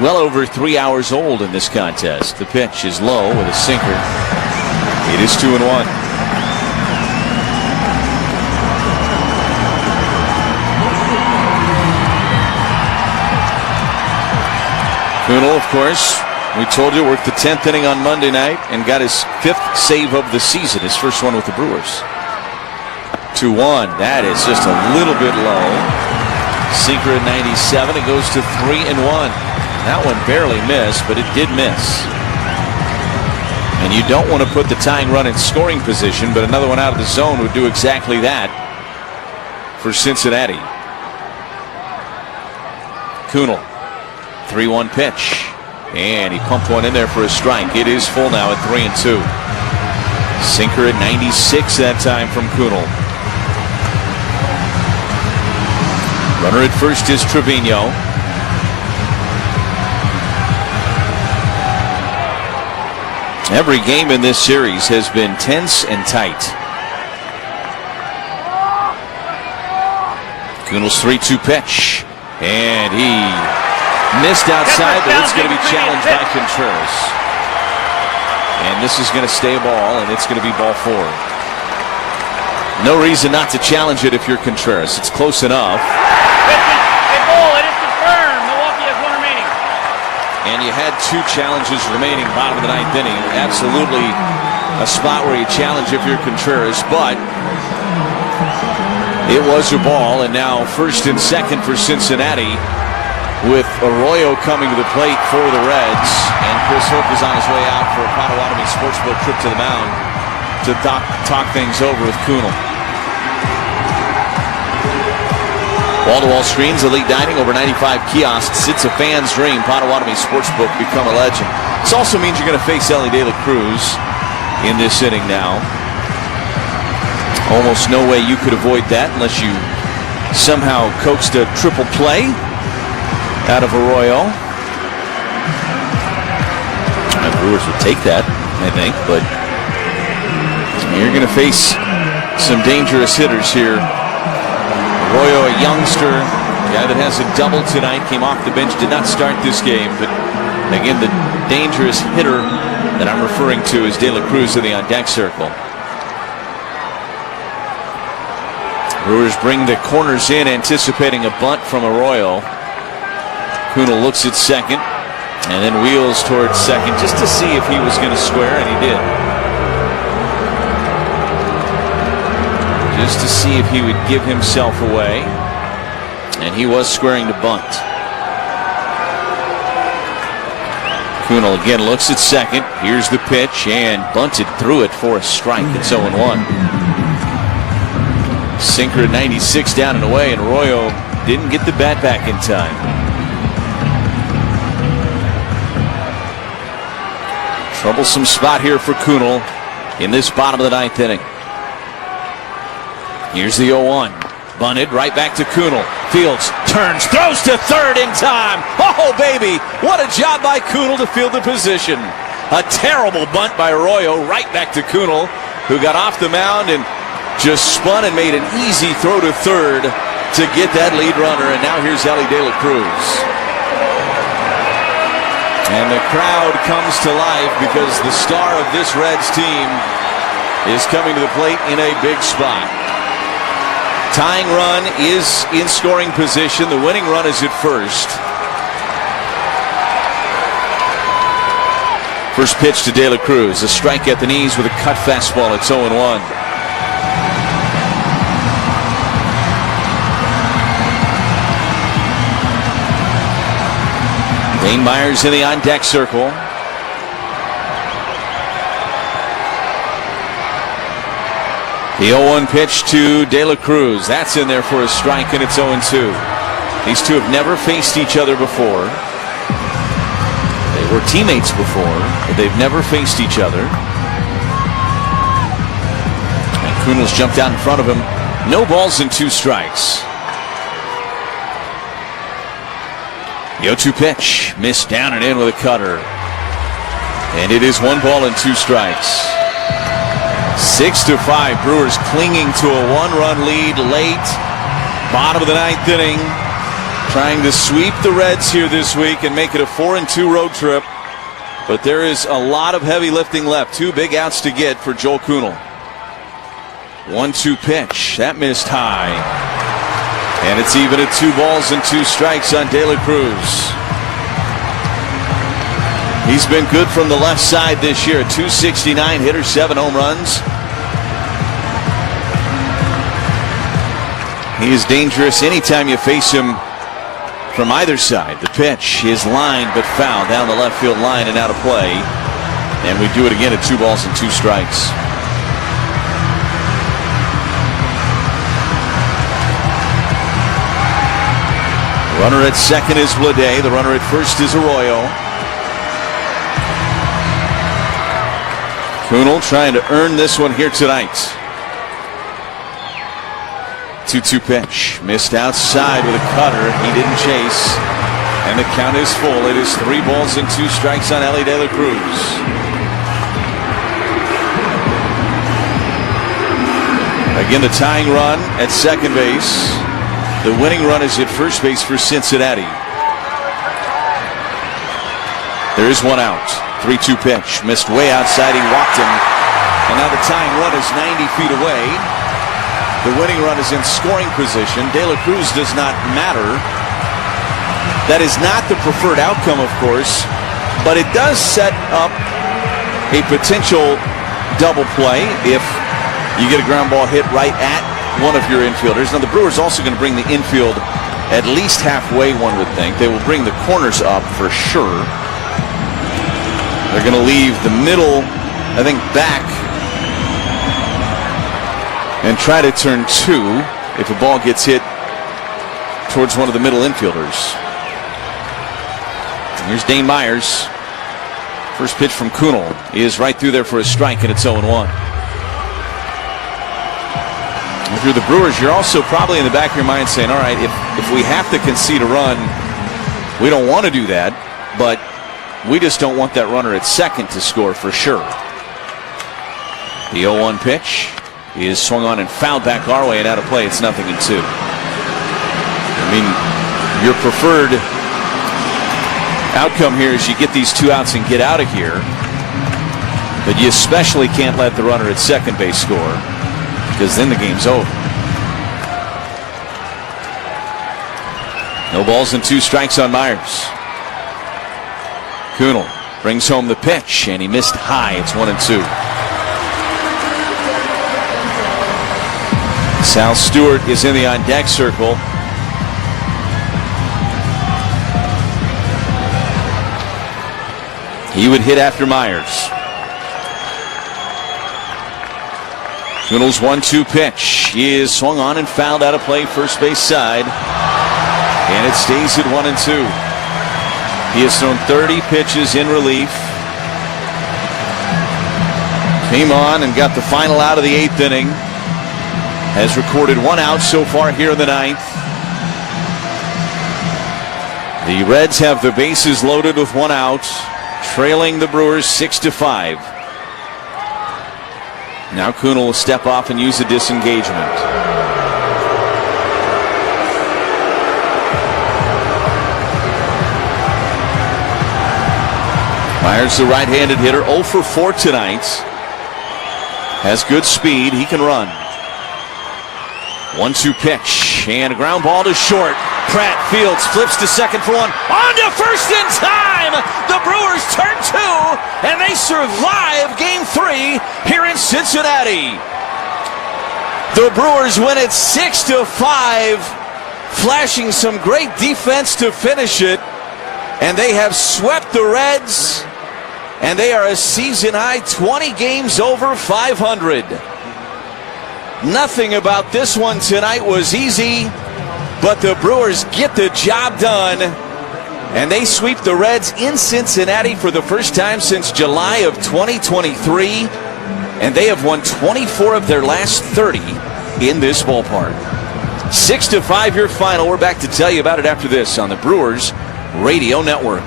well over 3 hours old in this contest. The pitch is low with a sinker. It is 2-1. Kuhnel, of course, we told you, worked the 10th inning on Monday night and got his 5th save of the season, his first one with the Brewers. 2-1. That is just a little bit low. Sinker at 97. It goes to 3-1. That one barely missed, but it did miss. And you don't want to put the tying run in scoring position, but another one out of the zone would do exactly that for Cincinnati. Kuhnel. 3-1 pitch. And he pumped one in there for a strike. It is full now at 3-2. Sinker at 96 that time from Kuhnel. Runner at first is Trevino. Every game in this series has been tense and tight. Kuhnel's 3-2 pitch. And he missed outside, but it's going to be challenged by Contreras. And this is going to stay a ball, and it's going to be ball 4. No reason not to challenge it if you're Contreras. It's close enough. A ball, it is confirmed. Milwaukee has 1 remaining. And you had 2 challenges remaining, bottom of the ninth inning. Absolutely a spot where you challenge if you're Contreras, but it was a ball, and now first and second for Cincinnati, with Arroyo coming to the plate for the Reds. And Chris Hope is on his way out for a Potawatomi Sportsbook trip to the mound to talk things over with Kuhnel. Wall-to-wall screens, elite dining, over 95 kiosks. It's a fan's dream. Potawatomi Sportsbook, become a legend. This also means you're going to face Elly De La Cruz in this inning now. Almost no way you could avoid that unless you somehow coaxed a triple play out of Arroyo. The Brewers would take that, I think, but you're going to face some dangerous hitters here. Arroyo, a youngster, guy that has a double tonight, came off the bench, did not start this game, but again, the dangerous hitter that I'm referring to is De La Cruz in the on-deck circle. Brewers bring the corners in, anticipating a bunt from Arroyo. Kuhnel looks at second and then wheels towards second just to see if he was going to square, and he did. Just to see if he would give himself away, and he was squaring to bunt. Kuhnel again looks at second. Here's the pitch, and bunted through it for a strike. It's 0-1. Sinker at 96 down and away, and Arroyo didn't get the bat back in time. Troublesome spot here for Kunal in this bottom of the ninth inning. Here's the 0-1. Bunted right back to Kunal. Fields turns, throws to third in time. Oh, baby. What a job by Kunal to field the position. A terrible bunt by Arroyo right back to Kunal, who got off the mound and just spun and made an easy throw to third to get that lead runner. And now here's Ellie De La Cruz. And the crowd comes to life because the star of this Reds team is coming to the plate in a big spot. Tying run is in scoring position. The winning run is at first. First pitch to De La Cruz. A strike at the knees with a cut fastball. It's 0-1. Dane Myers in the on-deck circle. The 0-1 pitch to De La Cruz. That's in there for a strike, and it's 0-2. These two have never faced each other before. They were teammates before, but they've never faced each other. And Kunal's jumped out in front of him. No balls and 2 strikes. The 0-2 pitch. Missed down and in with a cutter. And it is 1 ball and 2 strikes. 6-5. Brewers clinging to a 1-run lead late. Bottom of the ninth inning. Trying to sweep the Reds here this week and make it a 4-2 road trip. But there is a lot of heavy lifting left. 2 big outs to get for Joel Kunal. 1-2 pitch. That missed high. And it's even at 2 balls and 2 strikes on De La Cruz. He's been good from the left side this year. 269 hitter, 7 home runs. He is dangerous anytime you face him from either side. The pitch is lined but foul down the left field line and out of play. And we do it again at 2 balls and 2 strikes. Runner at second is Bleday. The runner at first is Arroyo. Kunal trying to earn this one here tonight. 2-2 pitch. Missed outside with a cutter. He didn't chase. And the count is full. It is 3 balls and 2 strikes on Ellie De La Cruz. Again, the tying run at second base. The winning run is at first base for Cincinnati. There is 1 out. 3-2 pitch. Missed way outside. He walked him. And now the tying run is 90 feet away. The winning run is in scoring position. De La Cruz does not matter. That is not the preferred outcome, of course. But it does set up a potential double play if you get a ground ball hit right at one of your infielders. Now the Brewers also going to bring the infield at least halfway, one would think. They will bring the corners up for sure. They're going to leave the middle, I think, back and try to turn 2 if a ball gets hit towards one of the middle infielders. And here's Dane Myers. First pitch from Kunal is right through there for a strike, and it's 0-1. If you're the Brewers, you're also probably in the back of your mind saying, all right, if we have to concede a run, we don't want to do that, but we just don't want that runner at second to score for sure. The 0-1 pitch is swung on and fouled back our way and out of play. It's 0-2. I mean, your preferred outcome here is you get these 2 outs and get out of here, but you especially can't let the runner at second base score, because then the game's over. No balls and 2 strikes on Myers. Kunal brings home the pitch, and he missed high. It's 1-2. Sal Stewart is in the on-deck circle. He would hit after Myers. Kunal's 1-2 pitch. He is swung on and fouled out of play first base side. And it stays at 1-2. He has thrown 30 pitches in relief. Came on and got the final out of the 8th inning. Has recorded 1 out so far here in the 9th. The Reds have the bases loaded with 1 out, trailing the Brewers 6-5. Now Kuhn will step off and use a disengagement. Myers, the right-handed hitter, 0 for 4 tonight. Has good speed. He can run. 1-2 pitch. And a ground ball to short. Pratt fields, flips to second for 1. On to first in time! The Brewers turn 2, and they survive Game 3 here in Cincinnati. The Brewers win it 6-5, flashing some great defense to finish it. And they have swept the Reds. And they are a season-high 20 games over 500. Nothing about this one tonight was easy, but the Brewers get the job done. And they sweep the Reds in Cincinnati for the first time since July of 2023. And they have won 24 of their last 30 in this ballpark. 6-5 your final. We're back to tell you about it after this on the Brewers Radio Network.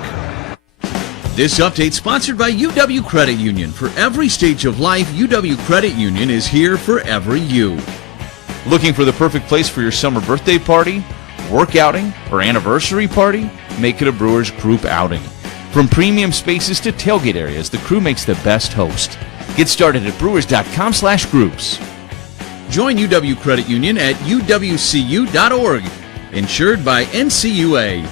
This update sponsored by UW Credit Union. For every stage of life, UW Credit Union is here for every you. Looking for the perfect place for your summer birthday party, work outing, or anniversary party? Make it a Brewers group outing. From premium spaces to tailgate areas, the crew makes the best host. Get started at brewers.com/groups. Join UW Credit Union at uwcu.org. Insured by NCUA.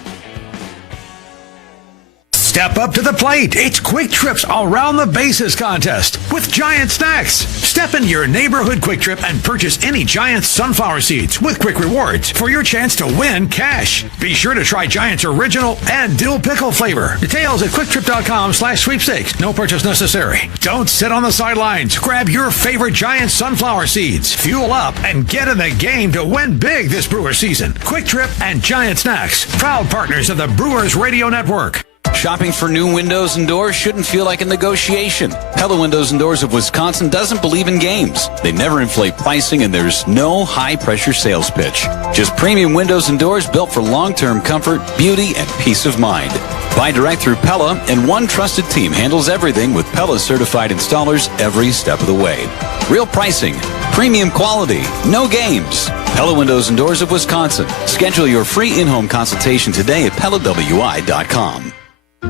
Step up to the plate. It's Quick Trip's Around the Bases contest with Giant Snacks. Step into your neighborhood Quick Trip and purchase any Giant sunflower seeds with Quick Rewards for your chance to win cash. Be sure to try Giant's original and dill pickle flavor. Details at quicktrip.com/sweepstakes. No purchase necessary. Don't sit on the sidelines. Grab your favorite Giant sunflower seeds. Fuel up and get in the game to win big this Brewers season. Quick Trip and Giant Snacks, proud partners of the Brewers Radio Network. Shopping for new windows and doors shouldn't feel like a negotiation. Pella Windows and Doors of Wisconsin doesn't believe in games. They never inflate pricing, and there's no high-pressure sales pitch. Just premium windows and doors built for long-term comfort, beauty, and peace of mind. Buy direct through Pella, and one trusted team handles everything with Pella certified installers every step of the way. Real pricing, premium quality, no games. Pella Windows and Doors of Wisconsin. Schedule your free in-home consultation today at PellaWI.com.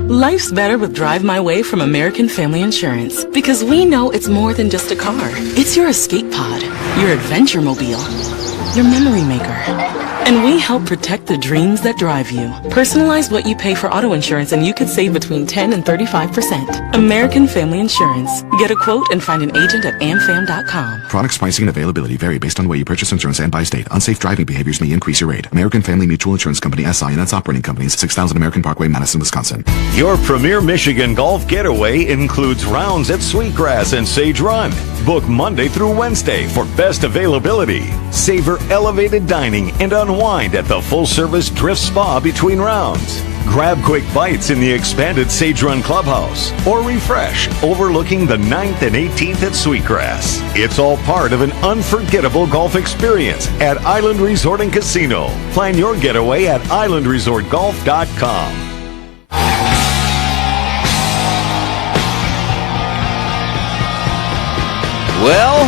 Life's better with Drive My Way from American Family Insurance, because we know it's more than just a car. It's your escape pod, your adventure mobile, your memory maker. And we help protect the dreams that drive you. Personalize what you pay for auto insurance and you could save between 10 and 35%. American Family Insurance. Get a quote and find an agent at amfam.com. Products, pricing, and availability vary based on the way you purchase insurance and by state. Unsafe driving behaviors may increase your rate. American Family Mutual Insurance Company, SI, and its operating companies, 6000 American Parkway, Madison, Wisconsin. Your premier Michigan golf getaway includes rounds at Sweetgrass and Sage Run. Book Monday through Wednesday for best availability. Savor elevated dining and unwind at the full-service Drift Spa between rounds. Grab quick bites in the expanded Sage Run Clubhouse or refresh overlooking the 9th and 18th at Sweetgrass. It's all part of an unforgettable golf experience at Island Resort and Casino. Plan your getaway at islandresortgolf.com. Well,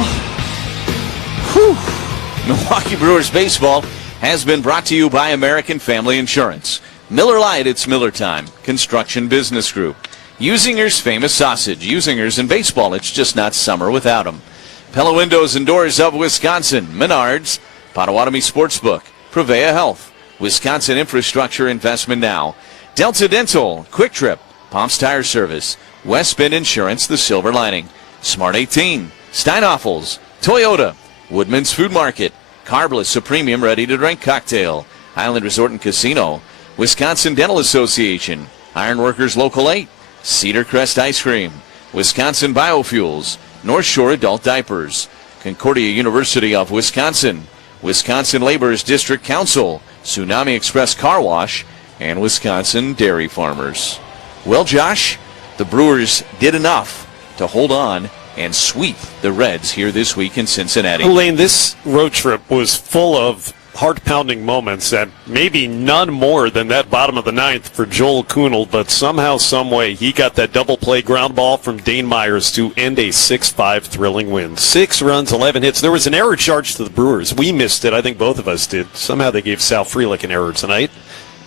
Milwaukee Brewers baseball has been brought to you by American Family Insurance. Miller Lite, it's Miller time. Construction Business Group. Usinger's famous sausage. Usingers in baseball, it's just not summer without them. Pella Windows and Doors of Wisconsin. Menards. Potawatomi Sportsbook. Prevea Health. Wisconsin Infrastructure Investment Now. Delta Dental. Quick Trip. Pomps Tire Service. West Bend Insurance, the Silver Lining. Smart 18. Steinoffels. Toyota. Woodman's Food Market. Carbless, a premium ready-to-drink cocktail. Island Resort and Casino. Wisconsin Dental Association. Ironworkers Local 8. Cedar Crest Ice Cream. Wisconsin Biofuels. North Shore Adult Diapers. Concordia University of Wisconsin. Wisconsin Laborers District Council. Tsunami Express Car Wash. And Wisconsin Dairy Farmers. Well, Josh, the Brewers did enough to hold on and sweep the Reds here this week in Cincinnati. Lane, this road trip was full of heart-pounding moments, and maybe none more than that bottom of the ninth for Joel Kuhnel, but somehow, someway, he got that double play ground ball from Dane Myers to end a 6-5 thrilling win. 6 runs, 11 hits. There was an error charged to the Brewers. We missed it. I think both of us did. Somehow they gave Sal Frelick an error tonight.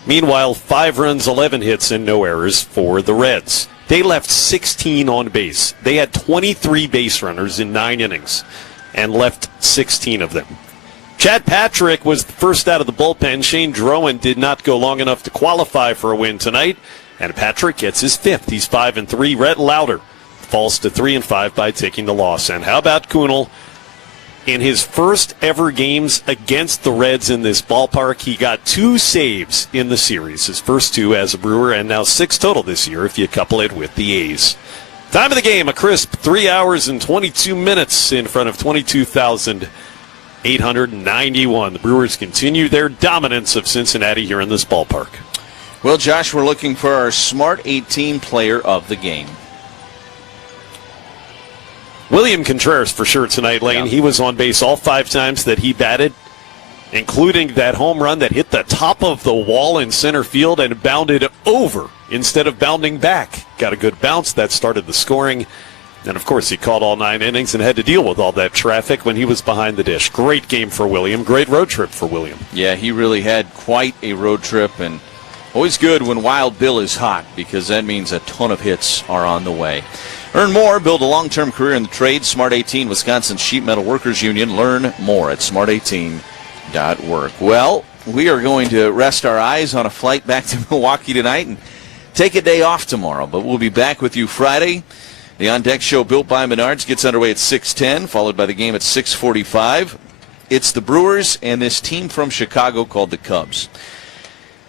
Meanwhile, 5 runs, 11 hits, and no errors for the Reds. They left 16 on base. They had 23 base runners in 9 innings and left 16 of them. Chad Patrick was the first out of the bullpen. Shane Drowan did not go long enough to qualify for a win tonight, and Patrick gets his 5th. He's 5-3. Rhett Lauder falls to 3-5 by taking the loss. And how about Kuhnel? In his first ever games against the Reds in this ballpark, he got 2 saves in the series. His first 2 as a Brewer, and now 6 total this year if you couple it with the A's. Time of the game, a crisp 3 hours and 22 minutes in front of 22,891. The Brewers continue their dominance of Cincinnati here in this ballpark. Well, Josh, we're looking for our Smart 18 player of the game. William Contreras for sure tonight, Lane. Yeah. He was on base all 5 times that he batted, including that home run that hit the top of the wall in center field and bounded over instead of bounding back. Got a good bounce. That started the scoring. And, of course, he caught all 9 innings and had to deal with all that traffic when he was behind the dish. Great game for William. Great road trip for William. Yeah, he really had quite a road trip, and always good when Wild Bill is hot because that means a ton of hits are on the way. Earn more, build a long-term career in the trade. Smart 18, Wisconsin Sheet Metal Workers Union. Learn more at smart18.work. Well, we are going to rest our eyes on a flight back to Milwaukee tonight and take a day off tomorrow, but we'll be back with you Friday. The On Deck Show built by Menards gets underway at 6:10, followed by the game at 6:45. It's the Brewers and this team from Chicago called the Cubs.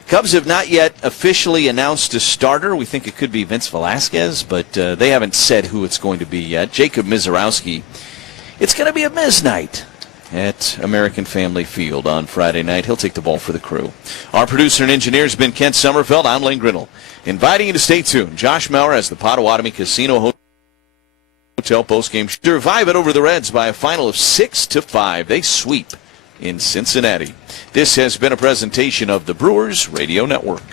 Cubs have not yet officially announced a starter. We think it could be Vince Velasquez, but they haven't said who it's going to be yet. Jacob Mizorowski. It's going to be a Miz night at American Family Field on Friday night. He'll take the ball for the Crew. Our producer and engineer has been Kent Sommerfeld. I'm Lane Grindle. Inviting you to stay tuned. Josh Maurer has the Potawatomi Casino Hotel postgame. Survive it over the Reds by a final of 6-5. They sweep in Cincinnati. This has been a presentation of the Brewers Radio Network.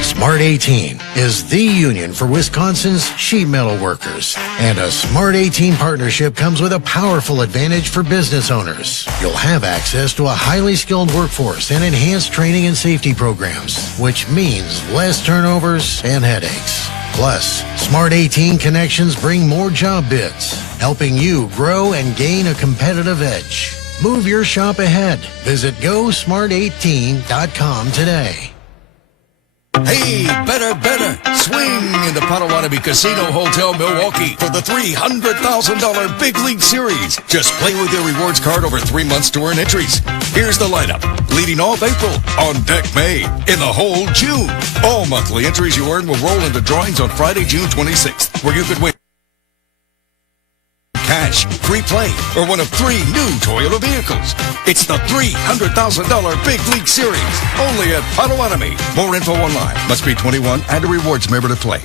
Smart 18 is the union for Wisconsin's sheet metal workers. And a Smart 18 partnership comes with a powerful advantage for business owners. You'll have access to a highly skilled workforce and enhanced training and safety programs, which means less turnovers and headaches. Plus, Smart 18 connections bring more job bids, helping you grow and gain a competitive edge. Move your shop ahead. Visit GoSmart18.com today. Hey, better. Swing into Potawatomi Casino Hotel Milwaukee for the $300,000 Big League Series. Just play with your rewards card over 3 months to earn entries. Here's the lineup. Leading off April, on deck May, in the hole June. All monthly entries you earn will roll into drawings on Friday, June 26th, where you could win cash, free play, or one of 3 new Toyota vehicles. It's the $300,000 Big League Series, only at Potawatomi. More info online. Must be 21 and a rewards member to play.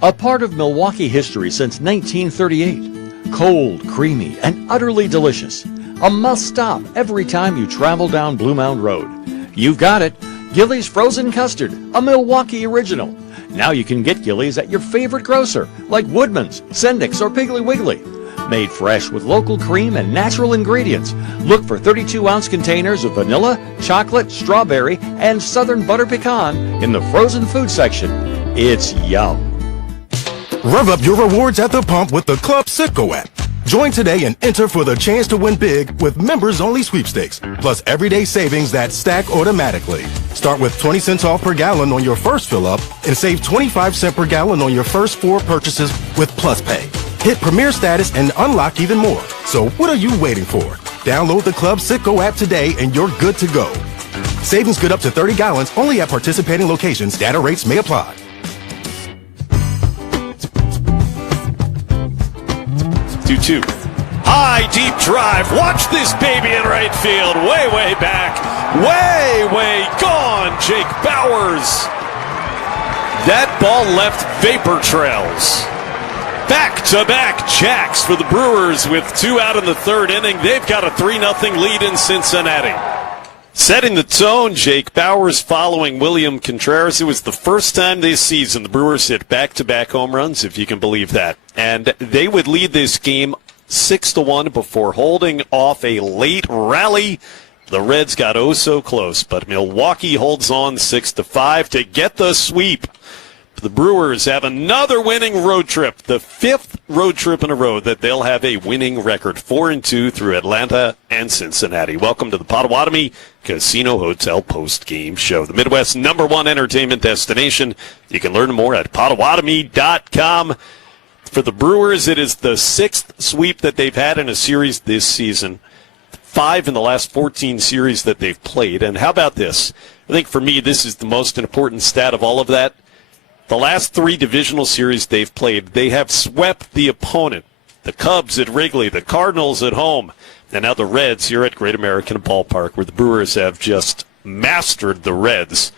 A part of Milwaukee history since 1938. Cold, creamy, and utterly delicious. A must-stop every time you travel down Blue Mound Road. You've got it. Gillies Frozen Custard, a Milwaukee original. Now you can get Gillies at your favorite grocer, like Woodman's, Sendik's, or Piggly Wiggly. Made fresh with local cream and natural ingredients. Look for 32-ounce containers of vanilla, chocolate, strawberry, and southern butter pecan in the frozen food section. It's yum. Rev up your rewards at the pump with the CubsCicago app. Join today and enter for the chance to win big with members-only sweepstakes, plus everyday savings that stack automatically. Start with 20 cents off per gallon on your first fill-up and save 25 cents per gallon on your first 4 purchases with Plus Pay. Hit Premier Status and unlock even more. So what are you waiting for? Download the CubsCicago app today and you're good to go. Savings good up to 30 gallons only at participating locations. Data rates may apply. 2-2. High, deep drive. Watch this baby in right field. Way back. Way gone. Jake Bowers. That ball left vapor trails. Back-to-back jacks for the Brewers with 2 out in the third inning. They've got a 3-0 lead in Cincinnati. Setting the tone, Jake Bauers following William Contreras. It was the first time this season the Brewers hit back-to-back home runs, if you can believe that. And they would lead this game 6-1 before holding off a late rally. The Reds got oh so close, but Milwaukee holds on 6-5 to get the sweep. The Brewers have another winning road trip, the 5th road trip in a row that they'll have a winning record, 4-2 through Atlanta and Cincinnati. Welcome to the Potawatomi Casino Hotel post-game show, the Midwest's #1 entertainment destination. You can learn more at Potawatomi.com. For the Brewers, it is the 6th sweep that they've had in a series this season, 5 in the last 14 series that they've played. And how about this? I think for me, this is the most important stat of all of that. The last 3 divisional series they've played, they have swept the opponent. The Cubs at Wrigley, the Cardinals at home, and now the Reds here at Great American Ballpark, where the Brewers have just mastered the Reds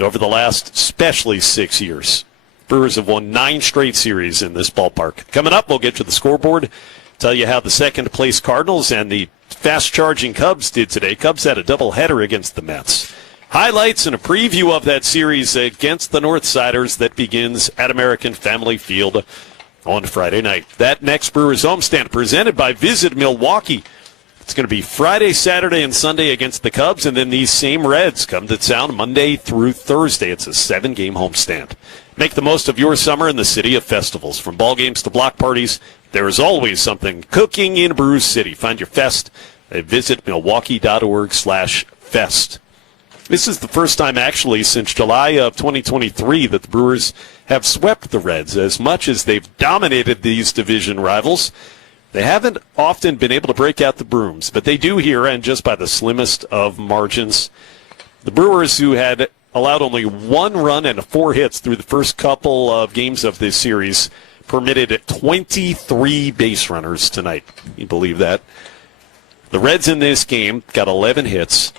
over the last especially 6 years. Brewers have won 9 straight series in this ballpark. Coming up, we'll get to the scoreboard, tell you how the second-place Cardinals and the fast-charging Cubs did today. Cubs had a doubleheader against the Mets. Highlights and a preview of that series against the Northsiders that begins at American Family Field on Friday night. That next Brewers homestand presented by Visit Milwaukee. It's going to be Friday, Saturday, and Sunday against the Cubs, and then these same Reds come to town Monday through Thursday. It's a 7-game homestand. Make the most of your summer in the city of festivals. From ball games to block parties, there is always something cooking in Brews City. Find your fest at visitmilwaukee.org/fest. This is the first time, actually, since July of 2023 that the Brewers have swept the Reds. As much as they've dominated these division rivals, they haven't often been able to break out the brooms, but they do here, and just by the slimmest of margins. The Brewers, who had allowed only 1 run and 4 hits through the first couple of games of this series, permitted 23 base runners tonight. Can you believe that? The Reds in this game got 11 hits.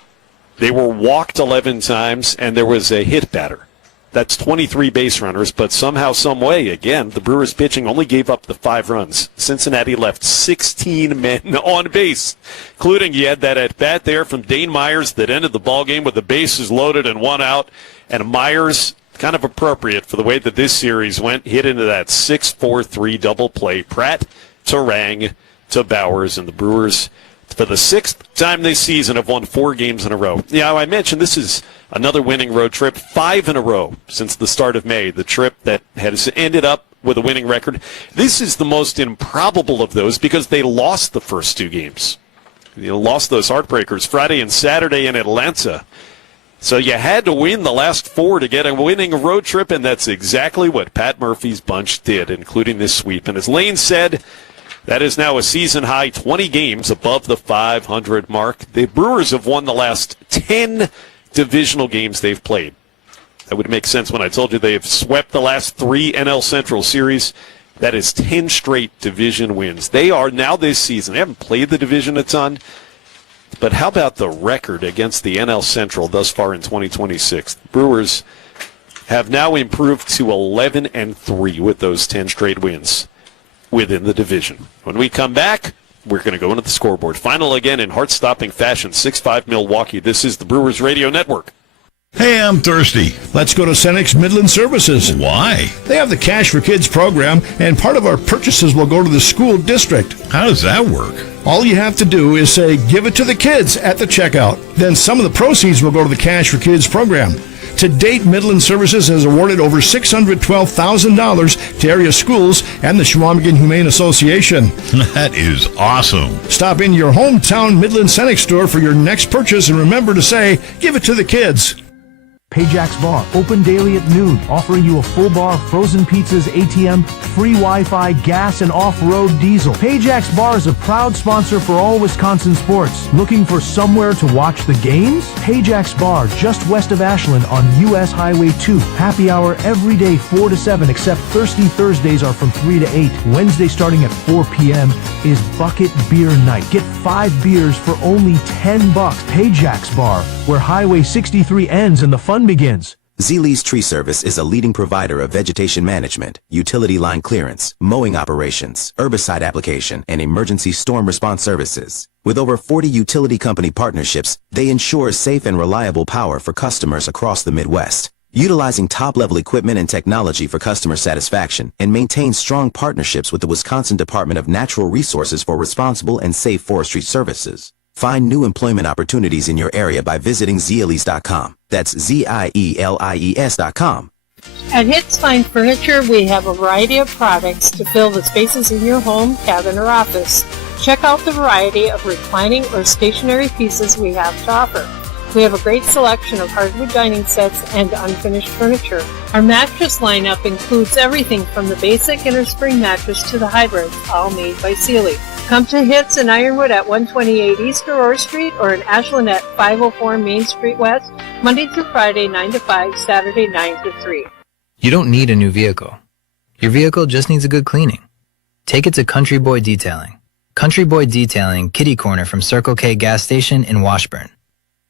They were walked 11 times, and there was a hit batter. That's 23 base runners, but somehow, some way, again, the Brewers pitching only gave up the 5 runs. Cincinnati left 16 men on base, including you had that at-bat there from Dane Myers that ended the ballgame with the bases loaded and 1 out, and Myers, kind of appropriate for the way that this series went, hit into that 6-4-3 double play. Pratt to Rang to Bauers, and the Brewers, for the 6th time this season, have won 4 games in a row. Yeah, I mentioned this is another winning road trip, 5 in a row since the start of May, the trip that has ended up with a winning record. This is the most improbable of those because they lost the first 2 games. Lost those heartbreakers Friday and Saturday in Atlanta. So you had to win the last 4 to get a winning road trip, and that's exactly what Pat Murphy's bunch did, including this sweep. And as Lane said, that is now a season-high 20 games above the 500 mark. The Brewers have won the last 10 divisional games they've played. That would make sense when I told you they have swept the last 3 NL Central series. That is 10 straight division wins. They are now this season. They haven't played the division a ton, but how about the record against the NL Central thus far in 2026? The Brewers have now improved to 11-3 with those 10 straight wins within the division. When we come back, we're going to go into the scoreboard. Final again in heart-stopping fashion, 6-5 Milwaukee. This is the Brewers Radio Network. Hey, I'm thirsty. Let's go to Cenex Midland Services. Why? They have the Cash for Kids program, and part of our purchases will go to the school district. How does that work? All you have to do is say, give it to the kids at the checkout. Then some of the proceeds will go to the Cash for Kids program. To date, Midland Services has awarded over $612,000 to area schools and the Chequamegon Humane Association. That is awesome. Stop in your hometown Midland Cenex store for your next purchase, and remember to say, give it to the kids. Payjack's Bar, open daily at noon, offering you a full bar, frozen pizzas, ATM, free Wi-Fi, gas, and off-road diesel. Payjack's Bar is a proud sponsor for all Wisconsin sports. Looking for somewhere to watch the games? Payjack's Bar, just west of Ashland on U.S. Highway 2. Happy hour every day 4 to 7, except Thirsty Thursdays are from 3 to 8. Wednesday starting at 4 p.m. is Bucket Beer Night. Get 5 beers for only $10. Payjack's Bar, where Highway 63 ends and the fun begins. Zealy's Tree Service is a leading provider of vegetation management, utility line clearance, mowing operations, herbicide application, and emergency storm response services. With over 40 utility company partnerships, they ensure safe and reliable power for customers across the Midwest. Utilizing top-level equipment and technology for customer satisfaction, and maintain strong partnerships with the Wisconsin Department of Natural Resources for responsible and safe forestry services. Find new employment opportunities in your area by visiting Zealies.com. That's Zielies.com. At Hits Fine Furniture, we have a variety of products to fill the spaces in your home, cabin, or office. Check out the variety of reclining or stationary pieces we have to offer. We have a great selection of hardwood dining sets and unfinished furniture. Our mattress lineup includes everything from the basic innerspring mattress to the hybrids, all made by Sealy. Come to Hits in Ironwood at 128 East Aurora Street or in Ashland at 504 Main Street West, Monday through Friday 9 to 5, Saturday 9 to 3. You don't need a new vehicle. Your vehicle just needs a good cleaning. Take it to Country Boy Detailing. Country Boy Detailing, kitty corner from Circle K gas station in Washburn.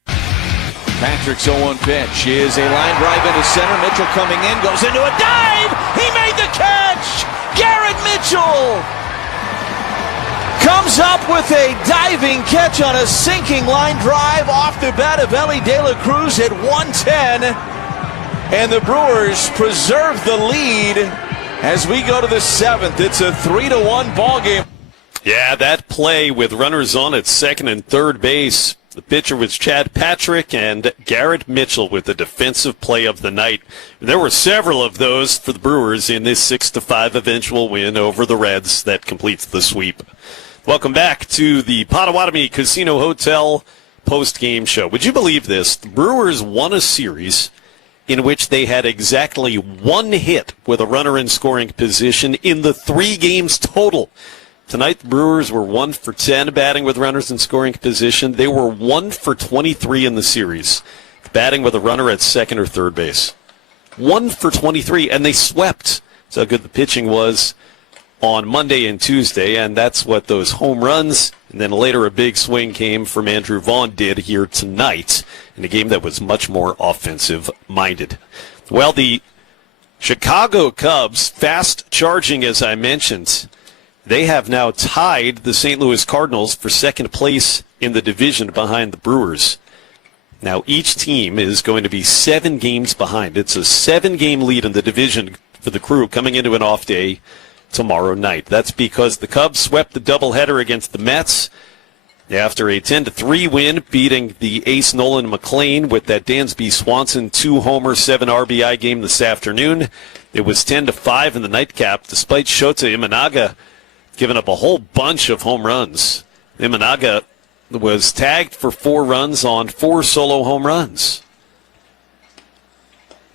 Patrick's 0-1 pitch is a line drive into center. Mitchell coming in, goes into a dive. He made the catch. Garrett Mitchell comes up with a diving catch on a sinking line drive off the bat of Ellie De La Cruz at 110. And the Brewers preserve the lead as we go to the seventh. It's a 3-1 ball game. Yeah, that play with runners on at second and third base. The pitcher was Chad Patrick, and Garrett Mitchell with the defensive play of the night. There were several of those for the Brewers in this 6-5 eventual win over the Reds that completes the sweep. Welcome back to the Potawatomi Casino Hotel post-game show. Would you believe this? The Brewers won a series in which they had exactly one hit with a runner in scoring position in the 3 games total. Tonight, the Brewers were 1 for 10 batting with runners in scoring position. They were 1 for 23 in the series, batting with a runner at second or third base. 1 for 23, and they swept. That's how good the pitching was on Monday and Tuesday, and that's what those home runs, and then later a big swing came from Andrew Vaughn did here tonight in a game that was much more offensive-minded. Well, the Chicago Cubs, fast charging as I mentioned, they have now tied the St. Louis Cardinals for second place in the division behind the Brewers. Now, each team is going to be 7 games behind. It's a 7-game lead in the division for the Crew coming into an off day tomorrow night. That's because the Cubs swept the doubleheader against the Mets after a 10-3 win, beating the ace Nolan McLean with that Dansby Swanson 2-homer, 7 RBI game this afternoon. It was 10-5 in the nightcap, despite Shota Imanaga giving up a whole bunch of home runs. Imanaga was tagged for 4 runs on 4 solo home runs.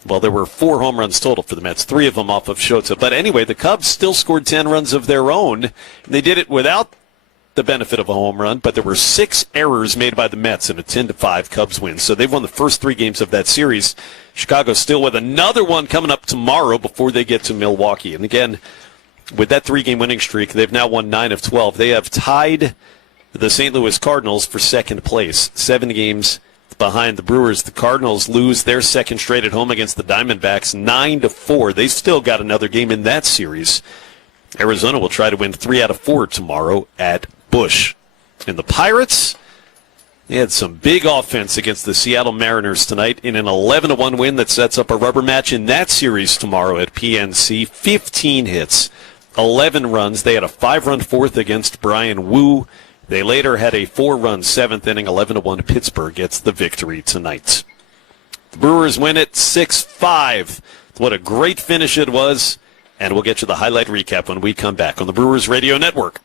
Well, there were 4 home runs total for the Mets, 3 of them off of Shota. But anyway, the Cubs still scored 10 runs of their own. And they did it without the benefit of a home run, but there were 6 errors made by the Mets in a 10-5 Cubs win. So they've won the first 3 games of that series. Chicago still with another one coming up tomorrow before they get to Milwaukee. And again, with that 3-game winning streak, they've now won 9 of 12. They have tied the St. Louis Cardinals for second place, 7 games behind the Brewers. The Cardinals lose their second straight at home against the Diamondbacks, 9-4. They still got another game in that series. Arizona will try to win 3 out of 4 tomorrow at Busch. And the Pirates, they had some big offense against the Seattle Mariners tonight in an 11-1 win that sets up a rubber match in that series tomorrow at PNC. 15 hits. 11 runs. They had a 5-run fourth against Brian Wu. They later had a 4-run 7th inning. 11-1 Pittsburgh gets the victory tonight. The Brewers win it 6-5. What a great finish it was. And we'll get you the highlight recap when we come back on the Brewers Radio Network.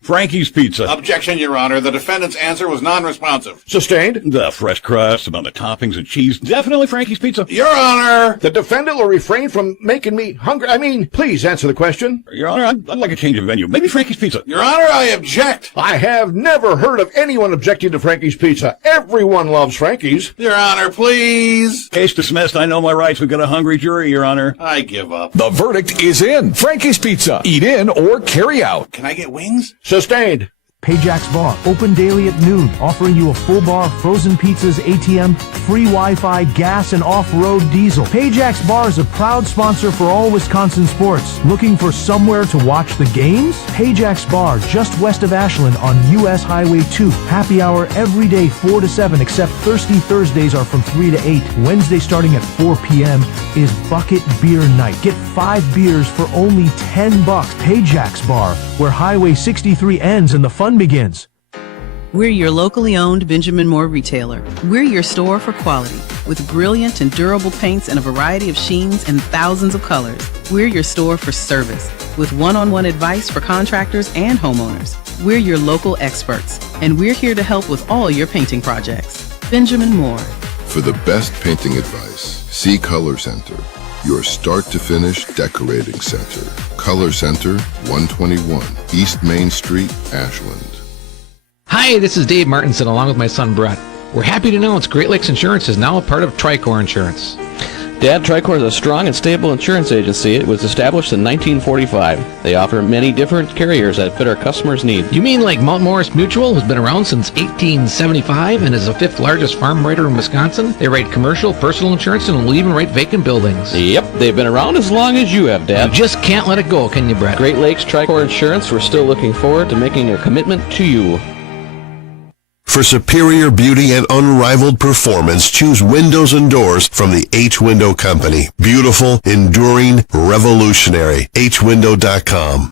Frankie's Pizza. Objection, Your Honor. The defendant's answer was non-responsive. Sustained. The fresh crust, amount of toppings and cheese. Definitely Frankie's Pizza. Your Honor. The defendant will refrain from making me hungry. Please answer the question. Your Honor, I'd like a change of venue. Maybe Frankie's Pizza. Your Honor, I object. I have never heard of anyone objecting to Frankie's Pizza. Everyone loves Frankie's. Your Honor, please. Case dismissed. I know my rights. We've got a hungry jury, Your Honor. I give up. The verdict is in. Frankie's Pizza. Eat in or carry out. Can I get wings? Sustained. Payjax Bar, open daily at noon, offering you a full bar of frozen pizzas, ATM, free Wi-Fi, gas, and off-road diesel. Payjax Bar is a proud sponsor for all Wisconsin sports. Looking for somewhere to watch the games? Payjax Bar, just west of Ashland on U.S. Highway 2. Happy hour every day 4 to 7, except Thirsty Thursdays are from 3 to 8. Wednesday starting at 4 p.m. is Bucket Beer Night. Get 5 beers for only $10. Payjax Bar, where Highway 63 ends and the fun begins. We're your locally owned Benjamin Moore retailer. We're your store for quality, with brilliant and durable paints and a variety of sheens and thousands of colors. We're your store for service, with one-on-one advice for contractors and homeowners. We're your local experts, and we're here to help with all your painting projects. Benjamin Moore. For the best painting advice, see Color Center, your start-to-finish decorating center. Color Center, 121 East Main Street, Ashland. Hi, this is Dave Martinson along with my son Brett. We're happy to announce Great Lakes Insurance is now a part of Tricor Insurance. Dad, Tricor is a strong and stable insurance agency. It was established in 1945. They offer many different carriers that fit our customers' needs. You mean like Mount Morris Mutual, who's been around since 1875 and is the 5th largest farm writer in Wisconsin? They write commercial, personal insurance, and will even write vacant buildings. Yep, they've been around as long as you have, Dad. You just can't let it go, can you, Brett? Great Lakes Tricor Insurance, we're still looking forward to making a commitment to you. For superior beauty and unrivaled performance, choose windows and doors from the H Window Company. Beautiful, enduring, revolutionary. HWindow.com.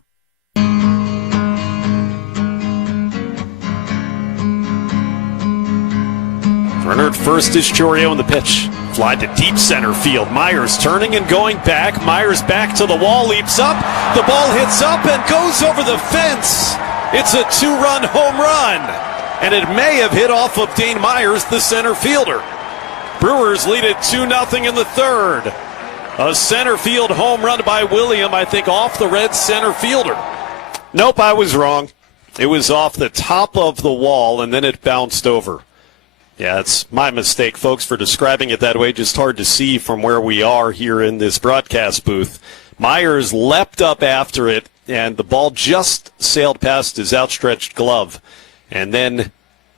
Runner at first is Chourio in the pitch. Fly to deep center field. Myers turning and going back. Myers back to the wall, leaps up. The ball hits up and goes over the fence. It's a 2-run home run. And it may have hit off of Dane Myers, the center fielder. Brewers lead it 2-0 in the third. A center field home run by William, I think off the Reds center fielder. Nope, I was wrong. It was off the top of the wall, and then it bounced over. Yeah, it's my mistake, folks, for describing it that way. Just hard to see from where we are here in this broadcast booth. Myers leapt up after it, and the ball just sailed past his outstretched glove. And then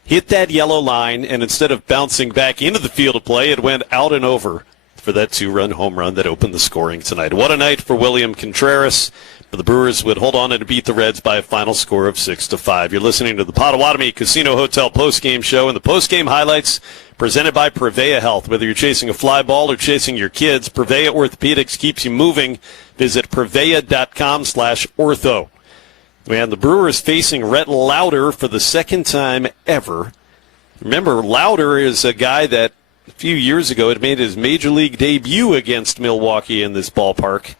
hit that yellow line, and instead of bouncing back into the field of play, it went out and over for that 2-run home run that opened the scoring tonight. What a night for William Contreras. But the Brewers would hold on and beat the Reds by a final score of 6-5. You're listening to the Potawatomi Casino Hotel postgame show, and the postgame highlights presented by Prevea Health. Whether you're chasing a fly ball or chasing your kids, Prevea Orthopedics keeps you moving. Visit Prevea.com/ortho. And the Brewers facing Rhett Lauder for the second time ever. Remember, Lauder is a guy that a few years ago had made his major league debut against Milwaukee in this ballpark.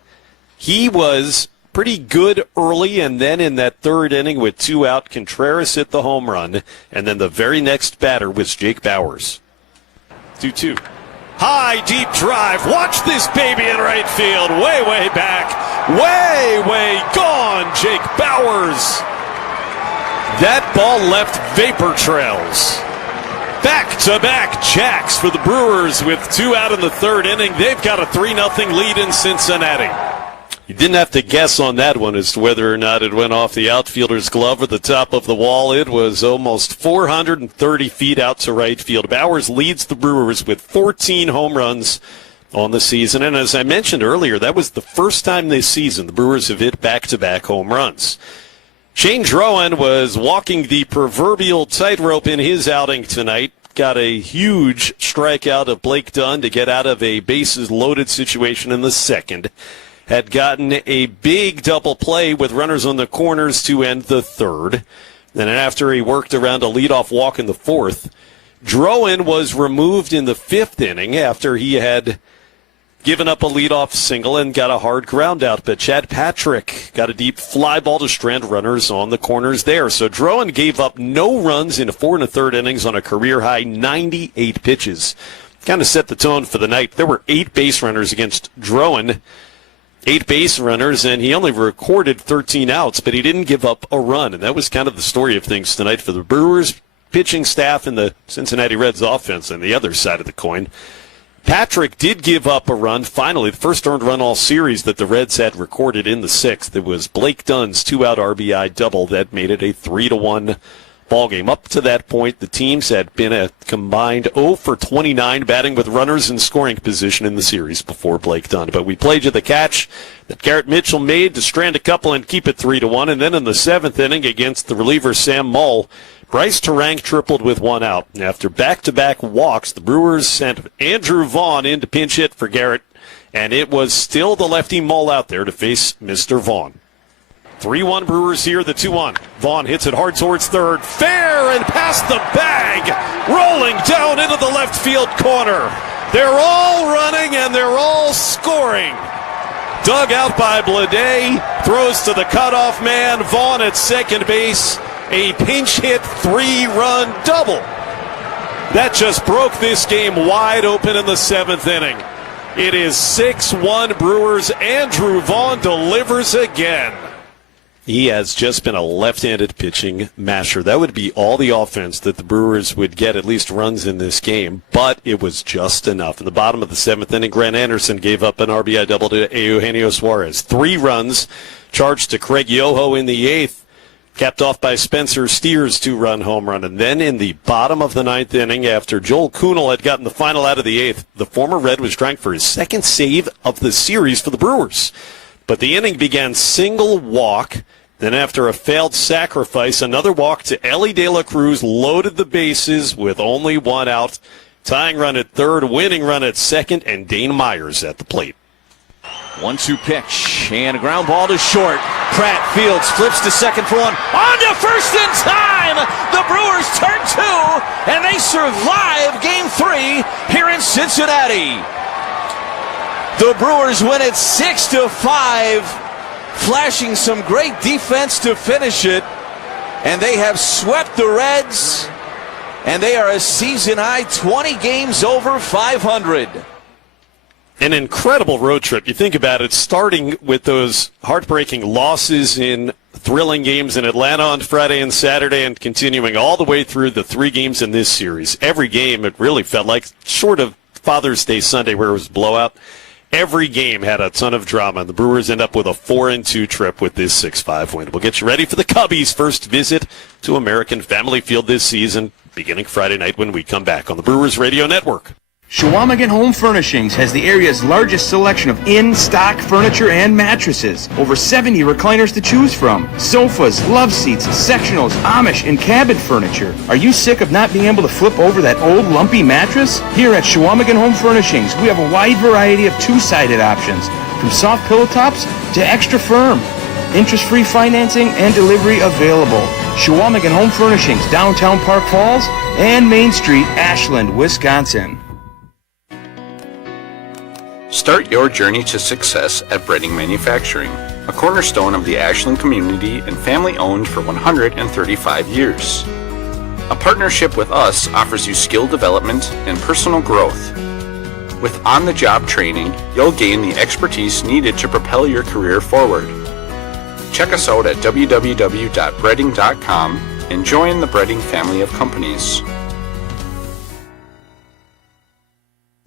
He was pretty good early, and then in that third inning with 2 out, Contreras hit the home run, and then the very next batter was Jake Bauers. 2-2. High, deep drive. Watch this baby in right field. Way, way back. Way, way gone, Jake Bauers. That ball left vapor trails. Back-to-back jacks for the Brewers with 2 out in the third inning. They've got a 3-0 lead in Cincinnati. You didn't have to guess on that one as to whether or not it went off the outfielder's glove or the top of the wall. It was almost 430 feet out to right field. Bauers leads the Brewers with 14 home runs on the season. And as I mentioned earlier, that was the first time this season the Brewers have hit back-to-back home runs. Shane Drowan was walking the proverbial tightrope in his outing tonight. Got a huge strikeout of Blake Dunn to get out of a bases-loaded situation in the second. Had gotten a big double play with runners on the corners to end the third. And after he worked around a leadoff walk in the fourth, Drowan was removed in the fifth inning after he had given up a leadoff single and got a hard ground out. But Chad Patrick got a deep fly ball to strand runners on the corners there. So Drowan gave up no runs in 4 1/3 innings on a career-high 98 pitches. Kind of set the tone for the night. There were 8 base runners against Drowan. 8 base runners, and he only recorded 13 outs, but he didn't give up a run. And that was kind of the story of things tonight for the Brewers pitching staff and the Cincinnati Reds offense on the other side of the coin. Patrick did give up a run, finally, the first earned run all series that the Reds had recorded in the sixth. It was Blake Dunn's 2-out RBI double that made it a 3-1 ballgame. Up to that point, the teams had been a combined 0 for 29 batting with runners in scoring position in the series before Blake Dunn. But we played you the catch that Garrett Mitchell made to strand a couple and keep it 3-1. And then in the seventh inning against the reliever Sam Mull, Bryce Terang tripled with 1 out. After back-to-back walks, the Brewers sent Andrew Vaughn in to pinch hit for Garrett, and it was still the lefty Mull out there to face Mr. Vaughn. 3-1 Brewers here, the 2-1. Vaughn hits it hard towards third. Fair and past the bag. Rolling down into the left field corner. They're all running and they're all scoring. Dug out by Blade. Throws to the cutoff man. Vaughn at second base. A pinch hit 3-run double. That just broke this game wide open in the seventh inning. It is 6-1 Brewers. Andrew Vaughn delivers again. He has just been a left-handed pitching masher. That would be all the offense that the Brewers would get, at least runs in this game, but it was just enough. In the bottom of the seventh inning, Grant Anderson gave up an RBI double to Eugenio Suarez. 3 runs charged to Craig Yoho in the eighth, capped off by Spencer Steer's 2-run home run. And then in the bottom of the ninth inning, after Joel Kuhnel had gotten the final out of the eighth, the former Red was trying for his second save of the series for the Brewers. But the inning began single walk. Then after a failed sacrifice, another walk to Ellie De La Cruz loaded the bases with only 1 out. Tying run at third, winning run at second, and Dane Myers at the plate. 1-2 pitch, and a ground ball to short. Pratt fields, flips to second for 1. On to first in time! The Brewers turn 2, and they survive Game 3 here in Cincinnati. The Brewers win it 6-5. Flashing some great defense to finish it, and they have swept the Reds, and they are a season-high 20 games over 500. An incredible road trip. You think about it, starting with those heartbreaking losses in thrilling games in Atlanta on Friday and Saturday, and continuing all the way through the 3 games in this series. Every game, it really felt like, short of Father's Day Sunday where it was a blowout, every game had a ton of drama, and the Brewers end up with a 4-2 trip with this 6-5 win. We'll get you ready for the Cubbies' first visit to American Family Field this season, beginning Friday night when we come back on the Brewers Radio Network. Shawamigan Home Furnishings has the area's largest selection of in-stock furniture and mattresses. Over 70 recliners to choose from. Sofas, love seats, sectionals, Amish, and cabin furniture. Are you sick of not being able to flip over that old lumpy mattress? Here at Shawamigan Home Furnishings, we have a wide variety of 2-sided options, from soft pillow tops to extra firm. Interest-free financing and delivery available. Shawamigan Home Furnishings, downtown Park Falls and Main Street, Ashland, Wisconsin. Start your journey to success at Breading Manufacturing, a cornerstone of the Ashland community and family-owned for 135 years. A partnership with us offers you skill development and personal growth. With on-the-job training, you'll gain the expertise needed to propel your career forward. Check us out at www.breading.com and join the Breading family of companies.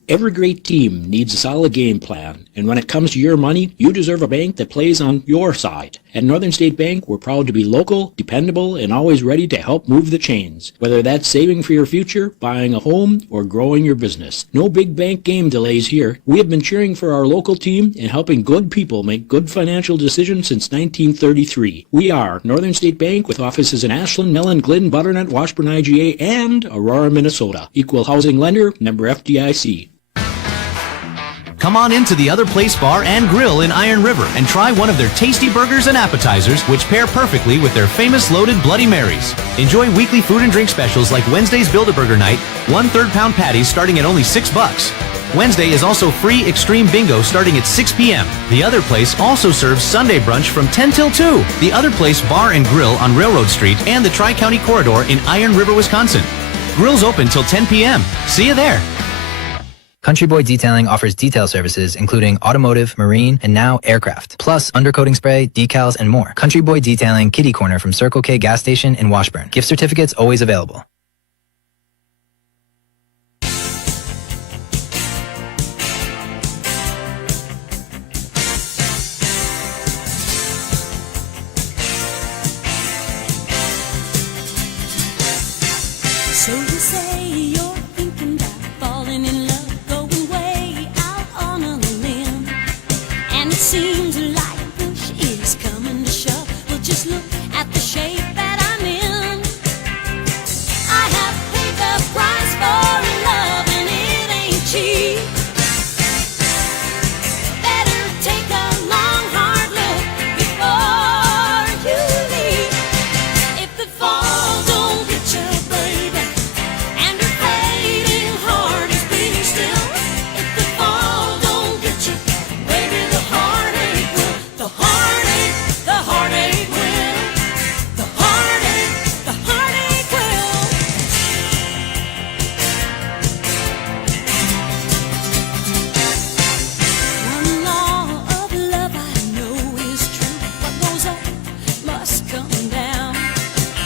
Every great team needs a solid game plan, and when it comes to your money, you deserve a bank that plays on your side. At Northern State Bank, we're proud to be local, dependable, and always ready to help move the chains. Whether that's saving for your future, buying a home, or growing your business. No big bank game delays here. We have been cheering for our local team and helping good people make good financial decisions since 1933. We are Northern State Bank with offices in Ashland, Mellon, Glidden, Butternut, Washburn, IGA, and Aurora, Minnesota. Equal housing lender, member FDIC. Come on into the Other Place Bar and Grill in Iron River and try one of their tasty burgers and appetizers, which pair perfectly with their famous loaded Bloody Marys. Enjoy weekly food and drink specials like Wednesday's Build-A-Burger Night, 1 3rd-pound patties starting at only $6. Wednesday is also free Extreme Bingo starting at 6 p.m. The Other Place also serves Sunday brunch from 10 till 2. The Other Place Bar and Grill on Railroad Street and the Tri-County Corridor in Iron River, Wisconsin. Grill's open till 10 p.m. See you there. Country Boy Detailing offers detail services including automotive, marine, and now aircraft, plus undercoating spray, decals, and more. Country Boy Detailing, Kitty Corner from Circle K gas station in Washburn. Gift certificates always available. So you say you're thinking about falling in love, going way out on a limb, and it seems like push is coming to shove. Well, just look at the shape that I'm in. I have paid the price for love, and it ain't cheap. Better take a long, hard look before you leave. If the fall don't get you, baby, and your fading heart is beating still. If the fall don't get you, baby, the heartache will. The heartache will. The heartache will. One law of love I know is true. What goes up must come down.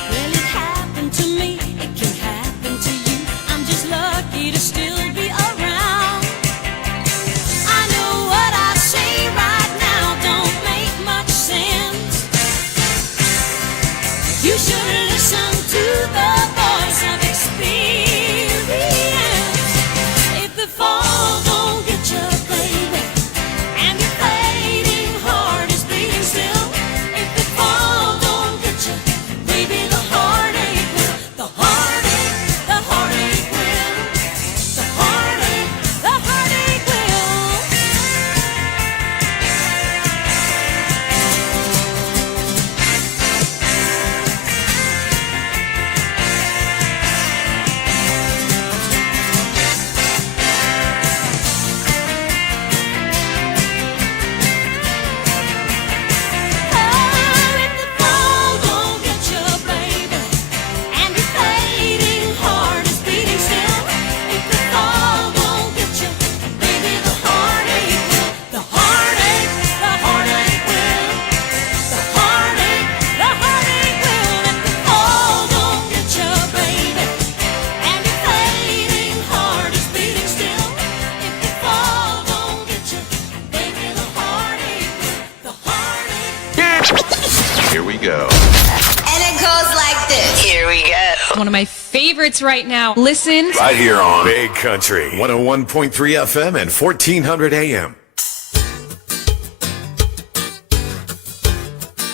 Well, it happened to me, it can happen to you. I'm just lucky to still be around. I know what I say right now don't make much sense. You should listen to the voice of experience. If the fall don't get you, baby, and your fading heart is beating still. If the fall don't get you, baby, the heartache will. The heartache will. The heartache will. If the fall don't get you, baby, and your fading heart is beating still. If the fall don't get you, baby, the heartache will. The heartache will. The heartache will. If the fall don't get you, baby, and your fading heart is beating still. If the fall don't get you, baby, the heartache will. The heartache. Here we go. And it goes like this. Here we go. One of my favorites right now. Listen. Right here on Big Country 101.3 FM and 1400 AM.